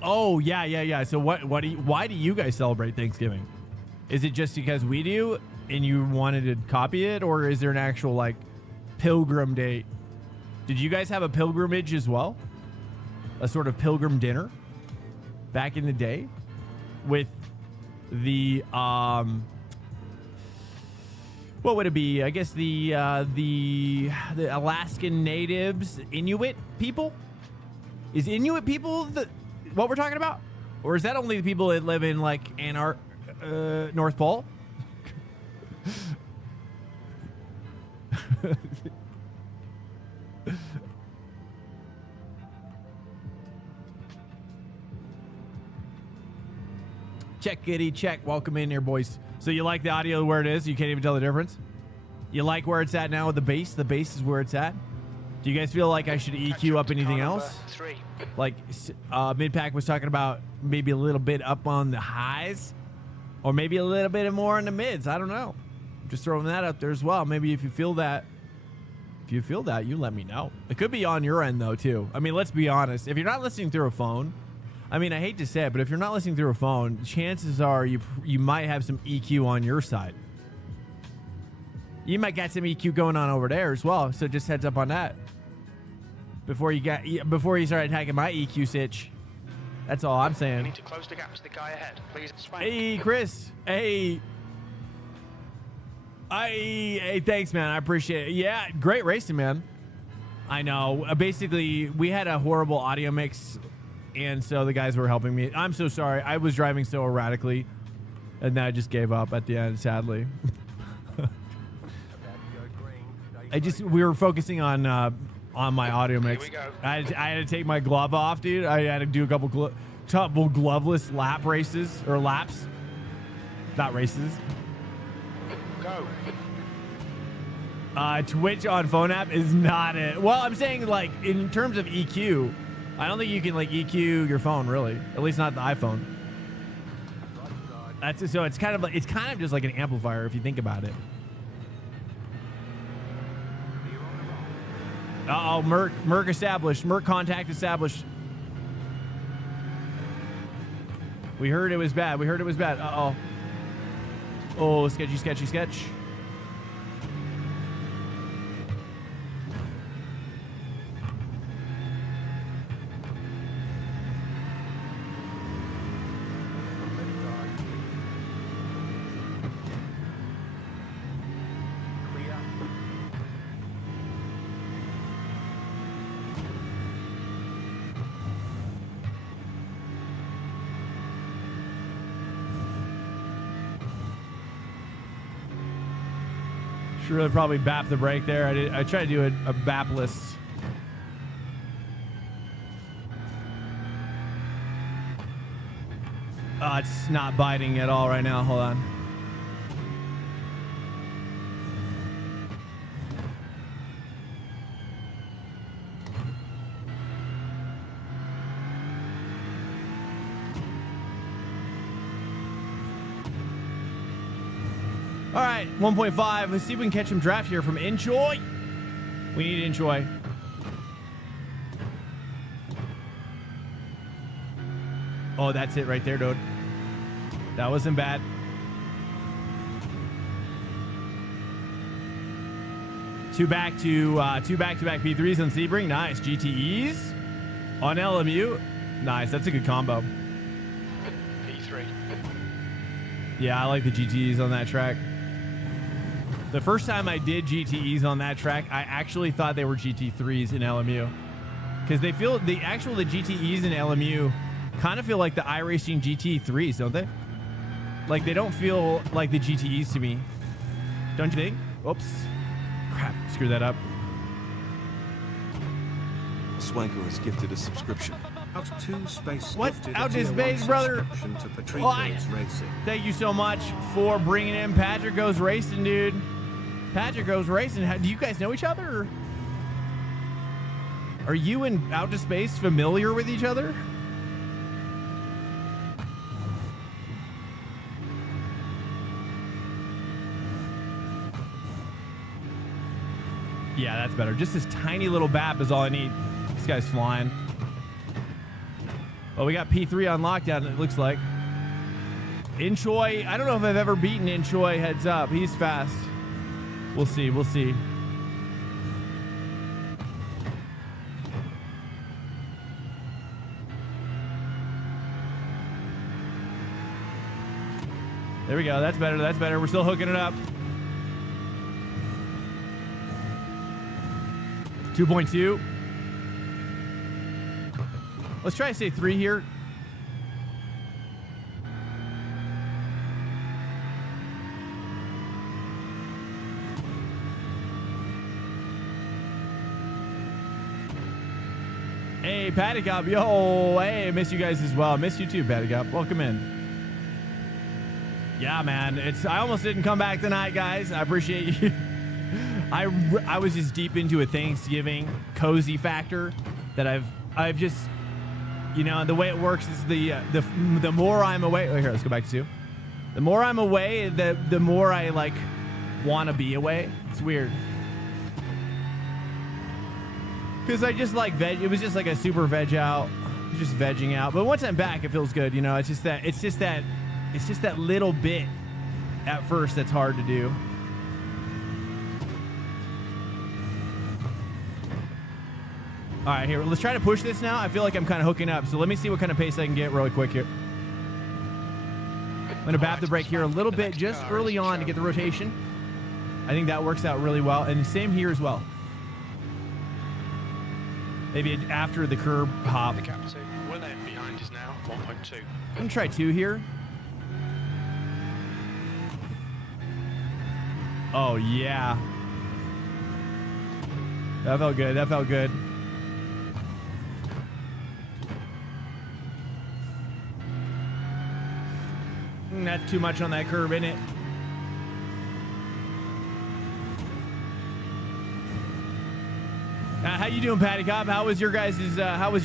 Oh, yeah. So why do you guys celebrate Thanksgiving? Is it just because we do and you wanted to copy it, or is there an actual like pilgrim date? Did you guys have a pilgrimage as well? A sort of pilgrim dinner back in the day with the what would it be? I guess the Alaskan natives, Inuit people. Is Inuit people what we're talking about, or is that only the people that live in like North Pole? Checkity check. Welcome in here, boys. So you like the audio where it is? You can't even tell the difference? You like where it's at now with the bass? The bass is where it's at? Do you guys feel like I should EQ up anything else? Like Midpack was talking about maybe a little bit up on the highs, or maybe a little bit more on the mids. I don't know. I'm just throwing that up there as well. Maybe if you feel that, you let me know. It could be on your end though too. I mean, let's be honest. If you're not listening through a phone, I mean, I hate to say it, but if you're not listening through a phone, chances are you might have some EQ on your side. You might get some EQ going on over there as well. So just heads up on that. Before you start attacking my EQ sitch. That's all I'm saying. Need to close the gap to the guy ahead. Please. Hey, Chris. Hey, thanks, man. I appreciate it. Yeah, great racing, man. I know. Basically, we had a horrible audio mix, and so the guys were helping me. I'm so sorry. I was driving so erratically, and then I just gave up at the end, sadly. We were focusing on my audio mix. I had to take my glove off, dude. I had to do a couple double gloveless lap races or laps, not races. Go. Twitch on phone app is not it. Well, I'm saying like in terms of EQ, I don't think you can like EQ your phone really. At least not the iPhone. That's so it's kind of just like an amplifier if you think about it. Uh-oh, Merc established. Merc contact established. We heard it was bad. Uh-oh. Oh, sketchy. Should really probably bap the brake there. I tried to do a bapless. It's not biting at all right now. Hold on. All right, 1.5. Let's see if we can catch him draft here from Enjoy. We need Enjoy. Oh, that's it right there, dude. That wasn't bad. Two back-to-back P3s on Sebring. Nice. GTEs on LMU. Nice. That's a good combo. P3. Yeah, I like the GTEs on that track. The first time I did GTEs on that track, I actually thought they were GT3s in LMU. Because they feel the GTEs in LMU kind of feel like the iRacing GT3s, don't they? Like they don't feel like the GTEs to me. Don't you think? Oops. Crap, screwed that up. Swanker has gifted a subscription. Out to space. What? Out to space, brother? To Patrick Well, Goes Racing. Thank you so much for bringing in Patrick Goes Racing, dude. Patrick Goes Racing. Do you guys know each other? Are you and Out to Space familiar with each other? Yeah, that's better. Just this tiny little bap is all I need. This guy's flying. Oh, we got P3 on lockdown, it looks like. Inchoy, I don't know if I've ever beaten Inchoy heads up. He's fast. We'll see. There we go. That's better. We're still hooking it up. 2.2. Let's try to say 3 here. Hey, Patty Cop. Yo, hey, miss you guys as well. Miss you too, Patty Cop. Welcome in. Yeah, man. I almost didn't come back tonight, guys. I appreciate you. I was just deep into a Thanksgiving cozy factor that I've just, you know, the way it works is the more I'm away. Oh, here, let's go back to 2. The more I'm away, the more I like want to be away. It's weird. Because I just like veg. It was just like a super veg out, just vegging out. But once I'm back, it feels good. You know, it's just that little bit at first that's hard to do. All right, here, let's try to push this now. I feel like I'm kind of hooking up. So let me see what kind of pace I can get really quick here. I'm going to bap the brake here a little bit just early on to get the rotation. I think that works out really well. And same here as well. Maybe after the curb hop. The gap 2. 1 lane behind is now 1.2. I'm going to try 2 here. Oh, yeah. That felt good. That's too much on that curb, isn't it? How you doing, Patty Cobb? How was your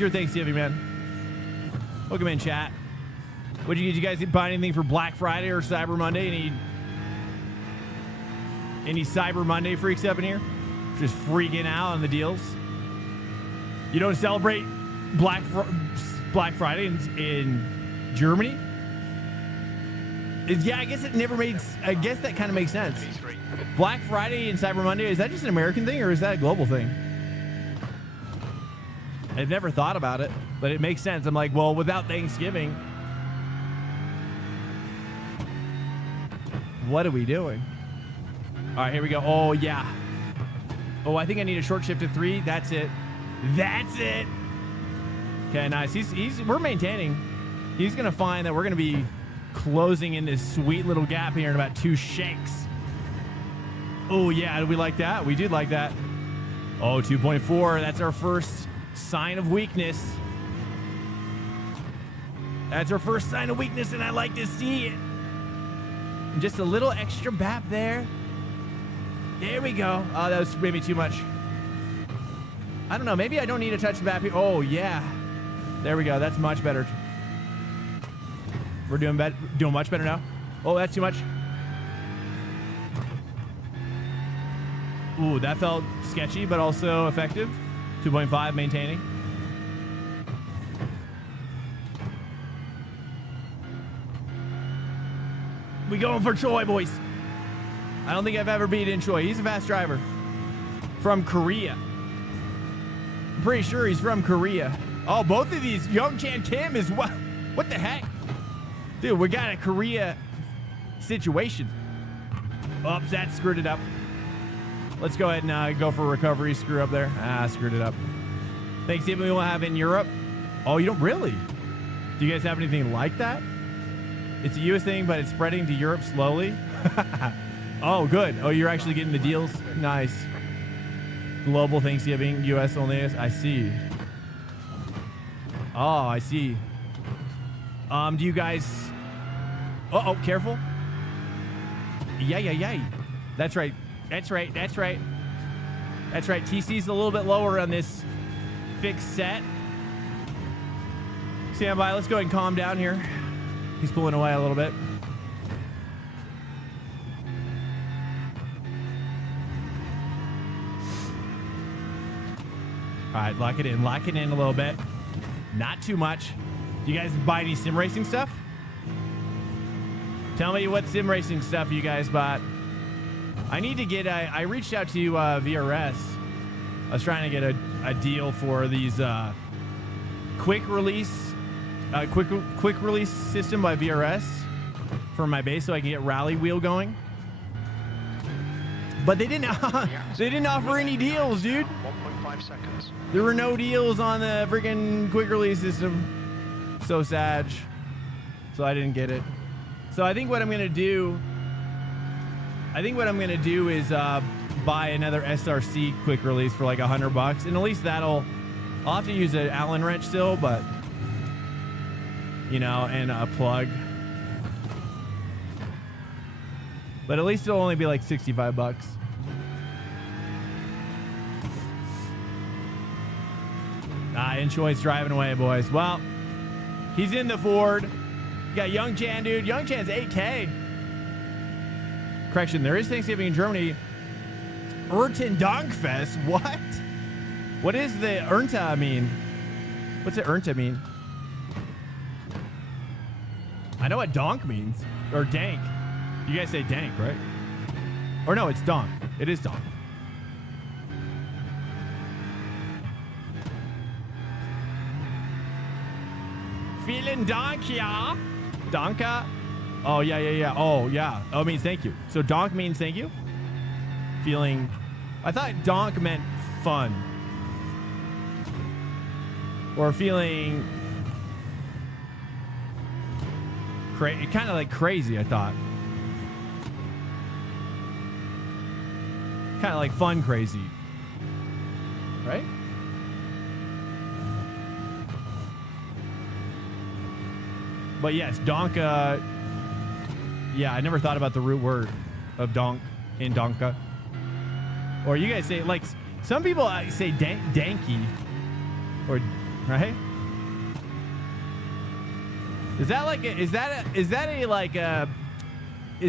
Thanksgiving, man? Welcome in, chat. Did you guys buy anything for Black Friday or Cyber Monday? Any Cyber Monday freaks up in here? Just freaking out on the deals? You don't celebrate Black Friday in Germany? Yeah, I guess it never made. I guess that kind of makes sense. Black Friday and Cyber Monday, is that just an American thing or is that a global thing? I've never thought about it, but it makes sense. I'm like, well, without Thanksgiving, what are we doing? All right, here we go. Oh, yeah. Oh, I think I need a short shift to 3. That's it. That's it. Okay, nice. We're maintaining. He's going to find that we're going to be closing in this sweet little gap here in about 2 shakes. Oh, yeah. Did we like that? We did like that. Oh, 2.4. That's our first sign of weakness. That's our first sign of weakness, and I like to see it. Just a little extra bap there. There we go. Oh, that was maybe too much. I don't know. Maybe I don't need to touch the bap here. Oh, yeah. There we go. That's much better. We're doing much better now. Oh, that's too much. Ooh, that felt sketchy, but also effective. 2.5 maintaining. We going for Choi, boys. I don't think I've ever beaten Choi. He's a fast driver. From Korea. I'm pretty sure he's from Korea. Oh, both of these. Young Chan Kim is what? What the heck? Dude, we got a Korea situation. Oops, that screwed it up. Let's go ahead and go for recovery. Screw up there. Screwed it up. Thanksgiving we won't have in Europe. Oh, you don't really? Do you guys have anything like that? It's a US thing, but it's spreading to Europe slowly. Oh, good. Oh, you're actually getting the deals. Nice. Global Thanksgiving, US only. I see. Oh, I see. Do you guys... Oh, careful. Yeah. That's right. That's right. TC's a little bit lower on this fixed set. Stand by. Let's go ahead and calm down here. He's pulling away a little bit. All right, lock it in a little bit. Not too much. Do you guys buy any sim racing stuff? Tell me what sim racing stuff you guys bought. I need to get I reached out to VRS. I was trying to get a deal for these quick release system by VRS for my base so I can get rally wheel going. But they didn't offer any deals, dude. 1.5 seconds. There were no deals on the freaking quick release system. So sad. So I didn't get it. So I think what I'm gonna do is buy another SRC quick release for like $100, and at least I'll have to use an Allen wrench still, but you know, and a plug. But at least it'll only be like $65. And Choi's driving away, boys. Well, he's in the Ford. You got Young Chan, dude. Young Chan's 8K. Correction, there is Thanksgiving in Germany. Ernten Dankfest? What? What does the Ernta mean? What's the Ernta mean? I know what donk means. Or dank. You guys say dank, right? Or no, it's donk. It is donk. Feeling donk, yeah? Donka? Oh, yeah. Oh, yeah. Oh, it means thank you. So donk means thank you? Feeling... I thought donk meant fun. Or feeling... kind of like crazy, I thought. Kind of like fun crazy. Right? But yes, Donka Yeah, I never thought about the root word of donk in donka. Or you guys say, like, some people say danky. Or, right? Is that like is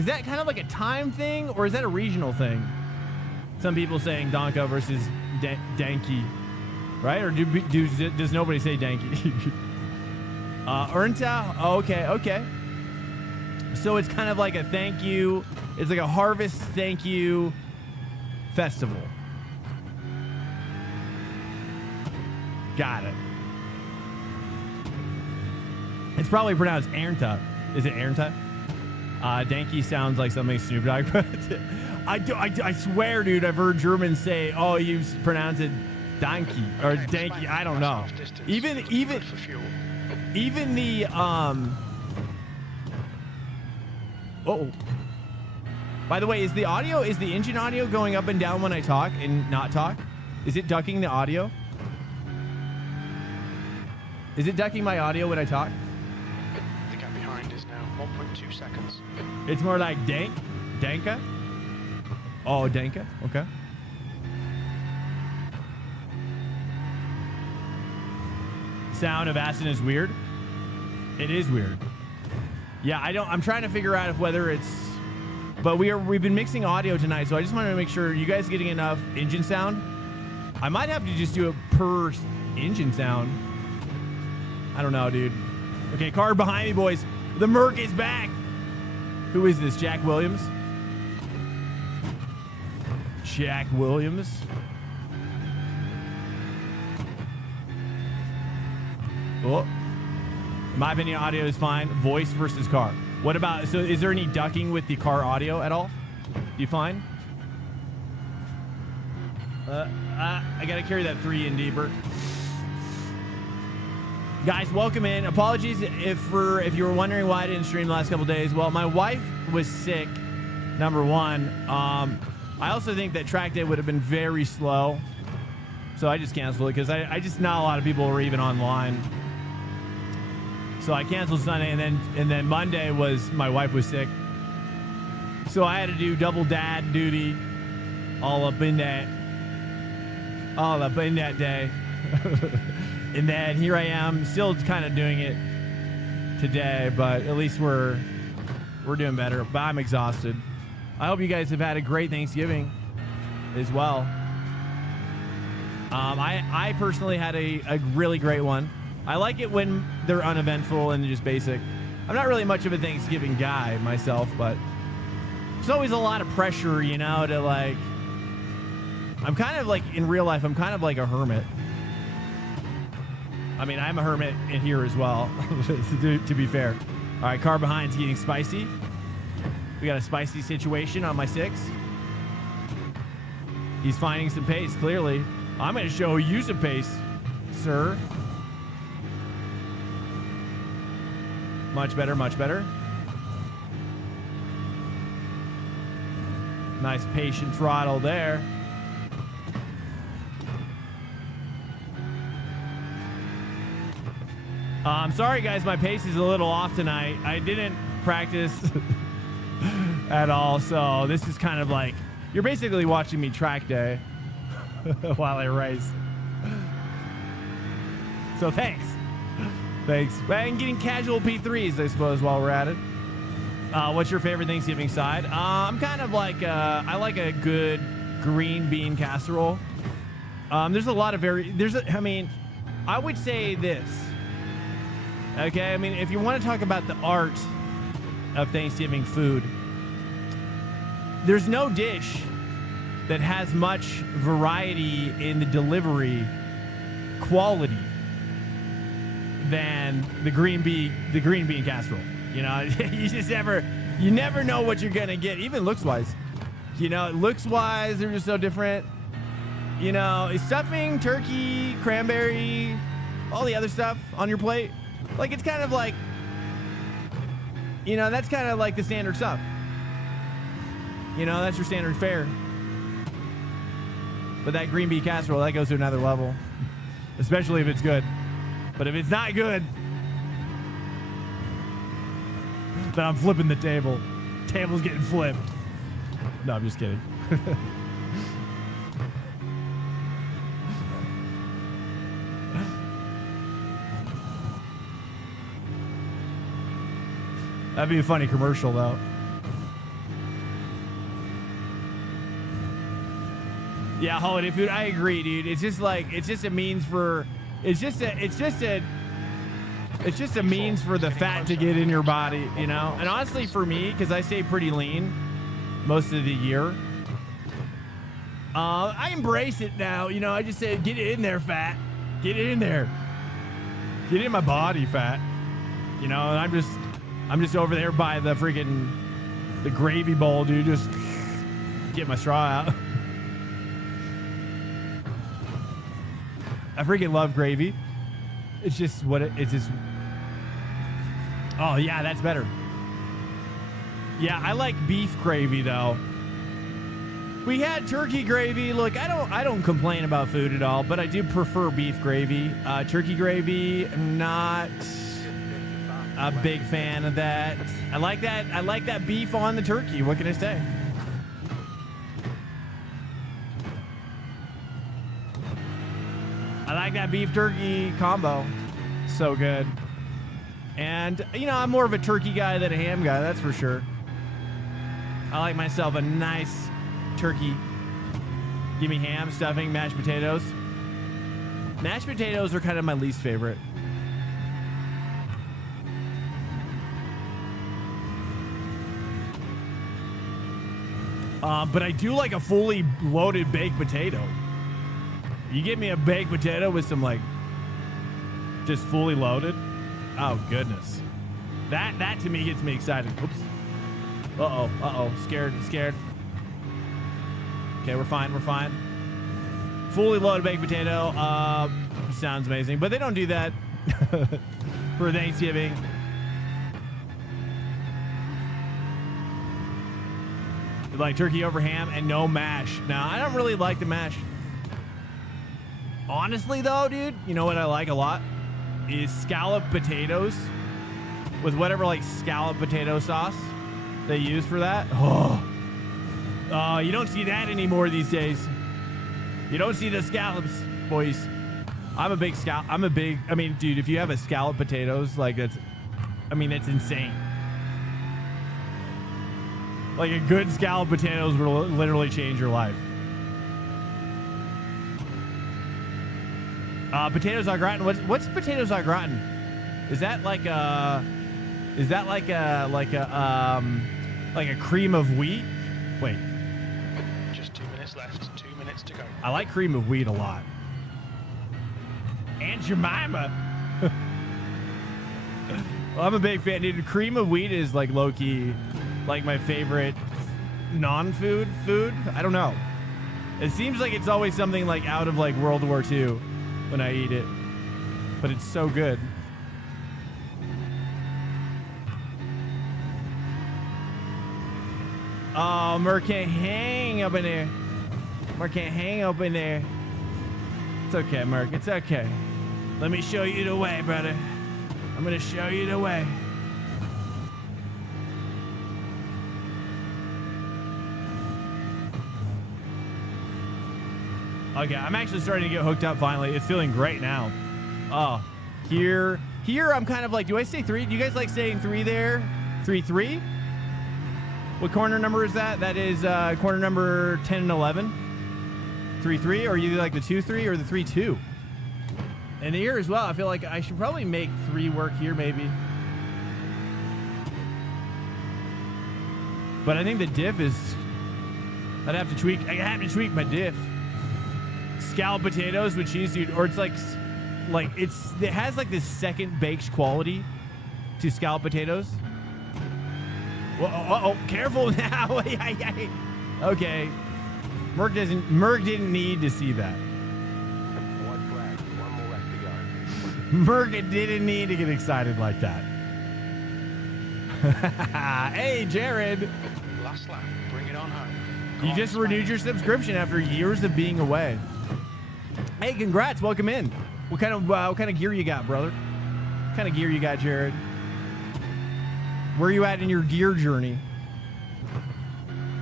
that kind of like a time thing, or is that a regional thing? Some people saying donka versus danky, right? Or does nobody say danky? Ernta? Oh, okay. So it's kind of like a thank you. It's like a harvest thank you festival. Got it. It's probably pronounced Ernta. Is it Ernta? Danky sounds like something Snoop Dogg. I swear, dude, I've heard Germans say, "Oh, you pronounce it Danky or Danky." I don't know. Even the Oh. By the way, is the engine audio going up and down when I talk and not talk? Is it ducking the audio? Is it ducking my audio when I talk? The gap behind is now 1.2 seconds. It's more like danka? Oh, danka? Okay. Sound of acid is weird. It is weird. Yeah, I'm trying to figure out whether it's, but we've been mixing audio tonight, so I just wanted to make sure you guys are getting enough engine sound. I might have to just do it per engine sound. I don't know, dude. Okay, car behind me, boys. The Merc is back. Who is this? Jack Williams? Jack Williams. Oh. In my opinion, audio is fine. Voice versus car. What about, so is there any ducking with the car audio at all? Do you find? I gotta carry that 3 in deeper. Guys, welcome in. Apologies if you were wondering why I didn't stream the last couple days. Well, my wife was sick, number one. I also think that track day would have been very slow. So I just canceled it because I just, not a lot of people were even online. So I canceled Sunday, and then Monday was, my wife was sick. So I had to do double dad duty all up in that day. And then here I am, still kind of doing it today, but at least we're doing better. But I'm exhausted. I hope you guys have had a great Thanksgiving as well. I personally had a really great one. I like it when they're uneventful and just basic. I'm not really much of a Thanksgiving guy myself, but there's always a lot of pressure, you know, to like, I'm kind of like, in real life, I'm kind of like a hermit. I mean, I'm a hermit in here as well, to be fair. All right, car behind's getting spicy. We got a spicy situation on my 6. He's finding some pace, clearly. I'm going to show you some pace, sir. Much better, much better. Nice patient throttle there. I'm sorry, guys. My pace is a little off tonight. I didn't practice at all, so this is kind of like, you're basically watching me track day while I race. So thanks. Thanks. And getting casual P3s, I suppose, while we're at it. What's your favorite Thanksgiving side? I'm kind of like, I like a good green bean casserole. There's a lot of I mean, I would say this. Okay, I mean, if you want to talk about the art of Thanksgiving food, there's no dish that has much variety in the delivery quality than the green bean casserole. You know, you never know what you're gonna get, even looks-wise. You know, looks-wise, they're just so different. You know, stuffing, turkey, cranberry, all the other stuff on your plate. Like, it's kind of like, you know, that's kind of like the standard stuff. You know, that's your standard fare. But that green bean casserole, that goes to another level. Especially if it's good. But if it's not good, then I'm flipping the table. Table's getting flipped. No, I'm just kidding. That'd be a funny commercial, though. Yeah, holiday food. I agree, dude. It's just like it's just a means for it's just a means for the fat to get in your body, you know. And honestly, for me, because I stay pretty lean most of the year, I embrace it now. You know, I just say, get it in there, fat. Get it in there. Get it in my body, fat. You know, and I'm just over there by the freaking the gravy bowl, dude. Just get my straw out. I freaking love gravy. It's just what it's just. Oh yeah, that's better. Yeah, I like beef gravy though. We had turkey gravy. Look, I don't complain about food at all, but I do prefer beef gravy. Turkey gravy, not a big fan of that. I like that beef on the turkey. What can I say? I like that beef turkey combo. So good. And, you know, I'm more of a turkey guy than a ham guy, that's for sure. I like myself a nice turkey. Give me ham, stuffing, mashed potatoes. Mashed potatoes are kind of my least favorite. But I do like a fully loaded baked potato. You give me a baked potato with some, like, just fully loaded. Oh, goodness. That to me gets me excited. Oops. Uh-oh. Scared. Okay, we're fine. Fully loaded baked potato. Sounds amazing. But they don't do that for Thanksgiving. Like turkey over ham and no mash. Now, I don't really like the mash. Honestly, though, dude, you know what I like a lot? Is scalloped potatoes with whatever, like, scalloped potato sauce they use for that. Oh, you don't see that anymore these days. You don't see the scallops, boys. I mean, dude, if you have a scalloped potatoes, like, that's insane. Like, a good scalloped potatoes will literally change your life. Potatoes au gratin. What's potatoes au gratin? Is that like a cream of wheat? Wait. Just 2 minutes left. 2 minutes to go. I like cream of wheat a lot. Aunt Jemima. Well, I'm a big fan, dude. Cream of wheat is like low-key, like my favorite non-food food. I don't know. It seems like it's always something like out of like World War II when I eat it, but it's so good. Oh, Merc can't hang up in there. Merc can't hang up in there. It's okay, Merc. It's okay. Let me show you the way, brother. I'm gonna show you the way. Okay, I'm actually starting to get hooked up finally. It's feeling great now. Oh, here I'm kind of like, do I say 3? Do you guys like saying 3 there? 3-3? What corner number is that? That is corner number 10 and 11. 3-3, or you like the 2-3 or the 3-2? And here as well, I feel like I should probably make 3 work here maybe. But I think the diff is, I have to tweak my diff. Scalloped potatoes with cheese, dude, or it's like it has like this second baked quality to scalloped potatoes. Whoa, careful now. Okay, Merc didn't need to see that. One flag, one more left to go. Merc didn't need to get excited like that. Hey, Jared. Last lap. Bring it on home. You just renewed your subscription after years of being away. Hey, congrats. Welcome in. What kind of gear you got, brother? What kind of gear you got, Jared? Where are you at in your gear journey?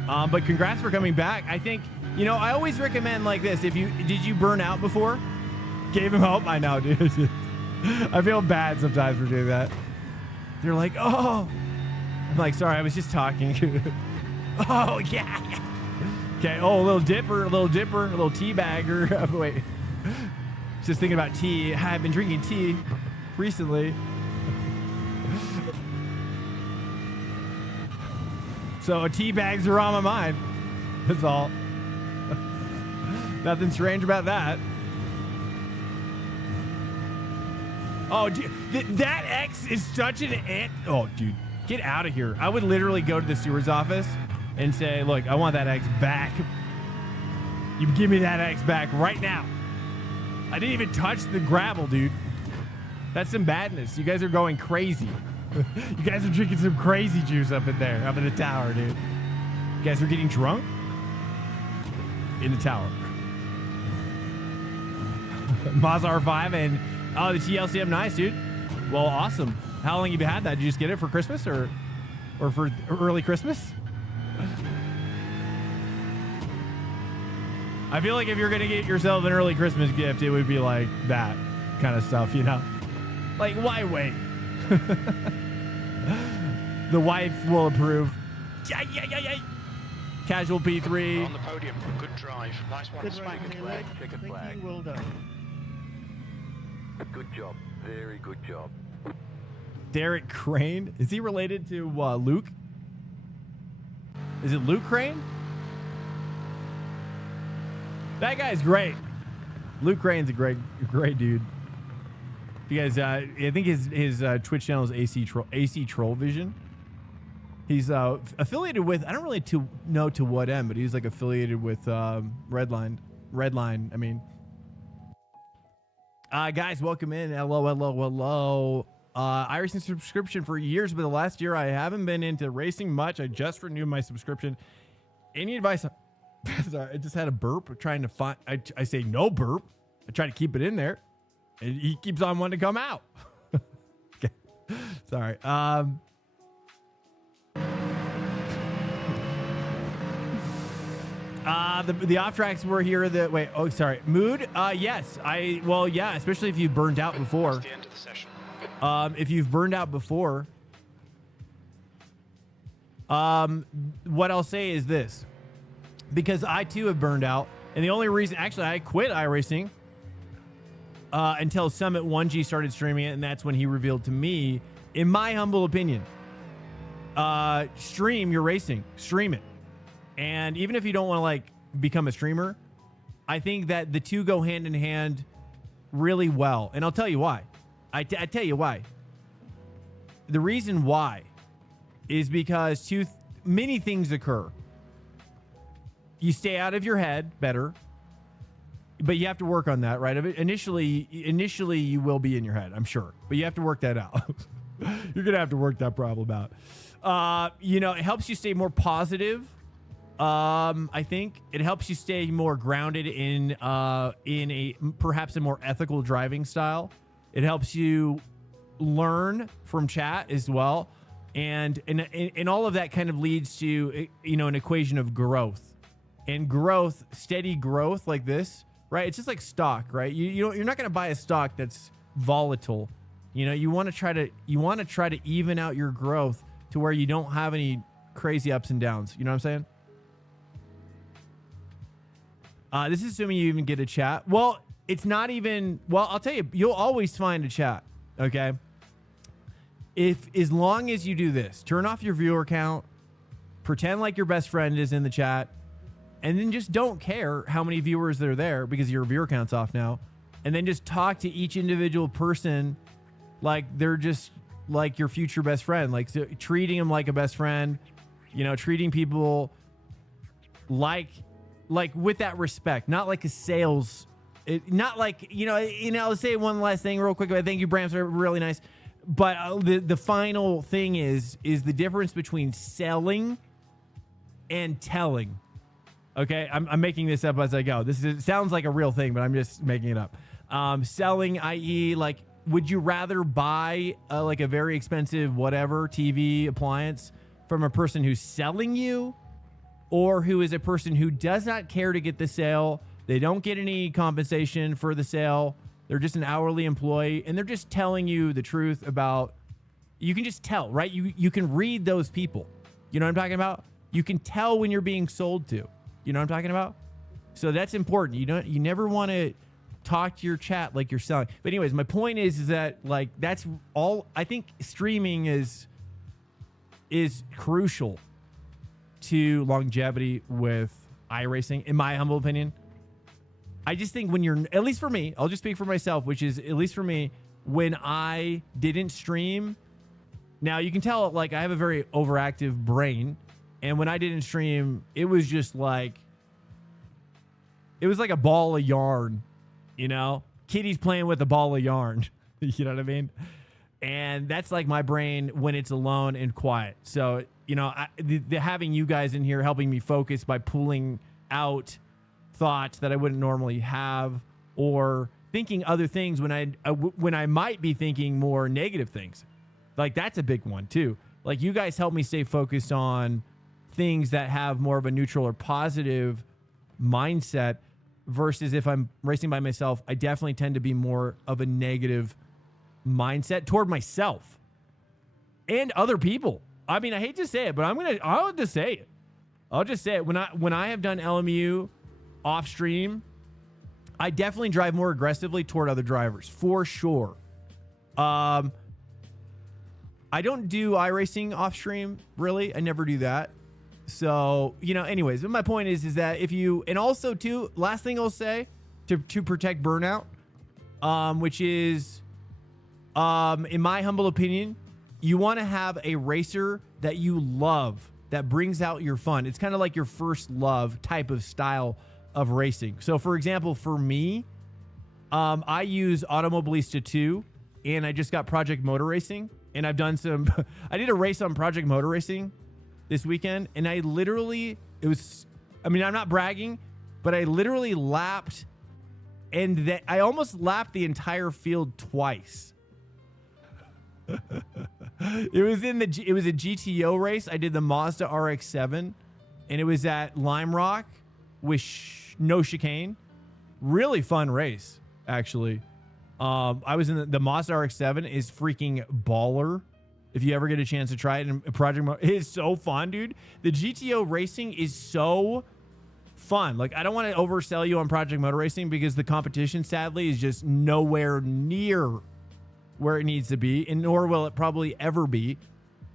But congrats for coming back. I think, you know, I always recommend like this. Did you burn out before? Gave him hope? I know, dude. I feel bad sometimes for doing that. They're like, oh. I'm like, sorry, I was just talking. Oh, yeah. Okay, oh, a little dipper, a little tea bagger. Wait. Just thinking about tea. I've been drinking tea recently. So tea bags are on my mind. That's all. Nothing strange about that. Oh, dude, that X is such an ant. Oh, dude, get out of here. I would literally go to the steward's office and say, look, I want that X back. You give me that X back right now. I didn't even touch the gravel, dude. That's some badness. You guys are going crazy. You guys are drinking some crazy juice up in there, up in the tower, dude. You guys are getting drunk? In the tower. Mazar 5 and oh, the TLCM, nice, dude. Well, awesome. How long have you had that? Did you just get it for Christmas or for early Christmas? I feel like if you're gonna get yourself an early Christmas gift, it would be like that kind of stuff, you know? Like, why wait? The wife will approve. Yeah. Casual P3. On the podium. Good drive. Nice one. Good right, Neil. Checkered Thank flag. you, well done. Good job. Very good job. Derek Crane. Is he related to Luke? Is it Luke Crane? That guy's great. Luke Crane's a great dude. You guys, I think his Twitch channel is AC Troll Vision. He's affiliated with, I don't really know to what end, but he's like affiliated with Redline. I mean, guys, welcome in. Hello. iRacing subscription for years, but the last year I haven't been into racing much. I just renewed my subscription. Any advice? Sorry, I just had a burp. Trying to find. I say no burp. I try to keep it in there, and he keeps on wanting to come out. Okay. Sorry. The off tracks were here. Mood. Yes. Yeah. Especially if you've burned out before. That's the end of the session. If you've burned out before, what I'll say is this, because I too have burned out, and the only reason, actually, I quit iRacing until Summit 1G started streaming it, and that's when he revealed to me, in my humble opinion, stream your racing, stream it. And even if you don't want to like become a streamer, I think that the two go hand in hand really well. And I'll tell you why. I tell you why. The reason why is because many things occur. You stay out of your head better, but you have to work on that, right? Initially you will be in your head, I'm sure, but you have to work that out. You're gonna have to work that problem out. You know, it helps you stay more positive. I think it helps you stay more grounded in perhaps a more ethical driving style. It helps you learn from chat as well, and all of that kind of leads to, you know, an equation of growth. And growth, steady growth like this, right? It's just like stock, right? You're not going to buy a stock that's volatile. You know, you want to try to even out your growth to where you don't have any crazy ups and downs. You know what I'm saying? This is assuming you even get a chat. Well, it's not even, well, I'll tell you, you'll always find a chat, okay? As long as you do this, turn off your viewer count, pretend like your best friend is in the chat, and then just don't care how many viewers are there because your viewer count's off now, and then just talk to each individual person like they're just like your future best friend, like so, treating them like a best friend, you know, treating people like with that respect, not like a sales, not like, you know, let's say one last thing real quick. Thank you, Brams, are really nice. But the final thing is the difference between selling and telling. Okay, I'm making this up as I go. It sounds like a real thing, but I'm just making it up. Selling, i.e., like, would you rather buy like a very expensive whatever TV appliance from a person who's selling you or who is a person who does not care to get the sale. They don't get any compensation for the sale. They're just an hourly employee, and they're just telling you the truth about, you can just tell, right? You can read those people. You know what I'm talking about? You can tell when you're being sold to. You know what I'm talking about? So that's important. You never want to talk to your chat like you're selling. But anyways, my point is that like that's all. I think streaming is crucial to longevity with iRacing, in my humble opinion. I just think when you're, at least for me, I'll just speak for myself, which is at least for me, when I didn't stream. Now you can tell like I have a very overactive brain, and when I didn't stream, it was just like, it was like a ball of yarn, you know? Kitty's playing with a ball of yarn. You know what I mean? And that's like my brain when it's alone and quiet. So, you know, having you guys in here helping me focus by pulling out thoughts that I wouldn't normally have, or thinking other things when I might be thinking more negative things. Like that's a big one too. Like you guys help me stay focused on things that have more of a neutral or positive mindset, versus if I'm racing by myself, I definitely tend to be more of a negative mindset toward myself and other people. I mean, I hate to say it, but I'll just say it. I'll just say it. When I have done LMU off stream, I definitely drive more aggressively toward other drivers for sure. I don't do iRacing off stream, really. I never do that. So, you know, anyways, my point is that if you, and also too, last thing I'll say to protect burnout, which is, in my humble opinion, you want to have a racer that you love, that brings out your fun. It's kind of like your first love type of style of racing. So for example, for me, I use Automobilista 2, and I just got Project Motor Racing, and I've done some, I did a race on Project Motor Racing this weekend, and I literally, I'm not bragging, but I literally lapped, and I almost lapped the entire field twice. It was a GTO race. I did the Mazda RX-7, and it was at Lime Rock with no chicane. Really fun race, actually. I was in the Mazda RX-7 is freaking baller. If you ever get a chance to try it in Project Mode, it is so fun, dude. The GTO racing is so fun. Like, I don't want to oversell you on Project Motor Racing because the competition, sadly, is just nowhere near where it needs to be, and nor will it probably ever be.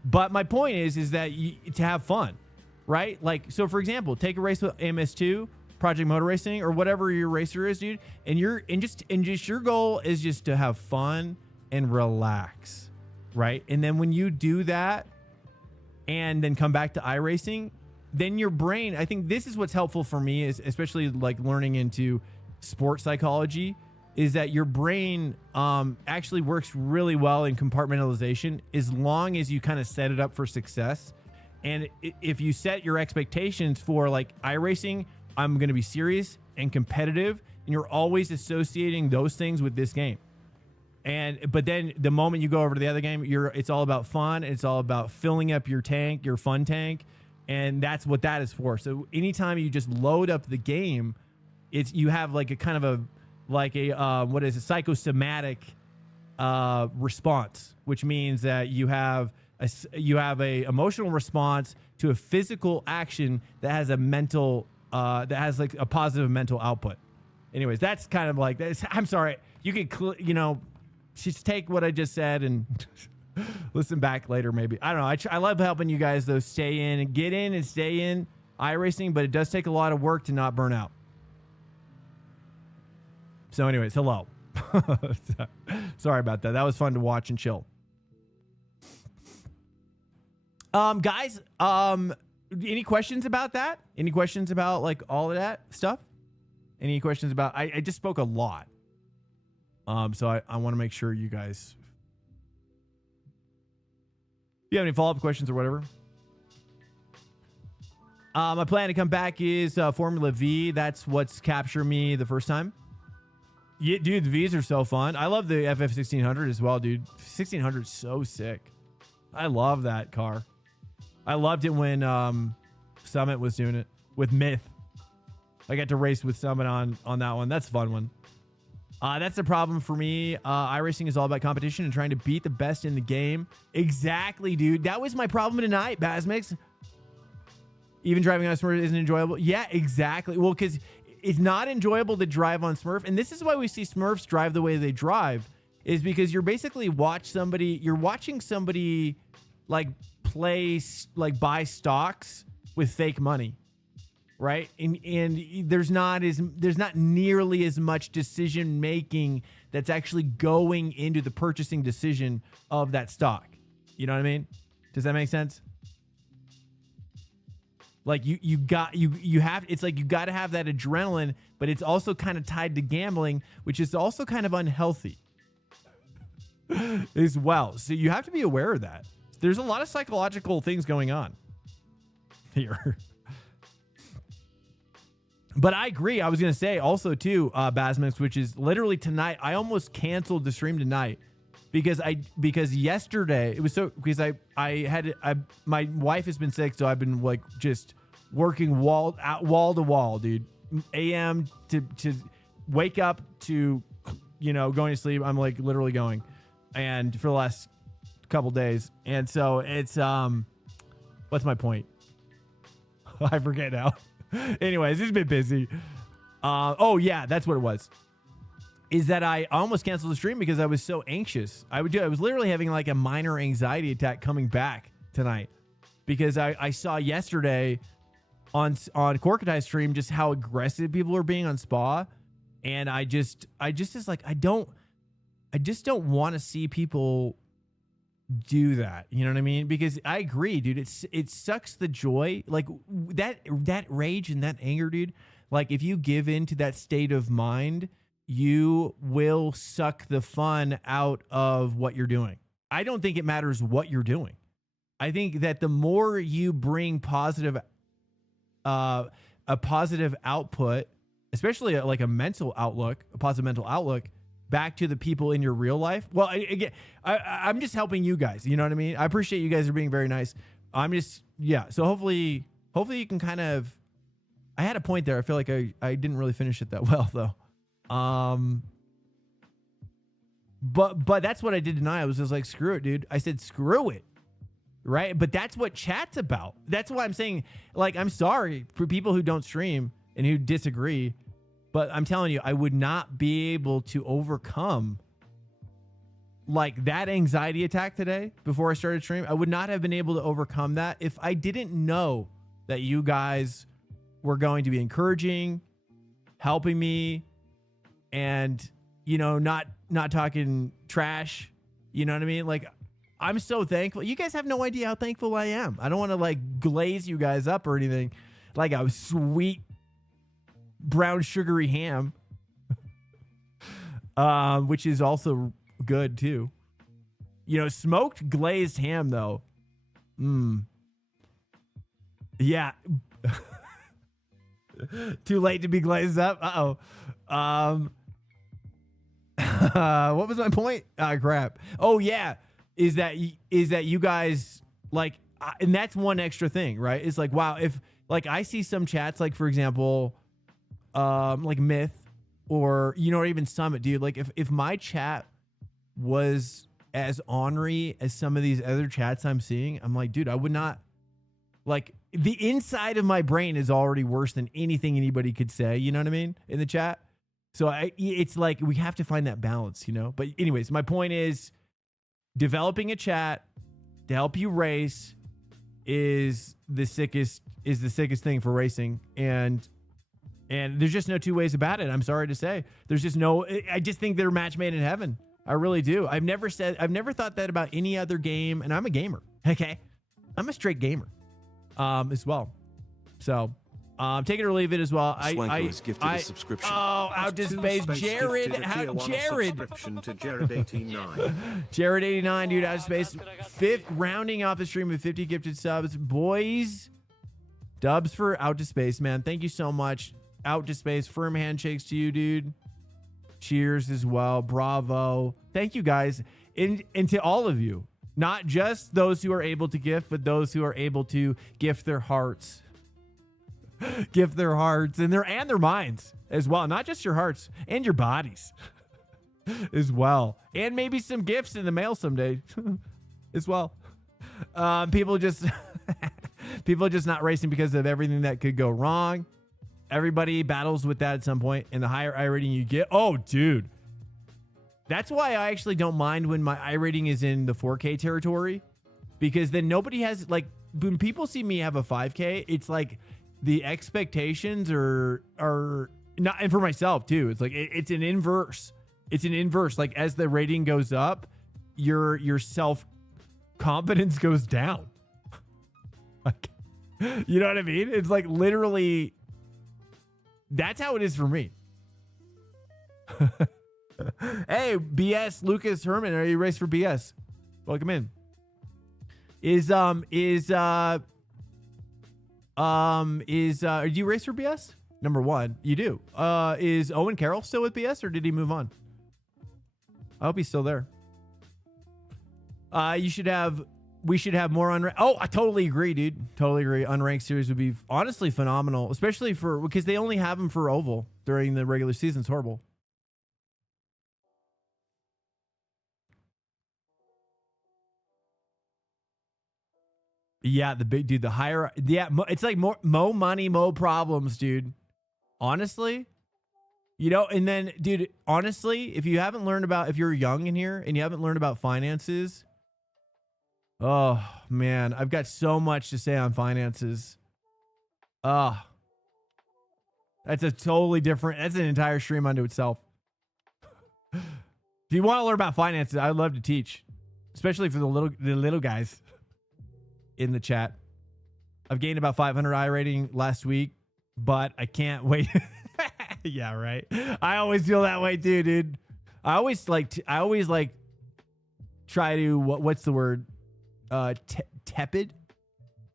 But my point is that to have fun, right? Like, so for example, take a race with MS2, Project Motor Racing, or whatever your racer is, dude, and just your goal is just to have fun and relax, right? And then when you do that and then come back to iRacing, then your brain, I think this is what's helpful for me, is especially like learning into sports psychology, is that your brain actually works really well in compartmentalization as long as you kind of set it up for success. And if you set your expectations for like iRacing, I'm going to be serious and competitive, and you're always associating those things with this game. But then the moment you go over to the other game, it's all about fun. It's all about filling up your tank, your fun tank. And that's what that is for. So anytime you just load up the game, you have like a kind of a psychosomatic response, which means that you have a emotional response to a physical action that has that has like a positive mental output. Anyways, that's kind of like this. I'm sorry. You could, just take what I just said and listen back later, maybe. I don't know. I love helping you guys, though, stay in and get in and stay in iRacing, but it does take a lot of work to not burn out. So anyways, hello. Sorry about that. That was fun to watch and chill. Guys, any questions about that? Any questions about like all of that stuff? Any questions about, I just spoke a lot. So I want to make sure you guys, if you have any follow-up questions or whatever. My plan to come back is Formula V. That's what's captured me the first time. Yeah, dude, the V's are so fun. I love the FF 1600 as well, dude. 1600 is so sick. I love that car. I loved it when Summit was doing it with Myth. I got to race with Summit on that one. That's a fun one. That's the problem for me. iRacing is all about competition and trying to beat the best in the game. Exactly, dude. That was my problem tonight, Basmix. Even driving on Smurf isn't enjoyable. Yeah, exactly. Well, because it's not enjoyable to drive on Smurf. And this is why we see Smurfs drive the way they drive, is because you're basically watching somebody like buy stocks with fake money. Right. And there's not nearly as much decision making that's actually going into the purchasing decision of that stock. You know what I mean? Does that make sense? Like you have, it's like you got to have that adrenaline, but it's also kind of tied to gambling, which is also kind of unhealthy as well. So you have to be aware of that. There's a lot of psychological things going on here. But I agree. I was going to say also too, Basmix, which is literally tonight. I almost canceled the stream tonight because yesterday it was because my wife has been sick. So I've been like just working wall to wall, dude, AM to wake up to, going to sleep. I'm like literally going, and for the last couple days. And so it's, what's my point? I forget now. Anyways, it's been busy. Oh yeah, that's what it was. Is that I almost canceled the stream because I was so anxious. I was literally having like a minor anxiety attack coming back tonight because I saw yesterday on Corkatai's stream just how aggressive people are being on Spa, and I just is like I just don't want to see people do that. You know what I mean? Because I agree, dude. It sucks the joy. Like that rage and that anger, dude. Like if you give in to that state of mind, you will suck the fun out of what you're doing. I don't think it matters what you're doing. I think that the more you bring a positive output, especially like a positive mental outlook, back to the people in your real life. Well, again, I'm just helping you guys. You know what I mean? I appreciate you guys are being very nice. So hopefully you can kind of, I had a point there. I feel like I didn't really finish it that well though. But that's what I did tonight. I was just like, screw it, dude. I said, screw it. Right. But that's what chat's about. That's why I'm saying, like, I'm sorry for people who don't stream and who disagree. But I'm telling you, I would not be able to overcome like that anxiety attack today before I started stream. I would not have been able to overcome that if I didn't know that you guys were going to be encouraging, helping me, and, not talking trash. You know what I mean? Like, I'm so thankful. You guys have no idea how thankful I am. I don't want to like glaze you guys up or anything. Like a sweet brown sugary ham, which is also good too. Smoked glazed ham though. Yeah. Too late to be glazed up. What was my point? Crap. Oh yeah. Is that you guys like, and that's one extra thing, right? It's like, wow, if like I see some chats, like for example, like Myth or, or even Summit, dude, like if my chat was as ornery as some of these other chats I'm seeing, I'm like, dude, I would not, like, the inside of my brain is already worse than anything anybody could say, you know what I mean, in the chat. So it's like, we have to find that balance, but anyways, my point is developing a chat to help you race is the sickest thing for racing. And there's just no two ways about it. I'm sorry to say. There's just no, I just think they're match made in heaven. I really do. I've never thought that about any other game, and I'm a gamer. Okay. I'm a straight gamer, as well. So, take it or leave it as well. Swanker is gifted a subscription. Oh, out to space. Jared. Jared. To Jared89. Jared89, dude, out of space. Fifth, rounding off the stream with 50 gifted subs. Boys, dubs for Out to Space, man. Thank you so much. Out to Space. Firm handshakes to you, dude. Cheers as well. Bravo. Thank you, guys. And to all of you. Not just those who are able to gift, but those who are able to gift their hearts. Gift their hearts and their minds as well. Not just your hearts and your bodies as well. And maybe some gifts in the mail someday as well. People just not racing because of everything that could go wrong. Everybody battles with that at some point, and the higher iRating you get. Oh, dude. That's why I actually don't mind when my iRating is in the 4K territory, because then nobody has, like, when people see me have a 5K, it's like the expectations are not, and for myself too, it's like it's an inverse. It's an inverse. Like, as the rating goes up, your self confidence goes down. Like, you know what I mean? It's like literally, that's how it is for me. Hey, BS Lucas Herman, are you racing for BS? Welcome in. Do you race for BS? Number one, you do. Is Owen Carroll still with BS, or did he move on? I hope he's still there. We should have more unranked. Oh, I totally agree, dude. Totally agree. Unranked series would be honestly phenomenal, especially because they only have them for Oval during the regular season. It's horrible. Yeah, the big dude, the higher, yeah, it's like more money, more problems, dude. Honestly, you know, and then, dude, honestly, if you're young in here and you haven't learned about finances, oh man, I've got so much to say on finances. That's that's an entire stream unto itself. If you want to learn about finances, I'd love to teach, especially for the little guys in the chat. I've gained about 500 iRating last week, but I can't wait. Yeah, right. I always feel that way too, dude. I always try to, what's the word? Tepid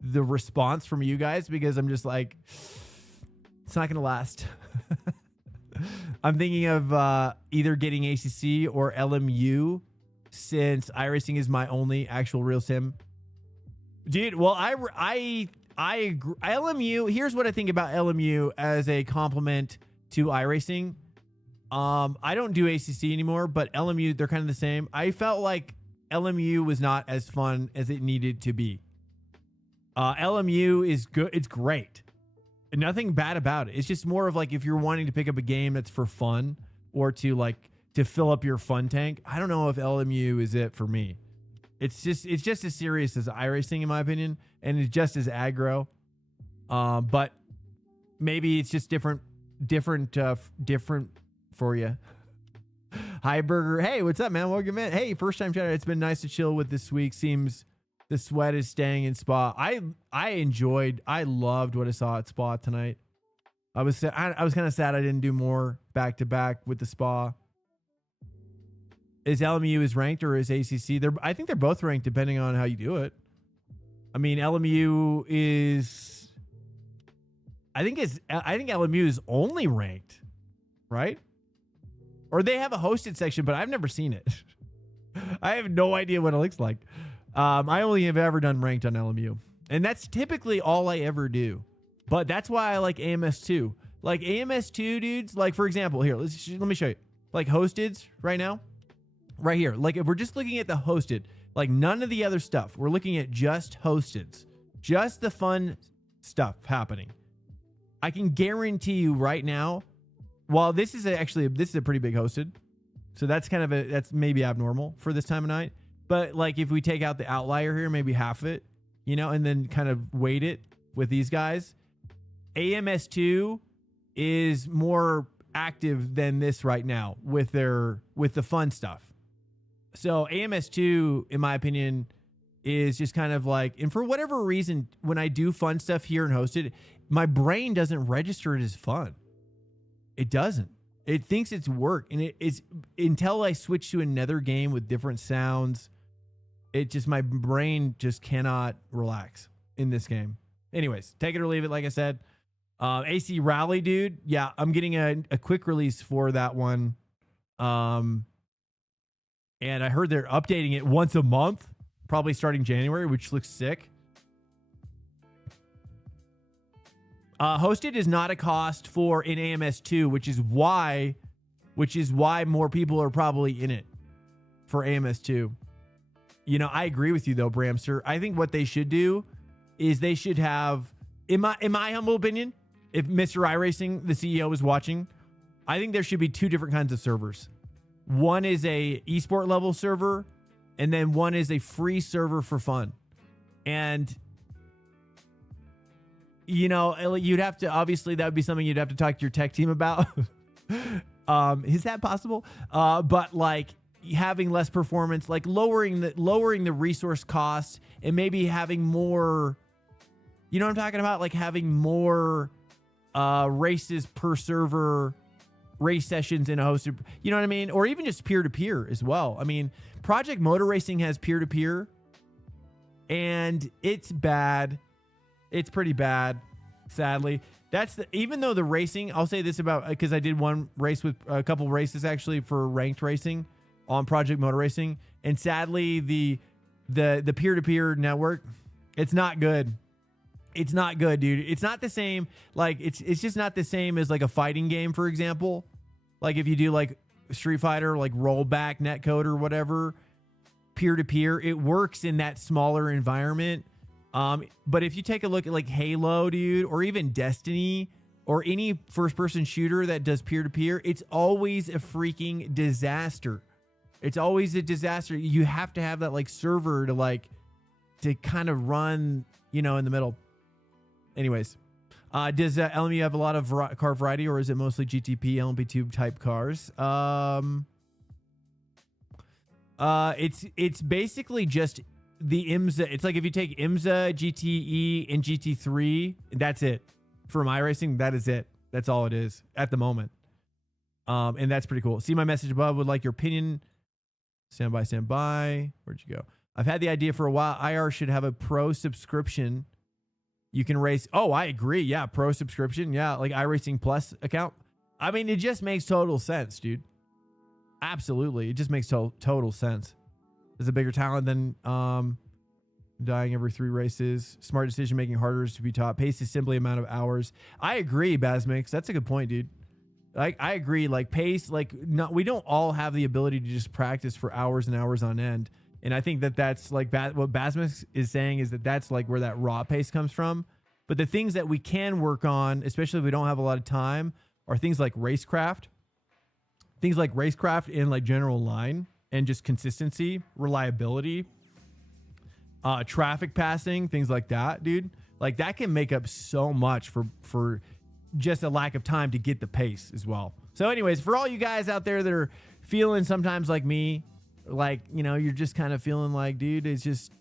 the response from you guys, because I'm just like, it's not going to last. I'm thinking of either getting ACC or LMU, since iRacing is my only actual real sim. Dude, well, I agree. LMU, here's what I think about LMU as a compliment to iRacing. I don't do ACC anymore, but LMU, they're kind of the same. I felt like LMU was not as fun as it needed to be. LMU is good. It's great. Nothing bad about it. It's just more of like, if you're wanting to pick up a game that's for fun or to fill up your fun tank, I don't know if LMU is it for me. It's just as serious as iRacing, in my opinion, and it's just as aggro. But maybe it's just different for you. Hi, Burger. Hey, what's up, man? Welcome in. Hey, first time chatter. It's been nice to chill with this week. Seems the sweat is staying in Spa. I loved what I saw at Spa tonight. I was kind of sad I didn't do more back to back with the Spa. Is LMU is ranked or is ACC? I think they're both ranked depending on how you do it. I mean, LMU is, I think LMU is only ranked, right? Or they have a hosted section, but I've never seen it. I have no idea what it looks like. I only have ever done ranked on LMU, and that's typically all I ever do. But that's why I like AMS2. Like AMS2 dudes, like for example, here, let me show you. Like hosteds right now. Right here, like if we're just looking at the hosted, like none of the other stuff, we're looking at just hosteds, just the fun stuff happening. I can guarantee you right now, while this is a pretty big hosted, so that's that's maybe abnormal for this time of night. But like if we take out the outlier here, maybe half of it, you know, and then kind of weight it with these guys, AMS2 is more active than this right now with the fun stuff. So AMS2, in my opinion, is just kind of like, and for whatever reason, when I do fun stuff here and hosted, my brain doesn't register it as fun. It doesn't. It thinks it's work. And it's until I switch to another game with different sounds, my brain just cannot relax in this game. Anyways, take it or leave it. Like I said, AC Rally, dude. Yeah, I'm getting a quick release for that one. And I heard they're updating it once a month. probably starting January, which looks sick. Hosted is not a cost for in AMS2, which is why more people are probably in it for AMS2. You know, I agree with you though, Bramster. I think what they should do is they should have, in my humble opinion, if Mr. iRacing, the CEO, is watching, I think there should be two different kinds of servers. One is a esport level server, and then one is a free server for fun. And you know, you'd have to, obviously that would be something you'd have to talk to your tech team about. Is that possible? But like having less performance, like lowering the resource costs, and maybe having more, you know what I'm talking about? Like having more races per server, race sessions in a hosted, you know what I mean? Or even just peer-to-peer as well. I mean, Project Motor Racing has peer-to-peer, and it's bad. It's pretty bad, sadly. Even though the racing, I'll say this about, because I did one race with a couple races actually for ranked racing on Project Motor Racing, and sadly the peer-to-peer network, it's not good. It's not good, dude. It's not the same. Like it's just not the same as like a fighting game, for example. Like if you do like Street Fighter, like rollback netcode or whatever, peer-to-peer, it works in that smaller environment. But if you take a look at like Halo, dude, or even Destiny, or any first-person shooter that does peer-to-peer, it's always a freaking disaster. It's always a disaster. You have to have that like server to kind of run, you know, in the middle. Anyways, does LMU have a lot of car variety, or is it mostly GTP, LMP2 type cars? It's basically just the IMSA. It's like if you take IMSA, GTE, and GT3, that's it. For iRacing, that is it. That's all it is at the moment. And that's pretty cool. See my message above. Would like your opinion. Stand by, stand by. Where'd you go? I've had the idea for a while. IR should have a pro subscription. You can race. Oh, I agree. Yeah, pro subscription. Yeah, like iRacing Plus account. I mean, it just makes total sense, dude. Absolutely. It just makes total sense. There's a bigger talent than dying every 3 races. Smart decision making harder to be taught. Pace is simply amount of hours. I agree, Bazmix. That's a good point, dude. Like I agree. Like pace, like no, we don't all have the ability to just practice for hours and hours on end. And I think that's like what Bazmix is saying is that's like where that raw pace comes from. But the things that we can work on, especially if we don't have a lot of time, are things like racecraft. Things like racecraft in like general line and just consistency, reliability, traffic passing, things like that, dude. Like that can make up so much for just a lack of time to get the pace as well. So anyways, for all you guys out there that are feeling sometimes like me, like, you know, you're just kind of feeling like, dude, it's just,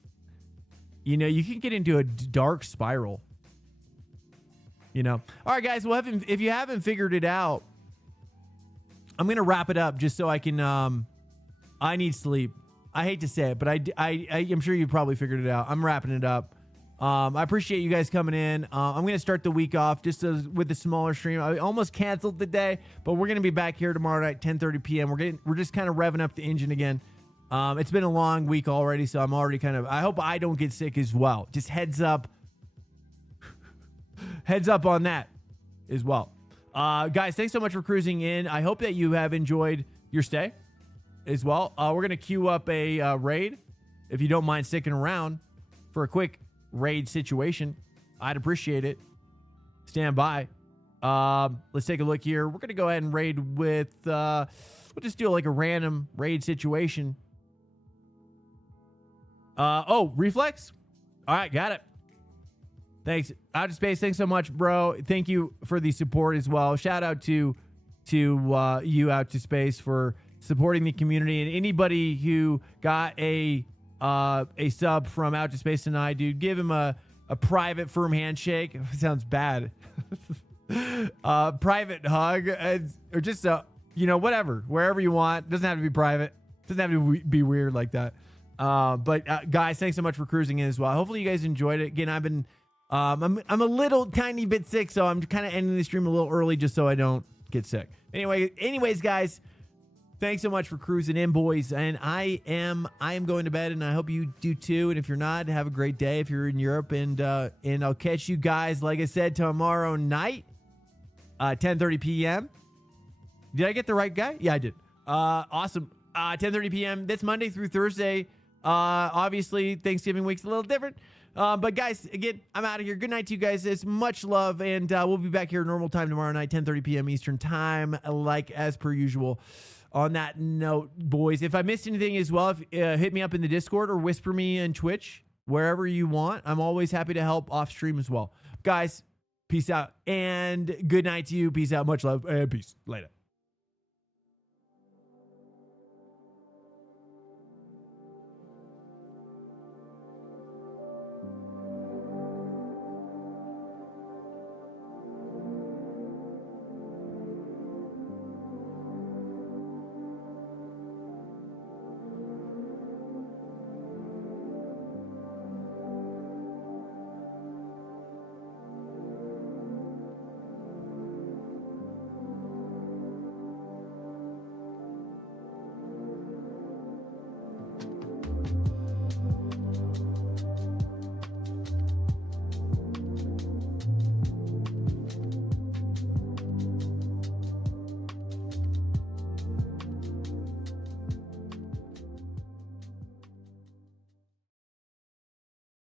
you know, you can get into a dark spiral, you know. All right, guys, well, if you haven't figured it out, I'm going to wrap it up just so I can, I need sleep. I hate to say it, but I'm sure you probably figured it out. I'm wrapping it up. I appreciate you guys coming in. I'm going to start the week off just with the smaller stream. I almost canceled the day, but we're going to be back here tomorrow night, 10:30 p.m. We're just kind of revving up the engine again. It's been a long week already, so I'm already I hope I don't get sick as well. Just heads up. Heads up on that as well. Guys, thanks so much for cruising in. I hope that you have enjoyed your stay as well. We're going to queue up a raid. If you don't mind sticking around for a quick raid situation, I'd appreciate it. Stand by. Let's take a look here. We're going to go ahead and raid with, we'll just do like a random raid situation. Oh, Reflex? All right, got it. Thanks. Out of Space, thanks so much, bro. Thank you for the support as well. Shout out to you, Out to Space, for supporting the community, and anybody who got a sub from Out to Space tonight, dude, give him a private firm handshake. It sounds bad. Private hug, or just you know, whatever, wherever you want. Doesn't have to be private. Doesn't have to be weird like that. But guys, thanks so much for cruising in as well. Hopefully you guys enjoyed it. Again, I've been I'm a little tiny bit sick, so I'm kind of ending the stream a little early just so I don't get sick. Anyways, guys, Thanks so much for cruising in, boys. And I am going to bed, and I hope you do too. And if you're not, have a great day if you're in Europe. And I'll catch you guys, like I said, tomorrow night, 10:30 p.m. Did I get the right guy? Yeah, I did. Awesome. 10:30 p.m. That's Monday through Thursday. Obviously, Thanksgiving week's a little different. But guys, again, I'm out of here. Good night to you guys. It's much love, and we'll be back here normal time tomorrow night, 10:30 p.m. Eastern time, like as per usual. On that note, boys, if I missed anything as well, hit me up in the Discord or whisper me in Twitch, wherever you want. I'm always happy to help off stream as well. Guys, peace out and good night to you. Peace out. Much love and peace. Later.